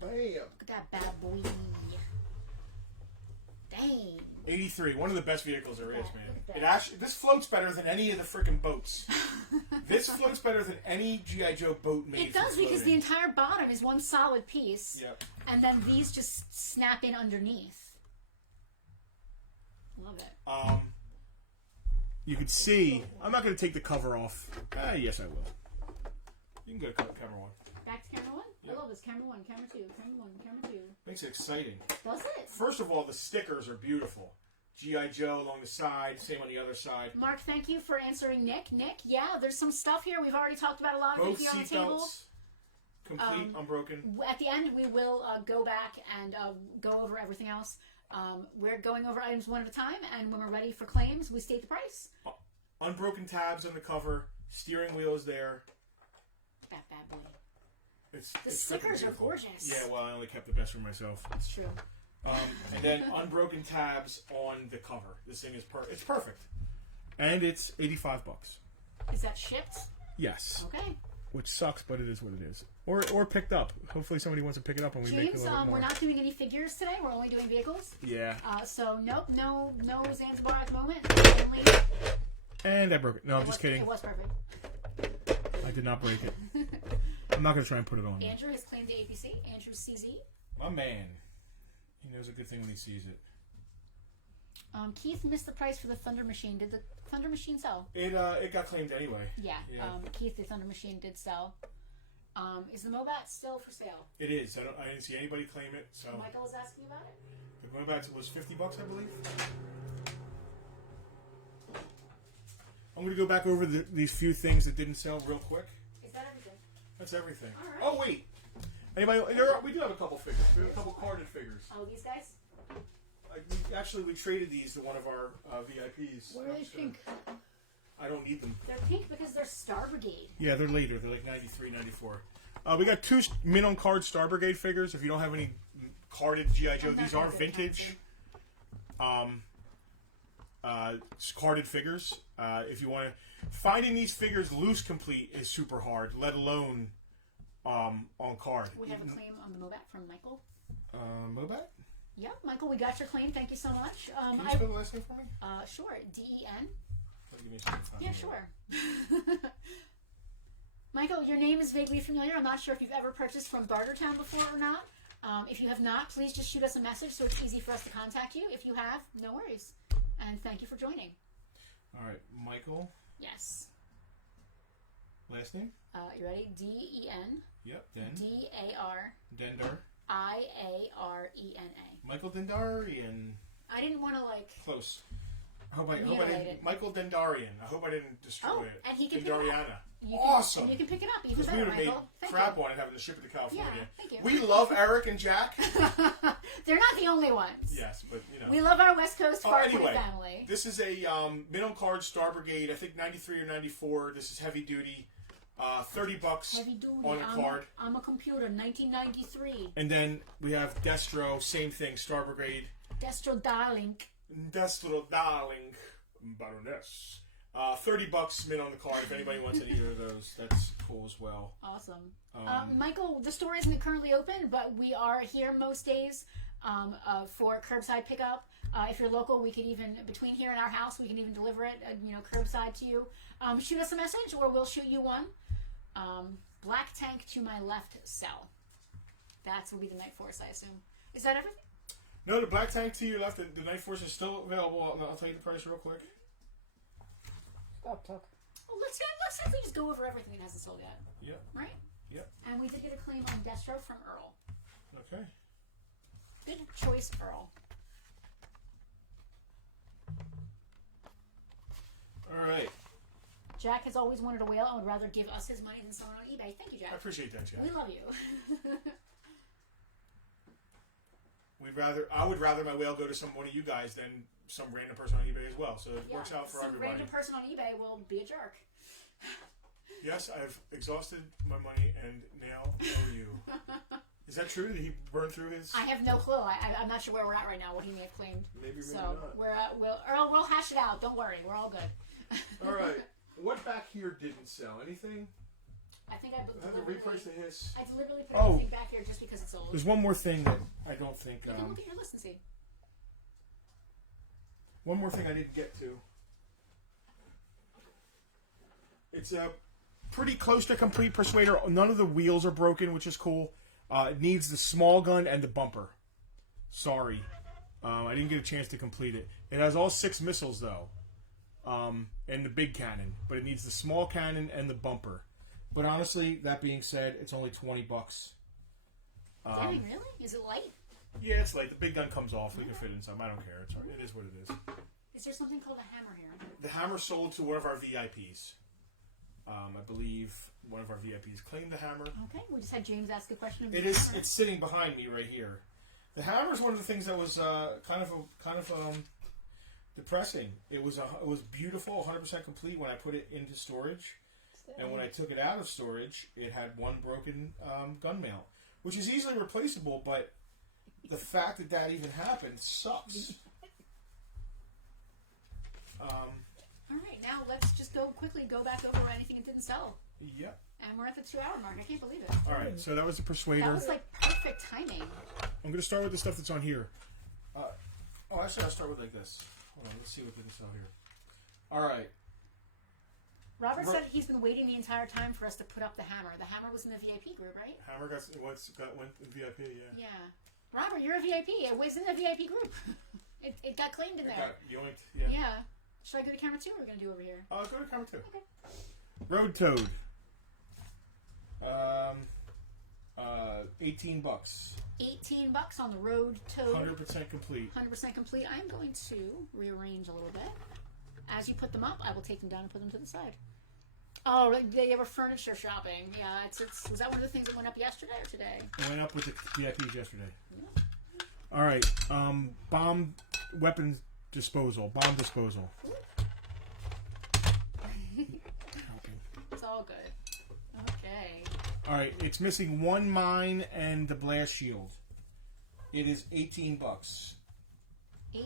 Bam. Look at that bad boy. Dang. 83. One of the best vehicles there is, man. This floats better than any of the freaking boats. This floats better than any G.I. Joe boat made. It does because the entire bottom is one solid piece. Yep. And then these just snap in underneath. Love it. You can see. I'm not going to take the cover off. Yes, I will. You can go to camera 1. Back to camera 1? Yep. I love this. Camera 1, camera 2, camera 1, camera 2. Makes it exciting. Does it? First of all, the stickers are beautiful. G.I. Joe along the side, same on the other side. Mark, thank you for answering Nick. Nick, yeah, there's some stuff here. We've already talked about a lot of it Both here on the table. seatbelts, complete, unbroken. At the end, we will go back and go over everything else. We're going over items one at a time, and when we're ready for claims, we state the price. Unbroken tabs on the cover. Steering wheel is there. That bad boy. The stickers are gorgeous. Yeah, well, I only kept the best for myself. That's true. And then unbroken tabs on the cover. This thing is it's perfect, and it's $85. Is that shipped? Yes. Okay. Which sucks, but it is what it is. Or picked up. Hopefully somebody wants to pick it up and we make it a little bit more. We're not doing any figures today. We're only doing vehicles. Yeah. So nope, no Zanzibar at the moment. And I broke it. No, I'm just kidding. It was perfect. I did not break it. I'm not going to try and put it on. Andrew has claimed the APC. Andrew CZ. My man. He knows a good thing when he sees it. Keith missed the price for the Thunder Machine. Did the Thunder Machine sell? It got claimed anyway. Yeah. Keith, the Thunder Machine did sell. Is the Mobat still for sale? It is. I didn't see anybody claim it. So Michael was asking about it. The Mobat was $50, I believe. I'm going to go back over these few things that didn't sell real quick. Is that everything? That's everything. All right. Oh wait. Anybody? We do have a couple figures. We have a couple carded figures. Oh, these guys? We traded these to one of our VIPs. What are they pink? I don't need them. They're pink because they're Star Brigade. Yeah, they're later. They're like 93, 94. We got 2 mint on card Star Brigade figures. If you don't have any carded G.I. Joe, these are vintage. Carded figures. If you want to, finding these figures loose complete is super hard. Let alone on card. We have a claim on the Mobat from Michael. Mobat? Yeah, Michael, we got your claim. Thank you so much. Can you spell the last name for me? Sure. D-E-N. Give me a second time. Yeah, sure. Michael, your name is vaguely familiar. I'm not sure if you've ever purchased from Bartertown before or not. If you have not, please just shoot us a message so it's easy for us to contact you. If you have, no worries. And thank you for joining. All right, Michael. Yes. Last name? You ready? D-E-N. Yep, then. D-A-R. Dendar. I-A-R-E-N-A. Michael Dendarian. I didn't want to, Close. I hope I didn't. Michael Dendarian. I hope I didn't destroy it. And he can Dendariana. Awesome. And you can pick it up even better, we would have made Michael. crap on it having to ship it to California. Yeah, thank you. We love Eric and Jack. They're not the only ones. Yes, but we love our West Coast Farpoint family. This is a minimum card Star Brigade. I think 93 or 94. This is heavy duty. $30 on a card. I'm a computer. 1993. And then we have Destro. Same thing. Star Brigade. Destro Darling. Baroness. $30 mint on the card. If anybody wants any of those, that's cool as well. Awesome. Michael, the store isn't currently open, but we are here most days for curbside pickup. If you're local, we could even, between here and our house, we can even deliver it, curbside to you. Shoot us a message or we'll shoot you one. Black Tank to my left cell. That will be the Night Force, I assume. Is that everything? No, the Black Tank to your left, the Night Force is still available. I'll tell you the price real quick. Stop talk. Well, let's simply just go over everything that hasn't sold yet. Yep. Right? Yep. And we did get a claim on Destro from Earl. Okay. Good choice, Earl. All right. Jack has always wanted a whale and would rather give us his money than someone on eBay. Thank you, Jack. I appreciate that, Jack. We love you. I would rather my whale go to one of you guys than some random person on eBay as well. So it works out for everybody. Some random person on eBay will be a jerk. Yes, I've exhausted my money and now owe you. Is that true? Did he burn through his? I have no clue. I'm not sure where we're at right now. What he may have claimed. Maybe not. We'll hash it out. Don't worry. We're all good. All right. What back here didn't sell? Anything? I think I had to reprice the hiss. I deliberately put everything back here just because it's old. There's one more thing that I don't think. You can look at your list and see. One more thing I didn't get to. It's pretty close to complete Persuader. None of the wheels are broken, which is cool. It needs the small gun and the bumper. Sorry. I didn't get a chance to complete it. It has all 6 missiles, though. And the big cannon. But it needs the small cannon and the bumper. But honestly, that being said, it's only $20. Dang, really? Is it light? Yeah, it's light. The big gun comes off. We can fit in some. I don't care. It is what it is. Is there something called a hammer here? The hammer sold to one of our VIPs. I believe one of our VIPs claimed the hammer. Okay, we just had James ask a question. It's sitting behind me right here. The hammer is one of the things that was kind of depressing. It was beautiful, 100% complete when I put it into storage, And when I took it out of storage, it had one broken gun mount, which is easily replaceable, but the fact that that even happened sucks. All right, now let's just go back over anything it didn't sell. Yep. And we're at the 2-hour mark. I can't believe it. All right, so that was the Persuader. That was like perfect timing. I'm going to start with the stuff that's on here. Actually, I'll start with like this. Hold on, let's see what we can sell here. All right. Robert said he's been waiting the entire time for us to put up the hammer. The hammer was in the VIP group, right? Hammer went in VIP, yeah. Yeah. Robert, you're a VIP. It was in the VIP group. it got claimed in there. It got yoinked, yeah. Yeah. Should I go to camera 2 or are we going to do over here? Go to camera 2. Okay. Road Toad. $18. $18 on the Road Toad. 100% complete. 100% complete. I'm going to rearrange a little bit. As you put them up, I will take them down and put them to the side. Oh, they were furniture shopping. Yeah, was that one of the things that went up yesterday or today? It went up with the VIPs yesterday. Yeah. All right. Bomb weapons disposal. Bomb disposal. It's all good. Okay. All right. It's missing one mine and the blast shield. It is $18. $18?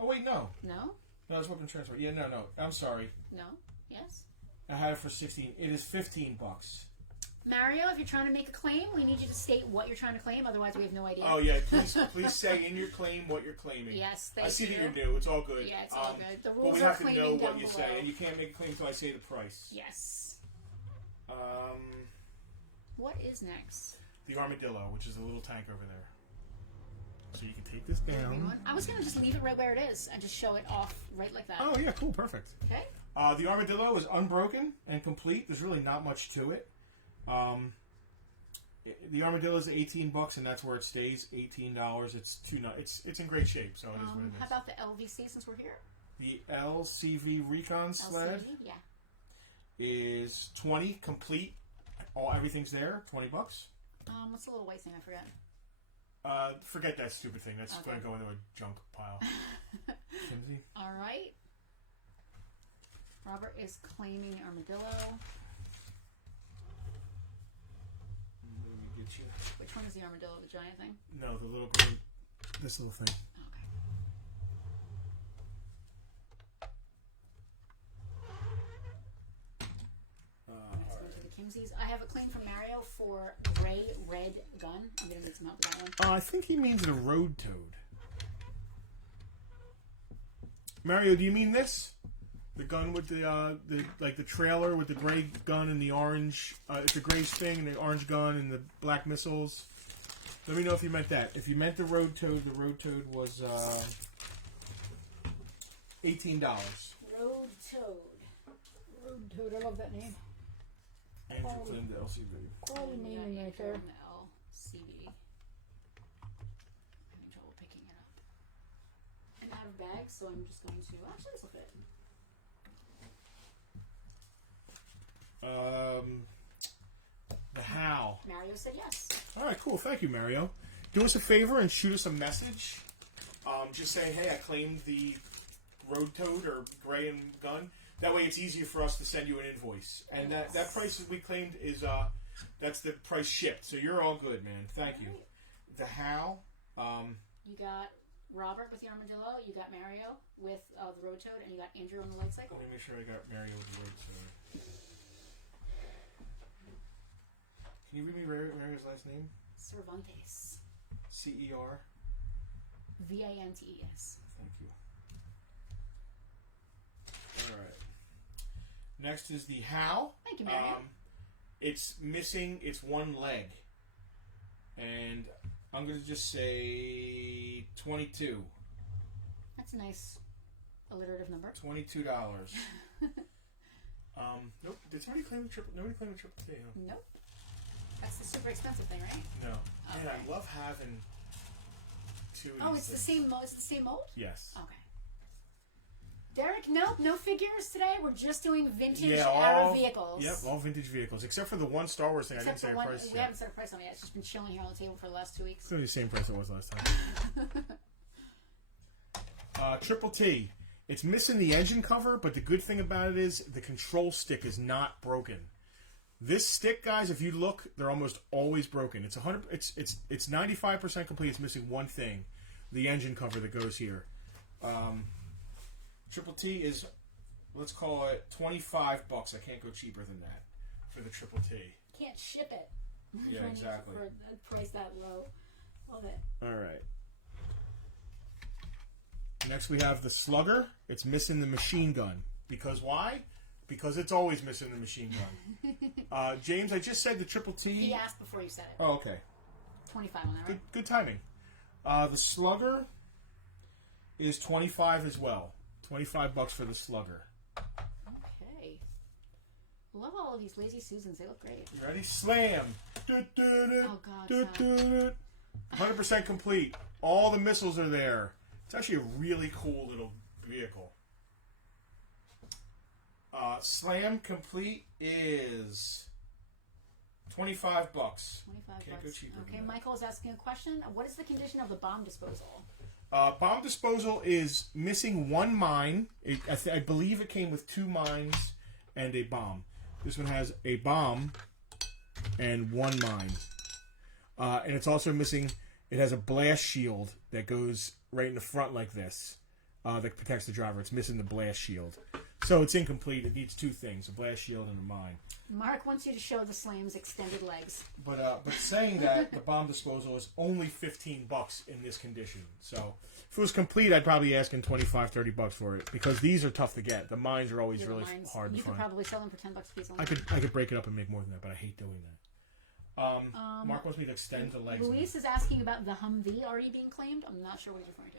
Oh wait, no. No? No, it's weapon transfer. Yeah, no. I'm sorry. No. Yes. I had it for 16. It is $15. Mario, if you're trying to make a claim, we need you to state what you're trying to claim. Otherwise, we have no idea. Oh yeah, please say in your claim what you're claiming. Yes, I see that you're new. It's all good. Yeah, it's all good. The rules but we are have to know claiming what down you below. say, and you can't make a claim until I say the price. Yes. What is next? The Armadillo, which is a little tank over there. So you can take this down. I was going to just leave it right where it is and just show it off right like that. Oh yeah, cool, perfect. Okay. The Armadillo is unbroken and complete. There's really not much to it. The Armadillo is $18, and that's where it stays. $18. It's in great shape, so it is what it is. How about the LVC since we're here? The LCV Recon Sled yeah. is $20 complete. Everything's there. $20. What's the little white thing? I forgot. Forget that stupid thing. That's going to go into a junk pile. Kimsey? All right. Robert is claiming the Armadillo. Let me get you. Which one is the Armadillo? The giant thing? No, the little green. This little thing. Okay. Let's go to the Kimsies. I have a claim from Mario for gray red gun. I'm going to need some help with that one. I think he means the Road Toad. Mario, do you mean this? The gun with the trailer with the gray gun and the orange. It's a gray Sting and the orange gun and the black missiles. Let me know if you meant that. If you meant the Road Toad was $18. Road Toad. Road Toad, I love that name. Andrew Flynn, the LCV. Quality naming right there. From the LCV. Having trouble picking it up. I'm out of bags, so I'm just going to. Actually, this will fit. The How. Mario said yes. All right, cool. Thank you, Mario. Do us a favor and shoot us a message. Just saying, hey, I claimed the Road Toad or Gray and Gun. That way, it's easier for us to send you an invoice. And that price that we claimed is that's the price shipped. So you're all good, man. Thank you. The How. You got Robert with the Armadillo. You got Mario with the Road Toad, and you got Andrew on the light cycle. Let me make sure I got Mario with the Road Toad. Can you read me Mario's last name? Cervantes. C-E-R? V-A-N-T-E-S. Thank you. Alright. Next is the How. Thank you, Mario. It's missing its one leg. And I'm going to just say $22. That's a nice alliterative number. $22. Nope. Did somebody claim the triple? Nobody claimed the triple T, huh? Nope. That's the super expensive thing, right? No. Okay. Man, I love having two of these it's the same mold. It's the same mold? Yes. Okay. Derek, nope, no figures today. We're just doing vintage all era vehicles. Yep, all vintage vehicles. Except for the one Star Wars thing. Except I didn't say a one, price we yet. haven't set a price on it yet. It's just been chilling here on the table for the last 2 weeks. It's going to be the same price it was last time. Triple T. It's missing the engine cover, but the good thing about it is the control stick is not broken. This stick, guys, if you look, they're almost always broken. It's 100. It's 95% complete. It's missing one thing, the engine cover that goes here. Triple T is, let's call it $25. I can't go cheaper than that for the Triple T. Can't ship it. Yeah, exactly. For a price that low. Love it. All right. Next we have the Slugger. It's missing the machine gun. Because why? Because it's always missing the machine gun. James, I just said the Triple T. He asked before you said it. Oh, okay. 25 on that, right? Good timing. The Slugger is 25 as well. $25 for the Slugger. Okay. Love all of these Lazy Susans. They look great. You ready? Slam. Oh, God. 100% complete. All the missiles are there. It's actually a really cool little vehicle. Slam complete is $25. 25 Can't bucks. go cheaper. Okay, Michael is asking a question. What is the condition of the bomb disposal? Bomb disposal is missing one mine. I believe it came with 2 mines and a bomb. This one has a bomb and 1 mine. And it's also missing, it has a blast shield that goes right in the front like this that protects the driver. It's missing the blast shield. So it's incomplete. It needs 2 things, a blast shield and a mine. Mark wants you to show the Slam's extended legs. But saying that, the bomb disposal is only $15 in this condition. So if it was complete, I'd probably ask him $25-$30 for it because these are tough to get. The mines are always really hard to You could find. probably sell them for $10 a piece. I could break it up and make more than that, but I hate doing that. Mark wants me to extend the legs. Luis is asking about the Humvee already being claimed. I'm not sure what he's referring to.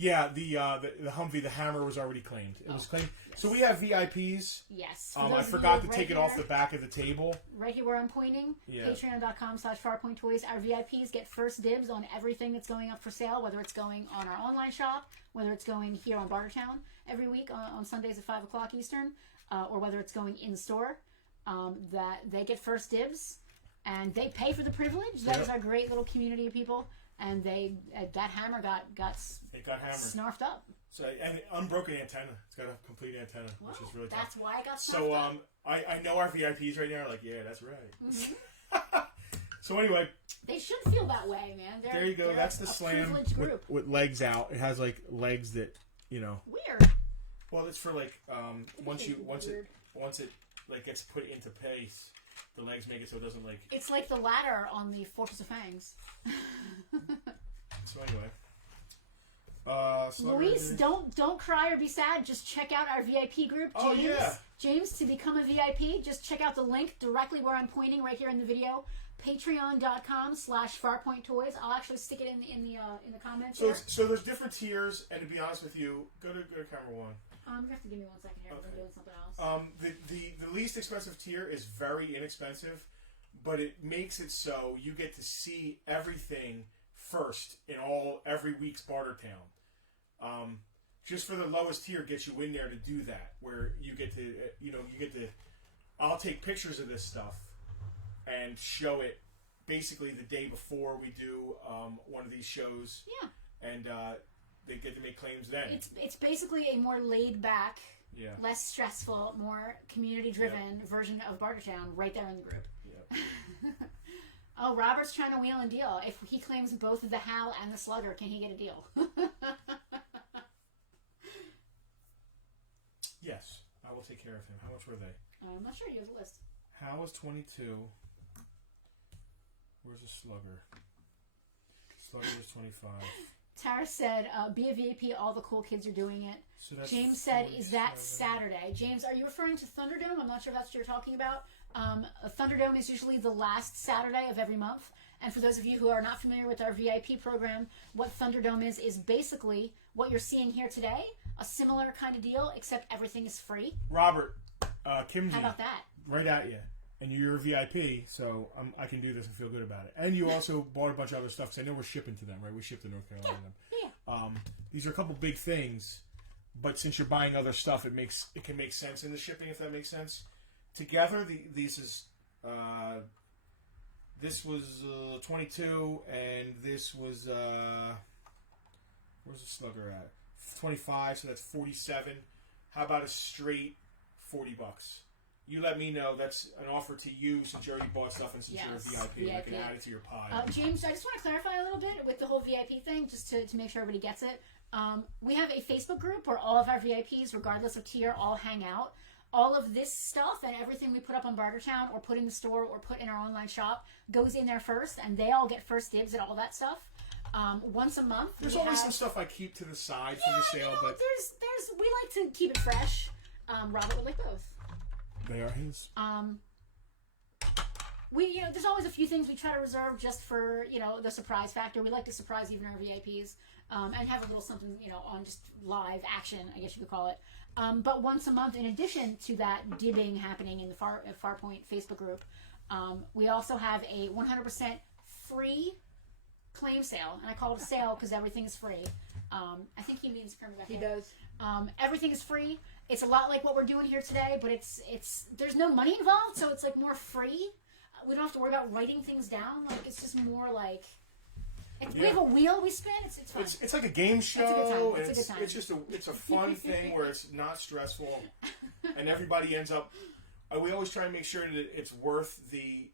Yeah, the Humvee, the Hammer was already claimed. It was claimed. Yes. So we have VIPs. Yes. I forgot to take it off the back of the table. Right here where I'm pointing. Yeah. Patreon.com/FarpointToys. Our VIPs get first dibs on everything that's going up for sale, whether it's going on our online shop, whether it's going here on Bartertown every week on Sundays at 5 o'clock Eastern, or whether it's going in store. That they get first dibs, and they pay for the privilege. That is our great little community of people. And that hammer got snarfed up. So and unbroken antenna. It's got a complete antenna, which is really tough. That's why I got snarfed up. I know our VIPs right now are like, yeah, that's right. Mm-hmm. So anyway, they should feel that way, man. There you go. That's the Slam with legs out. It has like legs that Weird. Well, it's for like once it like gets put into pace. The legs make it so it doesn't like... It's like the ladder on the Fortress of Fangs. So anyway. Luis, don't cry or be sad. Just check out our VIP group. James, oh, yeah. James, to become a VIP, just check out the link directly where I'm pointing right here in the video. Patreon.com/FarpointToys. I'll actually stick it in the comments here. So there's different tiers, and to be honest with you, go to camera 1. You have to give me 1 second here. Okay. I'm doing something else. The least expensive tier is very inexpensive, but it makes it so you get to see everything first in every week's Bartertown. Just for the lowest tier gets you in there to do that, where you get to I'll take pictures of this stuff and show it basically the day before we do one of these shows. Yeah. And they get to make claims then. It's basically a more laid back, yeah, less stressful, more community driven version of Bartertown right there in the group. Yep. Oh, Robert's trying to wheel and deal. If he claims both the Hal and the Slugger, can he get a deal? Yes, I will take care of him. How much were they? I'm not sure. He has a list. Hal was 22. Where's the Slugger? Slugger was 25. Tara said, be a VIP, all the cool kids are doing it. So James said, is that Saturday? James, are you referring to Thunderdome? I'm not sure if that's what you're talking about. Thunderdome is usually the last Saturday of every month. And for those of you who are not familiar with our VIP program, what Thunderdome is basically what you're seeing here today, a similar kind of deal, except everything is free. Robert, Kimsey. How about that? Right at you. And you're a VIP, so I can do this and feel good about it. And you also bought a bunch of other stuff, because I know we're shipping to them, right? We ship to North Carolina. Yeah. These are a couple big things, but since you're buying other stuff, it can make sense in the shipping, if that makes sense. Together, this was 22, and this was where's the Slugger at? 25, so that's 47. How about a straight $40? You let me know. That's an offer to you since you already bought stuff and since you're a VIP. I can add it to your pile. James, I just want to clarify a little bit with the whole VIP thing, just to make sure everybody gets it. We have a Facebook group where all of our VIPs, regardless of tier, all hang out. All of this stuff and everything we put up on Bartertown or put in the store or put in our online shop goes in there first, and they all get first dibs at all that stuff. Once a month. There's always some stuff I keep to the side for the sale, but there's we like to keep it fresh. Robert would like both. They are his. There's always a few things we try to reserve just for, the surprise factor. We like to surprise even our VIPs, and have a little something, on just live action, I guess you could call it. But once a month, in addition to that dibbing happening in the Farpoint Facebook group, we also have a 100% free claim sale, and I call it a sale because everything is free. I think he means he does. Everything is free. It's a lot like what we're doing here today, but it's there's no money involved, so it's like more free. We don't have to worry about writing things down. Like, it's just more like we have a wheel we spin. It's fun. It's like a game show. It's a good time. It's just a fun thing where it's not stressful, and everybody ends up. We always try and make sure that it's worth the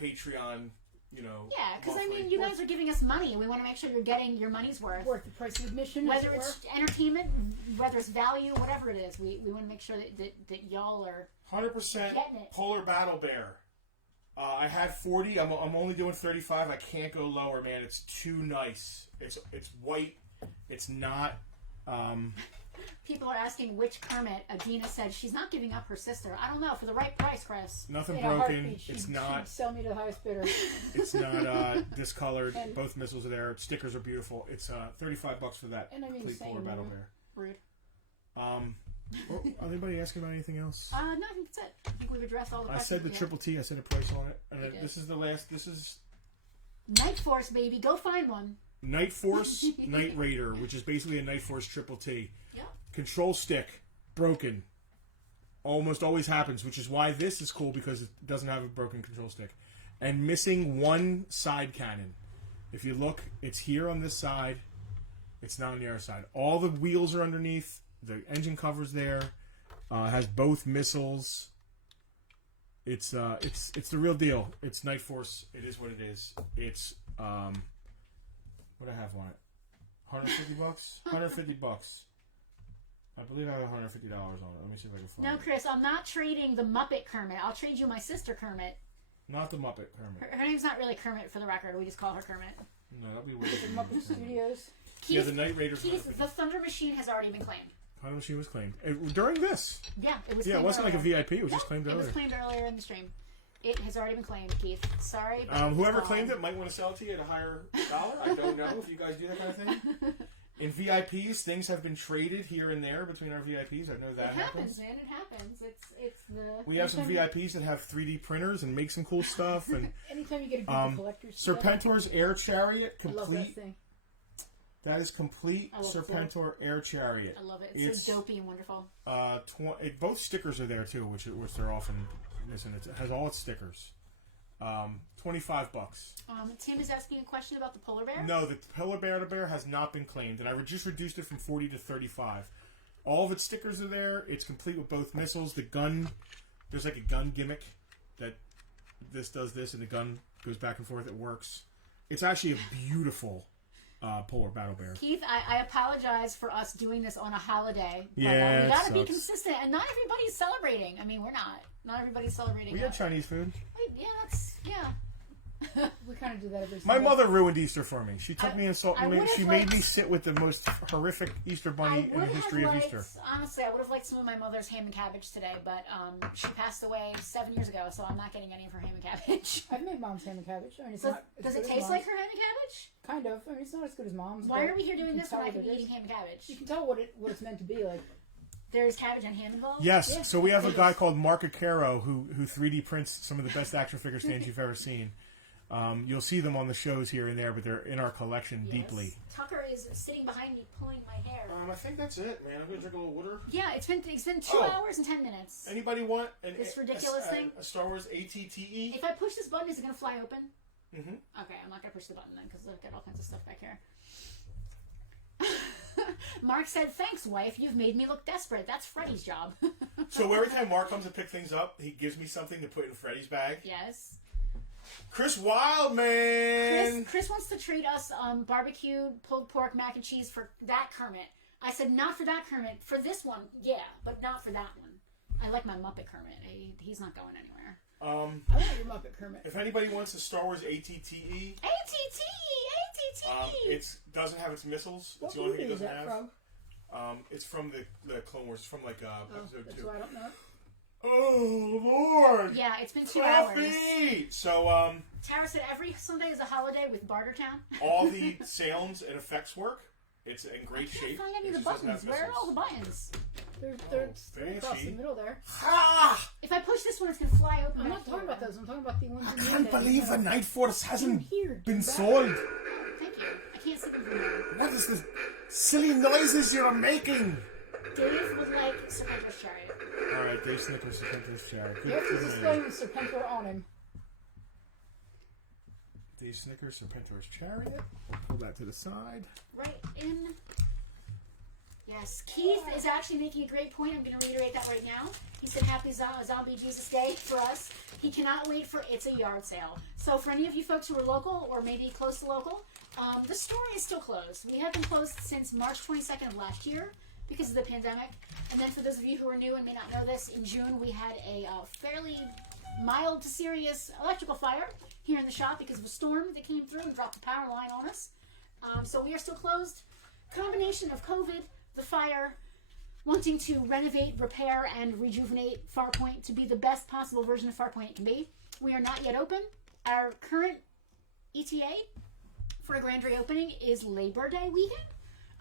Patreon. Yeah, because you guys are giving us money. We want to make sure you're getting your money's worth. Worth the price of admission, whether it's entertainment, whether it's value, whatever it is. We want to make sure that y'all are 100% Polar Battle Bear. I had 40. I'm only doing 35. I can't go lower, man. It's too nice. It's white. It's not. People are asking which Kermit. Adina said she's not giving up her sister. I don't know, for the right price, Chris. In Nothing a broken. heartbeat, It's she'd not. sell me to the highest bidder. It's not discolored. Both missiles are there. Stickers are beautiful. It's $35 for that. And I mean, complete Polar Battle Bear. Rude. Anybody asking about anything else? No, I think that's it. I think we've addressed all the questions. I said the triple T. I said a price on it. And this is the last. This is Night Force, baby. Go find one. Night Force Night Raider, which is basically a Night Force triple T. Yep. Control stick broken. Almost always happens, which is why this is cool, because it doesn't have a broken control stick. And missing one side cannon. If you look, it's here on this side. It's not on the other side. All the wheels are underneath. The engine cover's there. Has both missiles. It's the real deal. It's Night Force. It is what it is. It's what I have on it. $150? $150. I believe I have $150 on it. Let me see if I can find it. No, Chris, I'm not trading the Muppet Kermit. I'll trade you my sister Kermit. Not the Muppet Kermit. Her name's not really Kermit, for the record. We just call her Kermit. No, that'd be weird. The Muppet Studios. Yeah, the Night Raiders. The Thunder Machine has already been claimed. Thunder Machine was claimed during this. Yeah, it was. Yeah, it wasn't earlier. like a VIP. It was just claimed earlier. It was claimed earlier in the stream. It has already been claimed, Keith. Sorry. But whoever claimed it might want to sell it to you at a higher dollar. I don't know if you guys do that kind of thing. In VIPs, things have been traded here and there between our VIPs. I know that happens. Man. It happens. It's the. We have some VIPs that have 3D printers and make some cool stuff. And anytime you get a group of collectors, Serpentor's Air Chariot, complete. I love that thing. That is complete Serpentor Air Chariot. I love it. It's so dopey and wonderful. Both stickers are there too, which they're often missing. It has all its stickers. $25. Tim is asking a question about the polar bear. No, the polar bear has not been claimed, and I just reduced it from 40 to 35. All of its stickers are there. It's complete with both missiles. The gun, there's like a gun gimmick that this does this, and the gun goes back and forth. It works. It's actually a beautiful polar battle bear. Keith, I apologize for us doing this on a holiday. But, yeah, we got to be consistent, and not everybody's celebrating. I mean, we're not. Not everybody's celebrating. We had Chinese food. Yeah. We kind of do that every My mother ruined Easter for me. She took me and she made me sit with the most horrific Easter bunny in the history of Easter. Honestly, I would have liked some of my mother's ham and cabbage today, but she passed away 7 years ago, so I'm not getting any of her ham and cabbage. I've made mom's ham and cabbage. I mean, does it taste like her ham and cabbage? Kind of. I mean, it's not as good as mom's. Why are we here doing this when I can be eating ham and cabbage? You can tell what it's meant to be like. There's cabbage and ham involved? Yes. Yeah. So we have a guy called Mark Acaro who 3D prints some of the best action figure stands you've ever seen. You'll see them on the shows here and there, but they're in our collection deeply. Tucker is sitting behind me pulling my hair. I think that's it, man. I'm going to drink a little water. Yeah, it's been 2 hours and 10 minutes. Anybody want this ridiculous thing? A Star Wars ATTE? If I push this button, is it going to fly open? Mm-hmm. Okay, I'm not going to push the button then because I've got all kinds of stuff back here. Mark said, "Thanks, wife. You've made me look desperate. That's Freddy's job." So every time Mark comes to pick things up, he gives me something to put in Freddy's bag. Yes. Chris Wildman! Chris wants to treat us barbecued pulled pork mac and cheese for that Kermit. I said, not for that Kermit. For this one, yeah, but not for that one. I like my Muppet Kermit. He's not going anywhere. I want your Muppet Kermit. If anybody wants a Star Wars ATTE... it doesn't have its missiles. It's the only thing it doesn't have. From? It's from the Clone Wars. It's from like episode 2. That's why I don't know. Oh, Lord! Yeah, it's been 2 hours. So, Tara said every Sunday is a holiday with Bartertown. all the sounds and effects work. It's in great shape. I can't find any of the buttons. Where are all the buttons? They're across the middle there. Ha! If I push this one, it's going to fly open. I'm not talking about those. I'm talking about the ones I in can't believe the Night Force hasn't been sold. Thank you. I can't see them from here. What is the silly noises you're making? Dave would like Serpentor's Chariot. Alright, Dave Snickers, Serpentor's Chariot. You have to display with Serpentor on him. Dave Snickers, Serpentor's Chariot. We'll pull that to the side. Right in. Yes, Keith is actually making a great point. I'm going to reiterate that right now. He said, "Happy Zombie Jesus Day" for us. He cannot wait for It's a Yard Sale. So for any of you folks who are local or maybe close to local, the store is still closed. We have been closed since March 22nd of last year because of the pandemic. And then for those of you who are new and may not know this, in June we had a fairly mild to serious electrical fire here in the shop because of a storm that came through and dropped the power line on us. So we are still closed. Combination of COVID, the fire, wanting to renovate, repair, and rejuvenate Farpoint to be the best possible version of Farpoint it can be. We are not yet open. Our current ETA for a grand reopening is Labor Day weekend.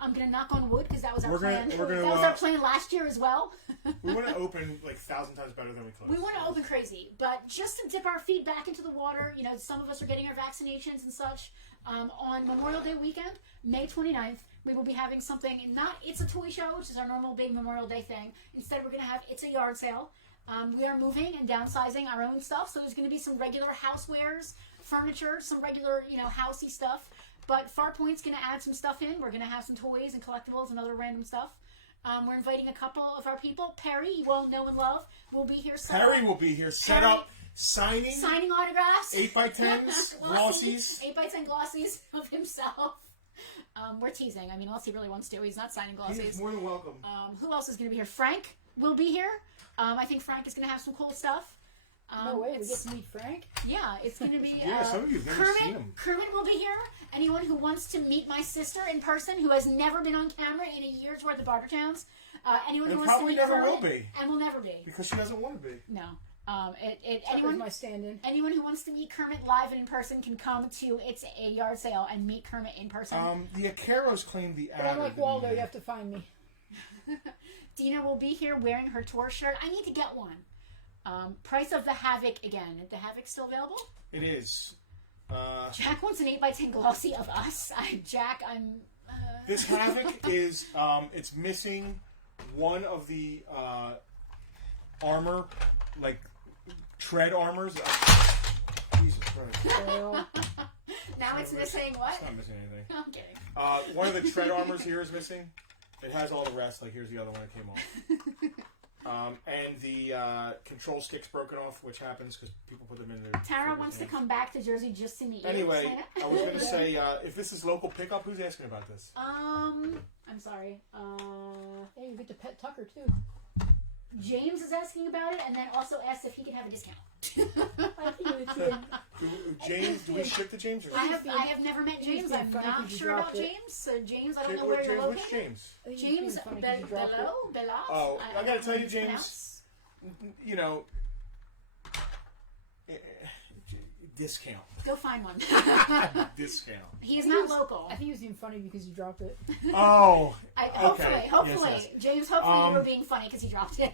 I'm going to knock on wood because that was our plan. That was our plan last year as well. We want to open like 1,000 times better than we closed. We want to open crazy, but just to dip our feet back into the water, you know, some of us are getting our vaccinations and such. On Memorial Day weekend, May 29th, we will be having something, not It's a Toy Show, which is our normal big Memorial Day thing. Instead, we're going to have It's a Yard Sale. We are moving and downsizing our own stuff, so there's going to be some regular housewares, furniture, some regular, you know, housey stuff. But Farpoint's going to add some stuff in. We're going to have some toys and collectibles and other random stuff. We're inviting a couple of our people. Perry, you all know and love, will be here. Perry will be here. Set up signing autographs. 8x10s, glossies. 8x10 glossies of himself. We're teasing. I mean, unless he really wants to. He's not signing glossies. He's more than welcome. Who else is going to be here? Frank will be here. I think Frank is going to have some cool stuff. No way, we get to meet Frank? Yeah, it's going to be... yeah, some of you have never seen him. Kermit will be here. Anyone who wants to meet my sister in person, who has never been on camera in a year's worth of Bartertowns, anyone who wants to meet probably never Kermit, will be. And will never be. Because she doesn't want to be. No. Anyone my stand-in. Anyone who wants to meet Kermit live and in person can come to It's a Yard Sale and meet Kermit in person. The Acaros claim the Adder. But unlike Waldo, you have to find me. Dina will be here wearing her tour shirt. I need to get one. Price of the Havoc again. Is the Havoc still available? It is. Jack wants an 8x10 glossy of us. This Havoc is, it's missing one of the armor, like tread armors. Jesus Christ. Now it's missing what? It's not missing anything. I'm kidding. One of the tread armors here is missing. It has all the rest. Like, here's the other one that came off. And the control stick's broken off, which happens because people put them in there. Tara wants to come back to Jersey just to meet you. Anyway, I was going to say, if this is local pickup, who's asking about this? I'm sorry. Hey, you get to pet Tucker, too. James is asking about it, and then also asked if he could have a discount. I think it was James, do we ship to James? Or I have never met James. I'm not sure about James. So James, I don't know where you're located. Which James? James Bello? Oh, I gotta tell you, James. You know, discount. Go find one. Discount. He is not local. I think he was being funny because you dropped it. Oh. Hopefully. Yes. James, hopefully you were being funny because he dropped it.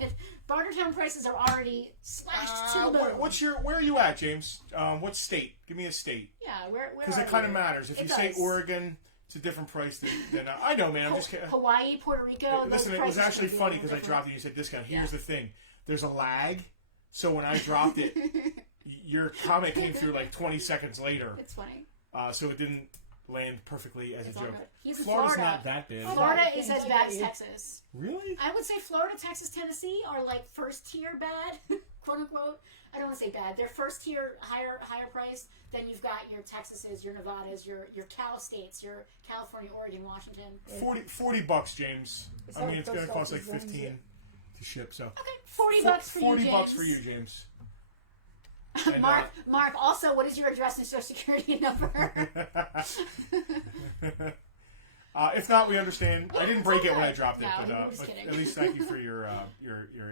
Bartertown prices are already slashed to the moon. Where are you at, James? What state? Give me a state. Yeah, where because it kind of matters. If you say Oregon, it's a different price than I know, man. I'm just kidding. Hawaii, Puerto Rico. Listen, it was actually funny because I dropped it and you said discount. Here's the thing. There's a lag. So when I dropped it, your comment came through like 20 seconds later. It's funny. So it didn't. land perfectly as It's a all joke. good. He's in Florida's Florida. not that big. Florida is as bad as Texas. Really? I would say Florida, Texas, Tennessee are like first tier bad, quote unquote. I don't want to say bad. They're first tier, higher price. Then you've got your Texases, your Nevadas, your Cal states, your California, Oregon, Washington. $40, James. I mean, it's going to cost like 15 to ship. So okay, $40 for you, James. $40 for you, James. And, Mark. Also, what is your address and social security number? If not, we understand. Yeah, I didn't break it when I okay. dropped it, No, but at least thank you for your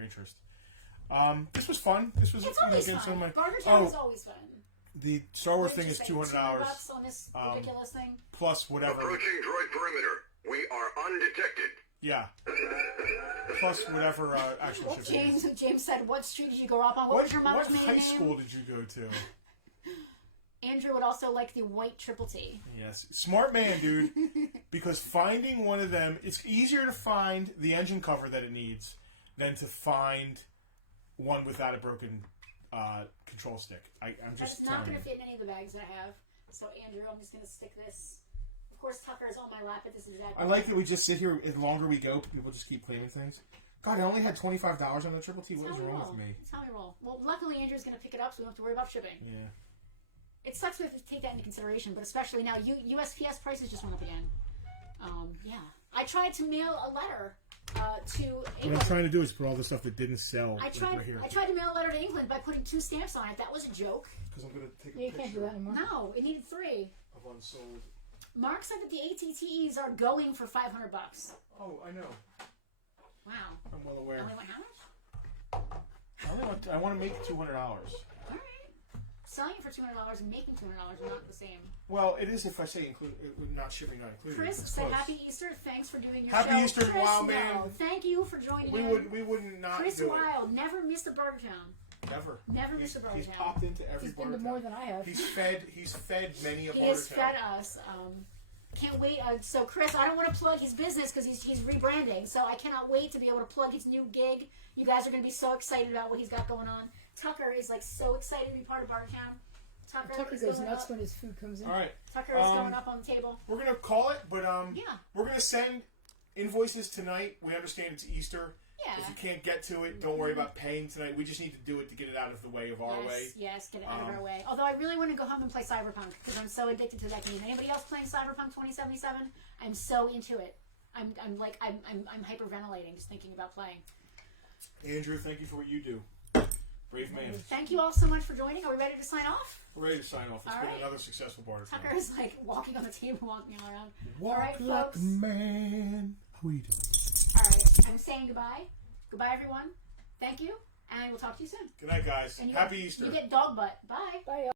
interest. This was fun. This was It's always fun. some of my. Bartertown is always fun. The Star Wars thing is $200 $200 on this ridiculous thing. plus whatever. Approaching droid perimeter. We are undetected. Yeah. Plus whatever actual shipping is. James said, "What street did you grow up on? What was your mom's maiden name?" What high school did you go to? Andrew would also like the white triple T. Yes, smart man, dude. Because finding one of them, it's easier to find the engine cover that it needs than to find one without a broken control stick. I'm just. It's not going to fit in any of the bags that I have. So Andrew, I'm just going to stick this. Of course, Tucker is on my lap at this exact. I like that we just sit here. The longer we go, people just keep claiming things. God, I only had $25 on the triple T. What is wrong with me? That's how we roll. Well, luckily Andrew's going to pick it up, so we don't have to worry about shipping. Yeah. It sucks we have to take that into consideration, but especially now, USPS prices just went up again. Yeah. I tried to mail a letter to England. What I'm trying to do is put all the stuff that didn't sell I tried to mail a letter to England by putting 2 stamps on it. That was a joke. Because I'm going to take a You picture can't do that anymore. No, it needed 3. of unsold. Mark said that the ATTEs are going for $500. Oh, I know. Wow. I'm well aware. Only what, how much? I want to make $200. All right. Selling it for $200 and making $200 are not the same. Well, it is if I say not shipping, not included. Chris It's said, close. "Happy Easter! Thanks for doing your Happy show." Easter, Chris, Wild Man. no, thank you for joining. We wouldn't not Chris do Wild never missed a Bartertown. Never. Never missed a Bartertown. He's popped into every He's been to Bartertown. more than I have. He's fed many a He has Bartertown. fed us. Can't wait. So, Chris, I don't want to plug his business because he's rebranding. So I cannot wait to be able to plug his new gig. You guys are going to be so excited about what he's got going on. Tucker is like so excited to be part of Bartertown. Tucker goes nuts when his food comes in. All right. Tucker is going up on the table. We're gonna call it, but Yeah. we're gonna send invoices tonight. We understand it's Easter. Yeah. If you can't get to it, don't worry about paying tonight. We just need to do it to get it out of the way of our way. Yes, get it out of our way. Although I really want to go home and play Cyberpunk because I'm so addicted to that game. Anybody else playing Cyberpunk 2077? I'm so into it. I'm hyperventilating just thinking about playing. Andrew, thank you for what you do. Brave man. Thank you all so much for joining. Are we ready to sign off? We're ready to sign off. It's All been right. another successful Bartertown. Tucker is like walking on the table, walking all around. Walk all right, like folks. a man. How are you doing? All right, I'm saying goodbye. Goodbye, everyone. Thank you, and we'll talk to you soon. Good night, guys. And Happy Easter. You get dog butt. Bye. Bye.